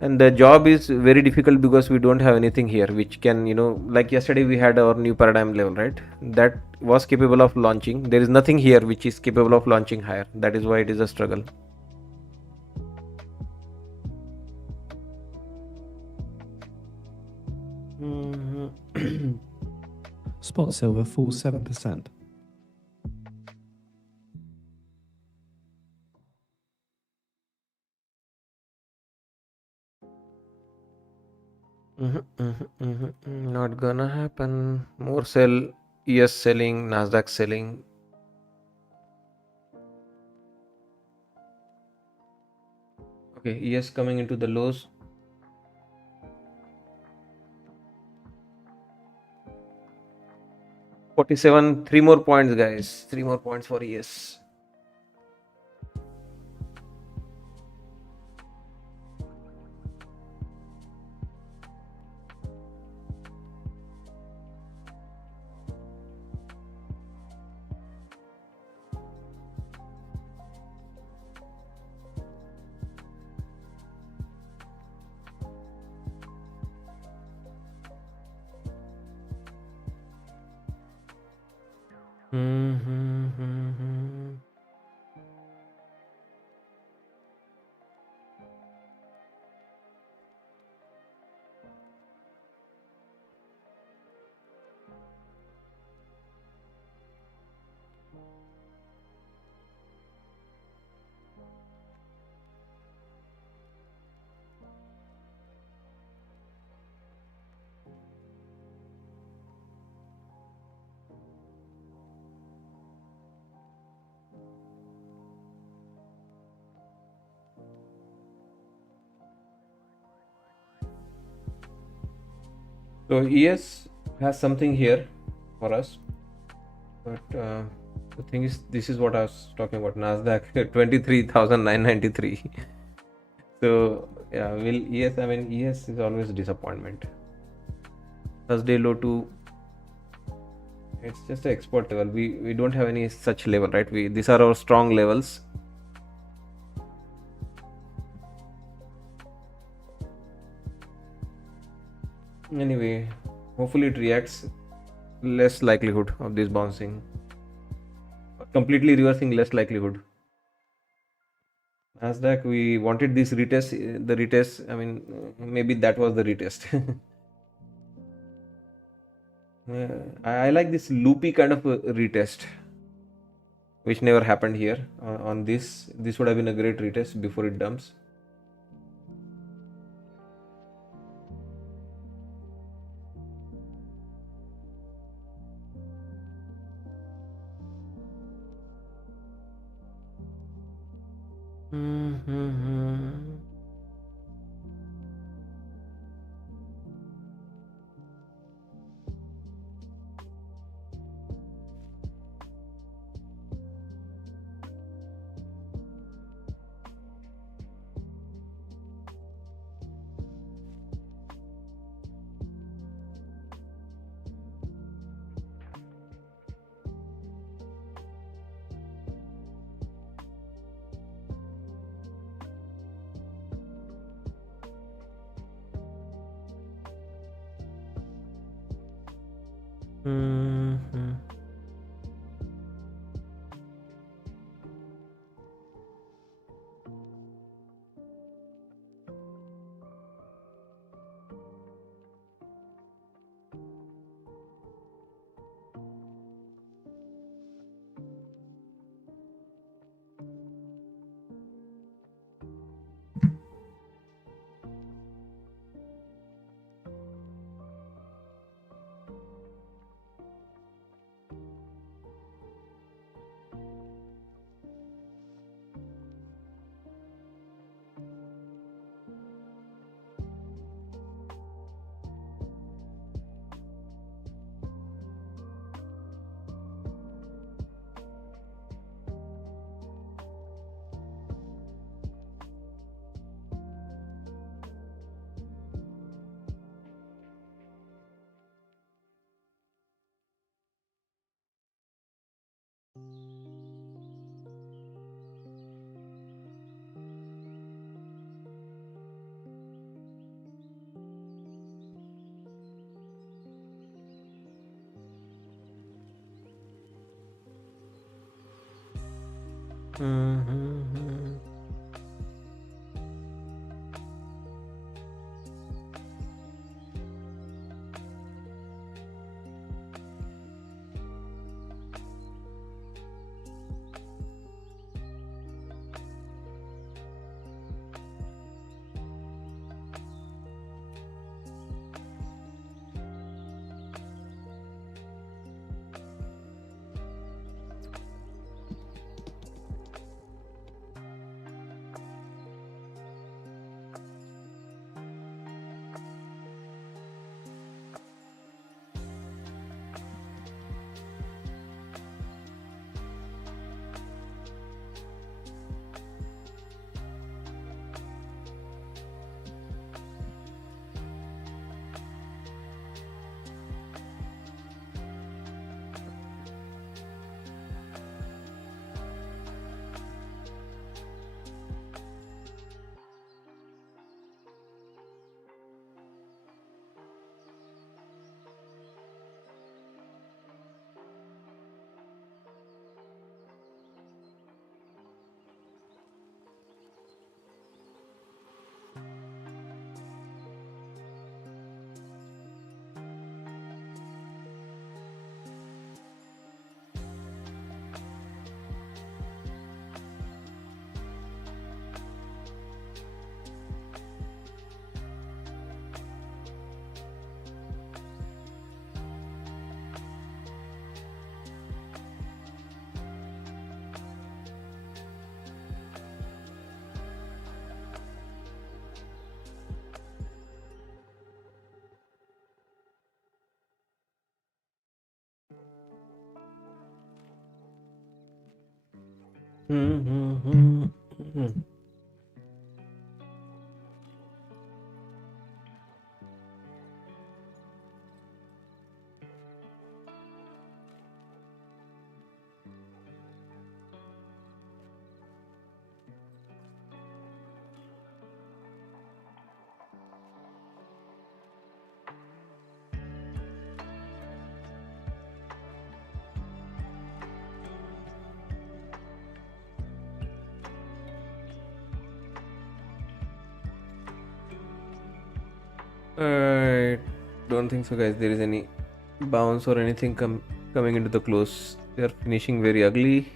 And the job is very difficult because we don't have anything here which can, like yesterday we had our new paradigm level, right? That was capable of launching. There is nothing here which is capable of launching higher. That is why it is a struggle. Spot silver falls 7%. Not gonna happen. More sell. ES selling. Nasdaq selling. Okay, ES coming into the lows. 47. 3 more points, guys. 3 more points for ES. So ES has something here for us, but the thing is, this is what I was talking about. Nasdaq 23,993. So yeah, will ES? I mean, ES is always a disappointment. Thursday low to, it's just an export level. We don't have any such level, right? These are our strong levels. Anyway, hopefully it reacts. Less likelihood of this bouncing. Completely reversing, less likelihood. Nasdaq, we wanted this retest. The retest, I mean, maybe that was the retest. I like this loopy kind of retest, which never happened here on this. This would have been a great retest before it dumps. I don't think so, guys. There is any bounce or anything coming into the close. They are finishing very ugly.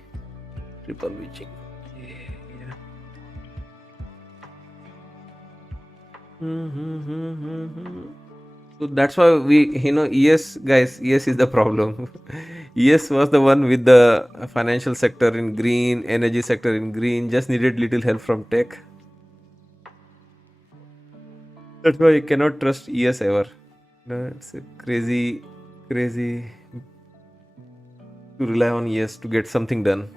Triple reaching. Yeah. So that's why ES, guys, ES is the problem. ES was the one with the financial sector in green, energy sector in green, just needed little help from tech. That's why you cannot trust ES ever. It's a crazy to rely on ES to get something done.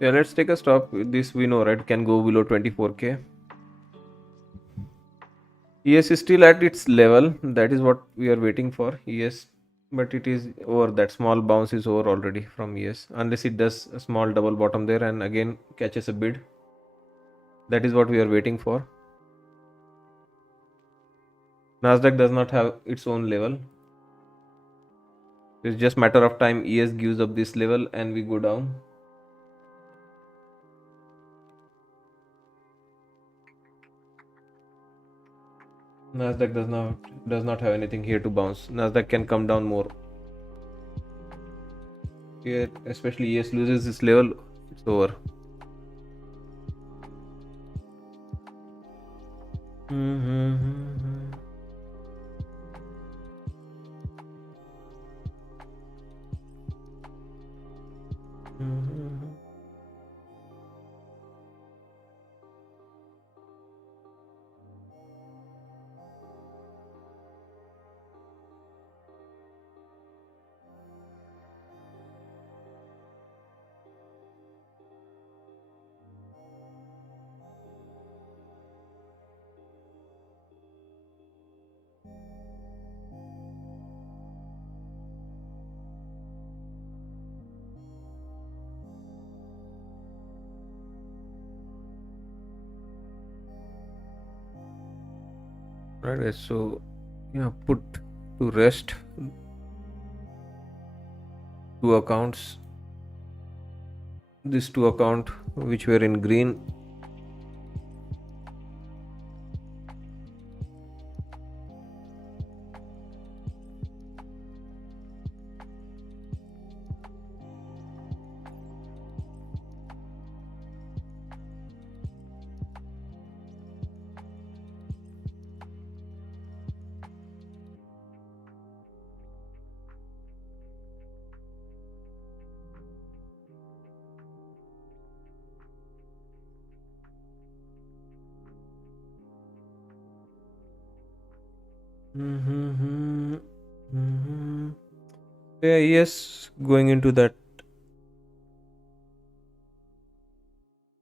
Yeah, let's take a stop. This we know, right? Can go below 24k. ES is still at its level. That is what we are waiting for. ES, but it is over. That small bounce is over already from ES. Unless it does a small double bottom there and again catches a bid. That is what we are waiting for. Nasdaq does not have its own level. It's just matter of time. ES gives up this level and we go down. Nasdaq does not have anything here to bounce. Nasdaq can come down more. Here, especially ES loses this level, it's over. Right, guys. So, yeah, put to rest two accounts. These two accounts which were in green. Yeah, yes, going into that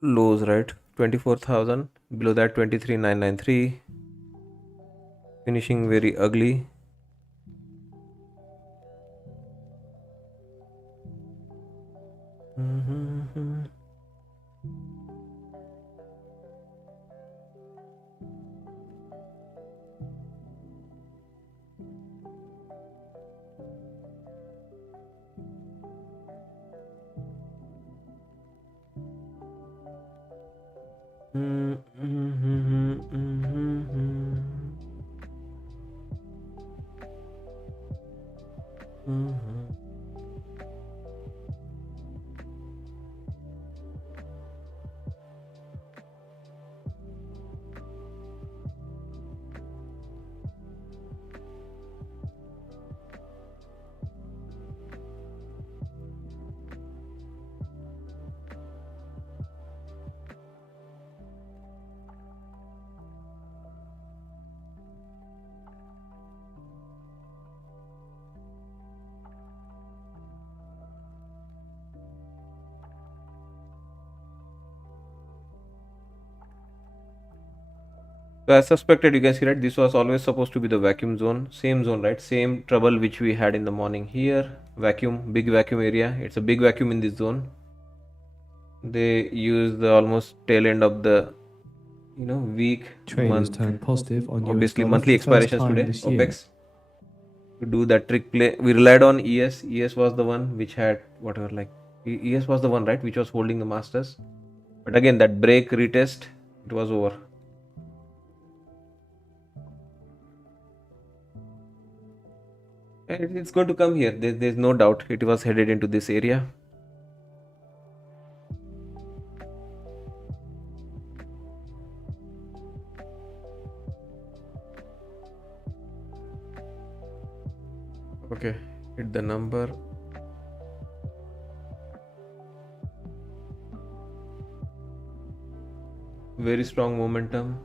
lows, right? 24,000. Below that, 23,993. Finishing very ugly. So as suspected, you can see, right, this was always supposed to be the vacuum zone, same zone, right, same trouble which we had in the morning here. Vacuum, big vacuum area, it's a big vacuum in this zone. They use the almost tail end of the week, Traders month, turned positive on US obviously dollar for monthly the first expirations time today, this year. OPEX, to do that trick play. We relied on ES was the one which had whatever, like ES was the one, right, which was holding the masters, but again that break retest, it was over. And it's going to come here, there's no doubt it was headed into this area. Okay, hit the number. Very strong momentum.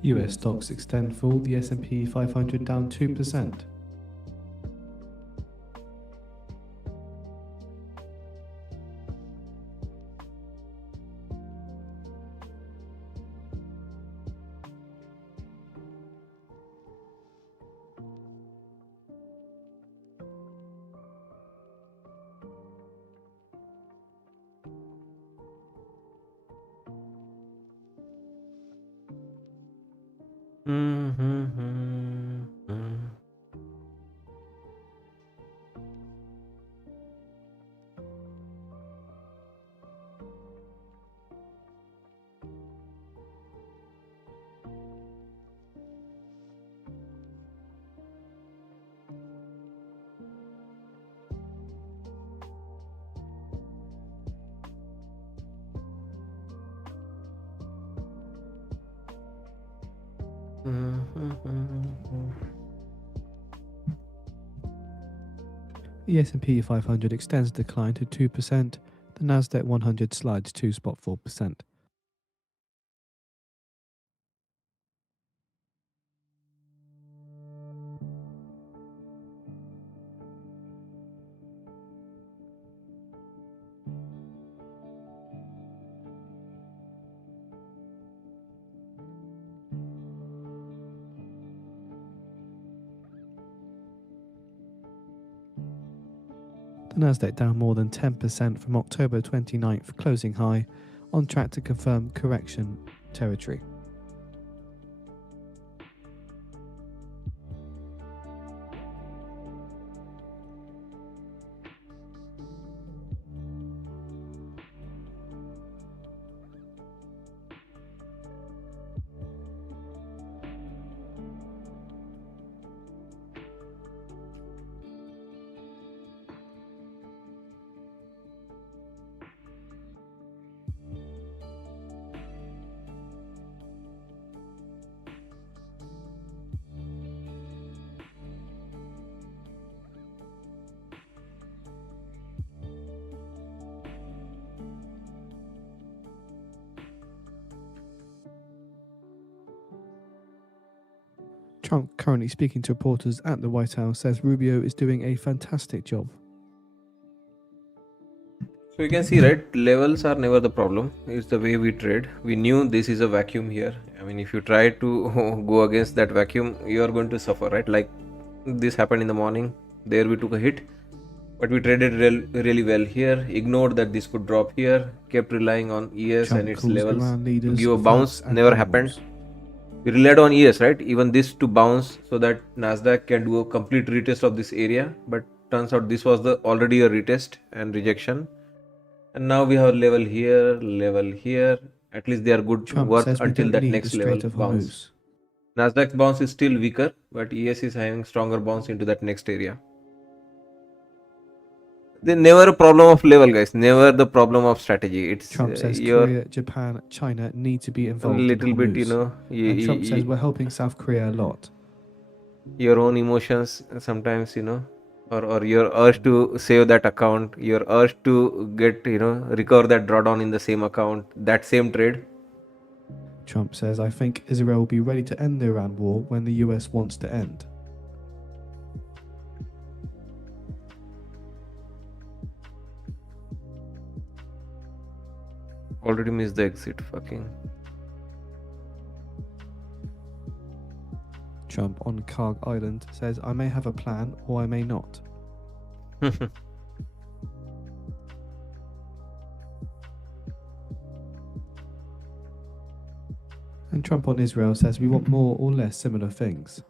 US stocks extend fall, the S&P 500 down 2%. The S&P 500 extends decline to 2%, the Nasdaq 100 slides 2.4%. The Nasdaq down more than 10% from October 29th closing high, on track to confirm correction territory. Trump, currently speaking to reporters at the White House, says Rubio is doing a fantastic job. So you can see, right, levels are never the problem, it's the way we trade. We knew this is a vacuum here. I mean, if you try to go against that vacuum, you are going to suffer, right? Like this happened in the morning, there we took a hit, but we traded really well here, ignored that this could drop here, kept relying on ES Trump and its calls levels Iran to leaders, give a bounce. thugs and Never happened. animals. We relied on ES, right? Even this to bounce so that Nasdaq can do a complete retest of this area, but turns out this was the already a retest and rejection. And now we have level here. At least they are good Trump worth says we until don't that need the next level Strait of bounce. Hormuz. Nasdaq's bounce is still weaker, but ES is having stronger bounce into that next area. They never a problem of level, guys. Never the problem of strategy. It's Trump says your Korea, Japan, China need to be a involved little in bit, Hormuz. And Trump says we're helping South Korea a lot. your own emotions sometimes, or your urge to save that account, your urge to get, recover that drawdown in the same account, that same trade. Trump says, I think Israel will be ready to end the Iran war when the US wants to end. Already missed the exit. Fucking. Trump on Karg Island says, I may have a plan or I may not. And Trump on Israel says we want more or less similar things.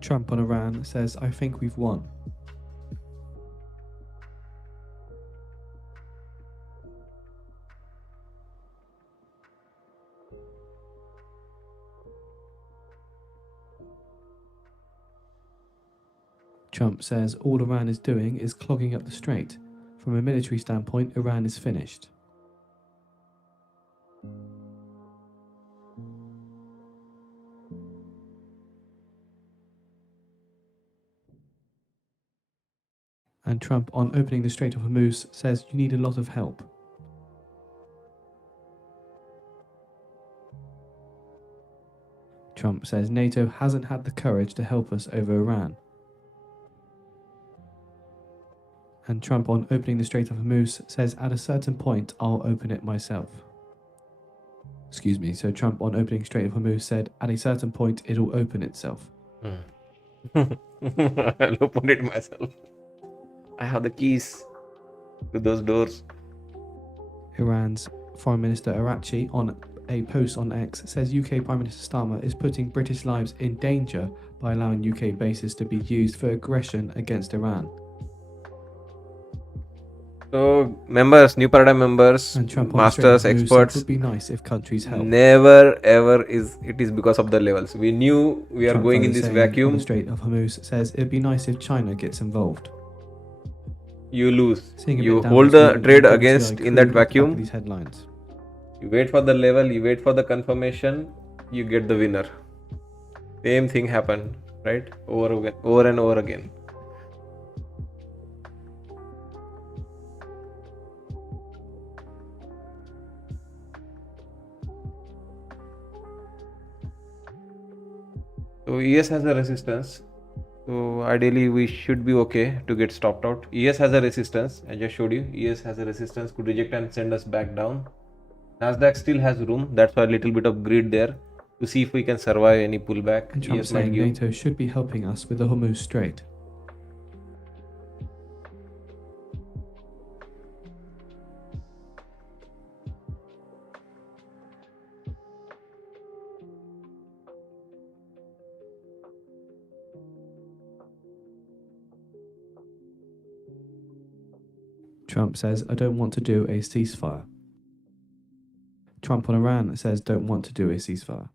Trump on Iran says, I think we've won. Trump says all Iran is doing is clogging up the strait. From a military standpoint, Iran is finished. And Trump on opening the Strait of Hormuz says you need a lot of help. Trump says NATO hasn't had the courage to help us over Iran. And Trump on opening the Strait of Hormuz says at a certain point I'll open it myself. Excuse me, so Trump on opening Strait of Hormuz said at a certain point it'll open itself. I'll open it myself. I have the keys to those doors. Iran's Foreign Minister Arachi on a post on X says UK Prime Minister Starmer is putting British lives in danger by allowing UK bases to be used for aggression against Iran. So members, new paradigm members, And Trump on masters, Strait of Hormuz said experts, it would be nice if countries help. never ever it is because of the levels. We knew we are Trump going in further this saying on vacuum. the Strait of Hormuz says it'd be nice if China gets involved. You lose. Seeing a You bit down hold this the movement, trade WTI against in crude that off the back of vacuum. These headlines. You wait for the level, you wait for the confirmation, you get the winner. Same thing happened, right? Over and over again. So ES has a resistance. So ideally we should be okay to get stopped out. ES has a resistance. I just showed you. ES has a resistance, could reject and send us back down. Nasdaq still has room. That's why a little bit of greed there to see if we can survive any pullback. And Trump ES might saying give. NATO should be helping us with the Hormuz Strait. Trump says, I don't want to do a ceasefire. Trump on Iran says, don't want to do a ceasefire.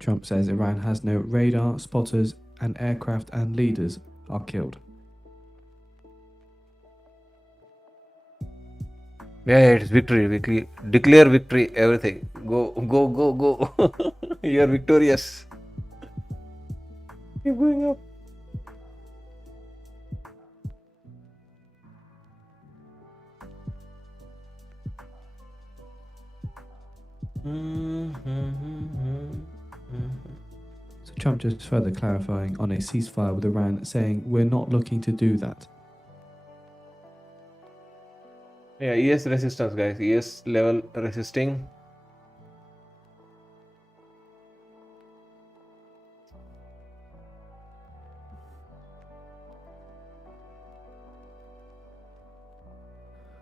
Trump says Iran has no radar, spotters, and aircraft and leaders are killed. Yeah, it's victory. Victory. Declare victory. Everything. Go, go, go, go. You're victorious. Keep going up. So Trump just further clarifying on a ceasefire with Iran, saying we're not looking to do that. Yeah, ES resistance, guys. ES level resisting.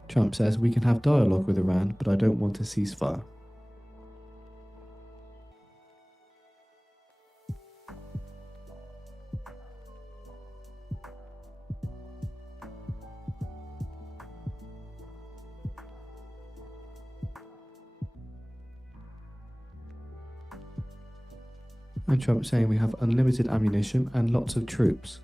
Trump says we can have dialogue with Iran, but I don't want a ceasefire. And Trump saying we have unlimited ammunition and lots of troops.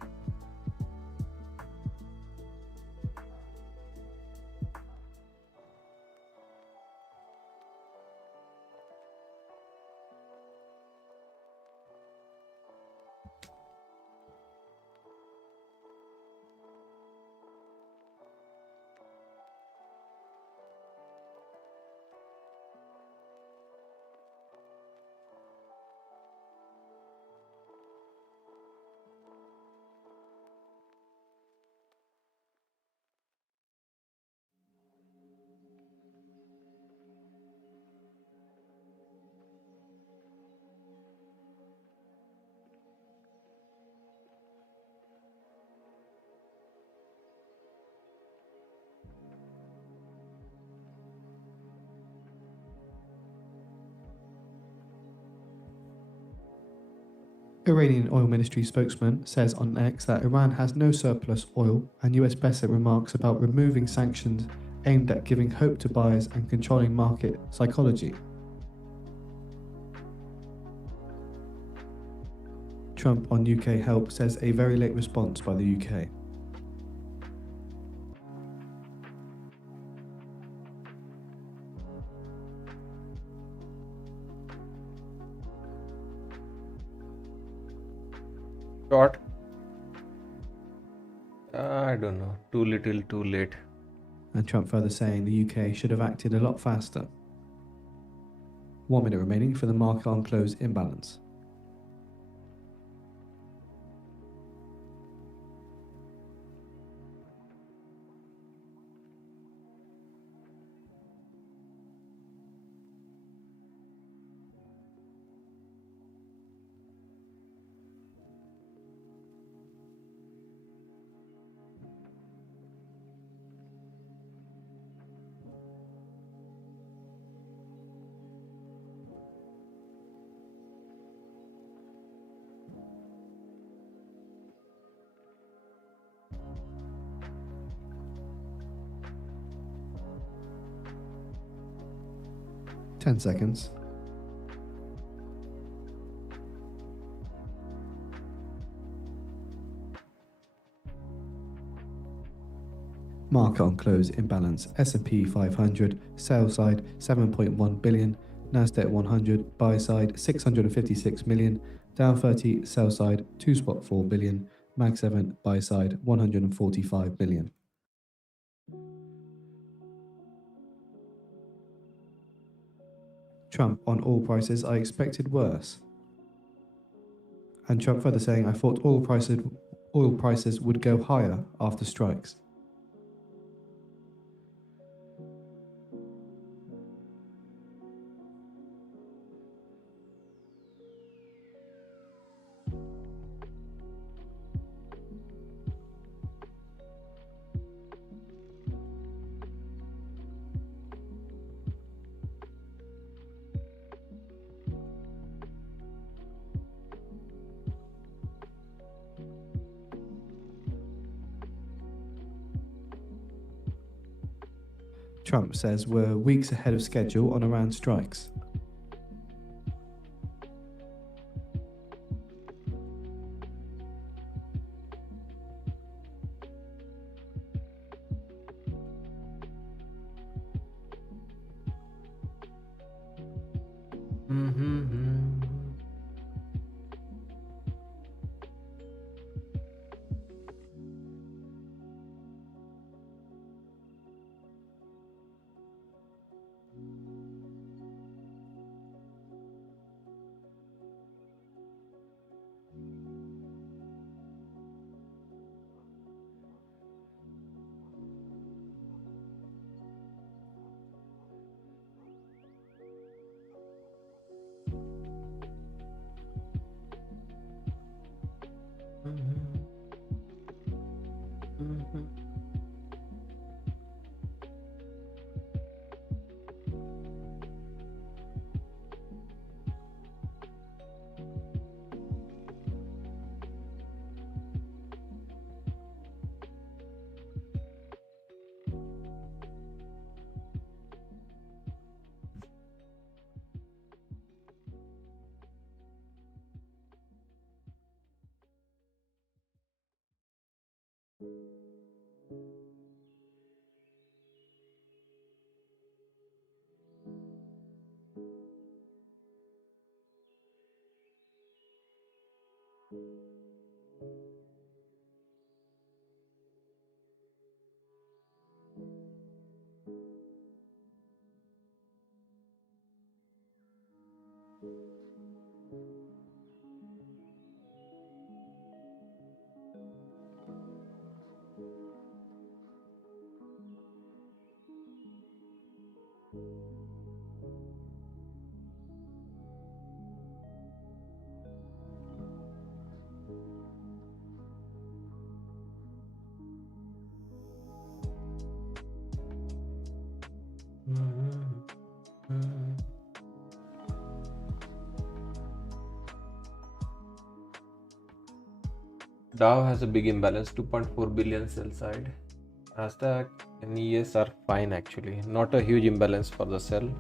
Iranian oil ministry spokesman says on X that Iran has no surplus oil, and US President remarks about removing sanctions aimed at giving hope to buyers and controlling market psychology. Trump on UK help says a very late response by the UK. Short. I don't know. Too little, too late. And Trump further saying the UK should have acted a lot faster. 1 minute remaining for the market on close imbalance. Ten seconds. Market on close imbalance. S&P 500 sell side 7.1 billion, Nasdaq 100 buy side 656 million, Dow 30 sell side 2.4 billion, Mag 7 buy side 145 million. Trump on oil prices, I expected worse. And Trump further saying, I thought oil prices would go higher after strikes. Trump says we're weeks ahead of schedule on Iran strikes. Mm-hmm. Dow has a big imbalance, 2.4 billion sell side. Nasdaq and ES are fine actually, not a huge imbalance for the sell.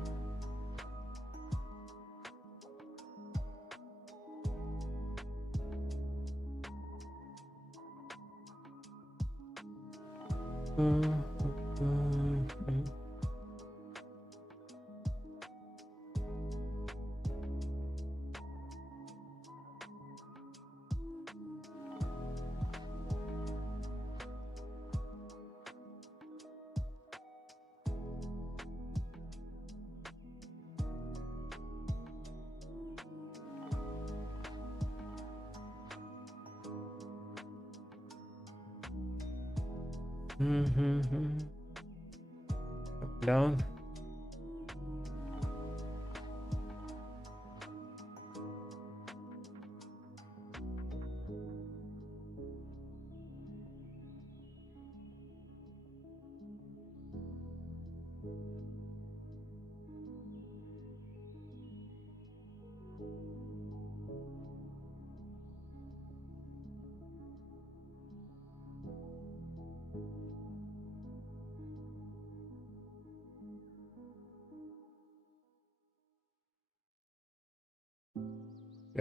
Down.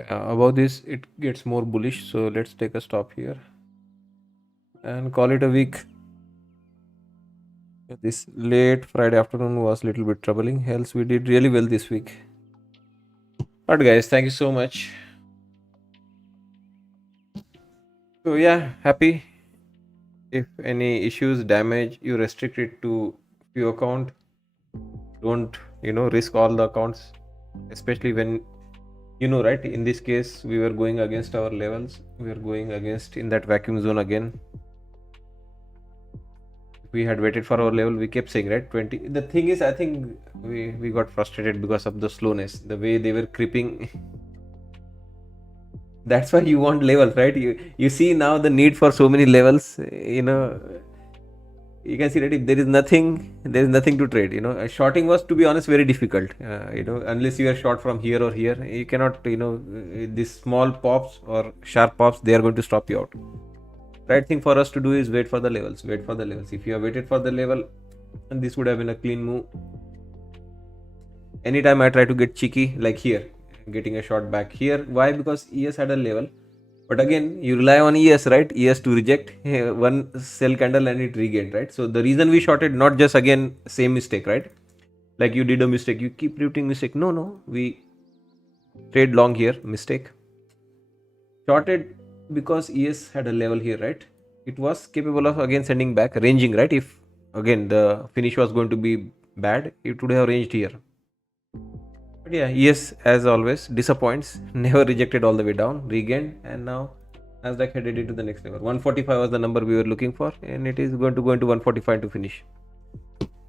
Above this it gets more bullish, so let's take a stop here and call it a week. This late Friday afternoon was a little bit troubling, else we did really well this week. But guys, thank you so much. So yeah, happy. If any issues, damage, you restrict it to few account. Don't risk all the accounts, especially when right, in this case we were going against our levels, we are going against in that vacuum zone again. If we had waited for our level, we kept saying, right, 20. The thing is, I think we got frustrated because of the slowness, the way they were creeping. That's why you want levels, right? You see now the need for so many levels. You can see that if there is nothing to trade. Shorting was, to be honest, very difficult. Unless you are short from here or here, you cannot. These small pops or sharp pops, they are going to stop you out. Right thing for us to do is wait for the levels. If you have waited for the level, and this would have been a clean move. Anytime I try to get cheeky, like here, getting a short back here. Why? Because ES had a level. But again, you rely on ES, right? ES to reject one sell candle and it regained, right? So the reason we shorted, not just again same mistake, right? Like you did a mistake, you keep repeating mistake. No, we Trade long here, mistake. Shorted because ES had a level here, right? It was capable of again sending back, ranging, right? If again the finish was going to be bad, it would have ranged here. But yeah, ES as always disappoints, never rejected all the way down, regained, and now Nasdaq headed into the next level. 145 was the number we were looking for, and it is going to go into 145 to finish.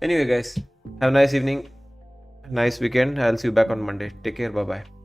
Anyway, guys, have a nice evening, nice weekend. I'll see you back on Monday. Take care. Bye bye.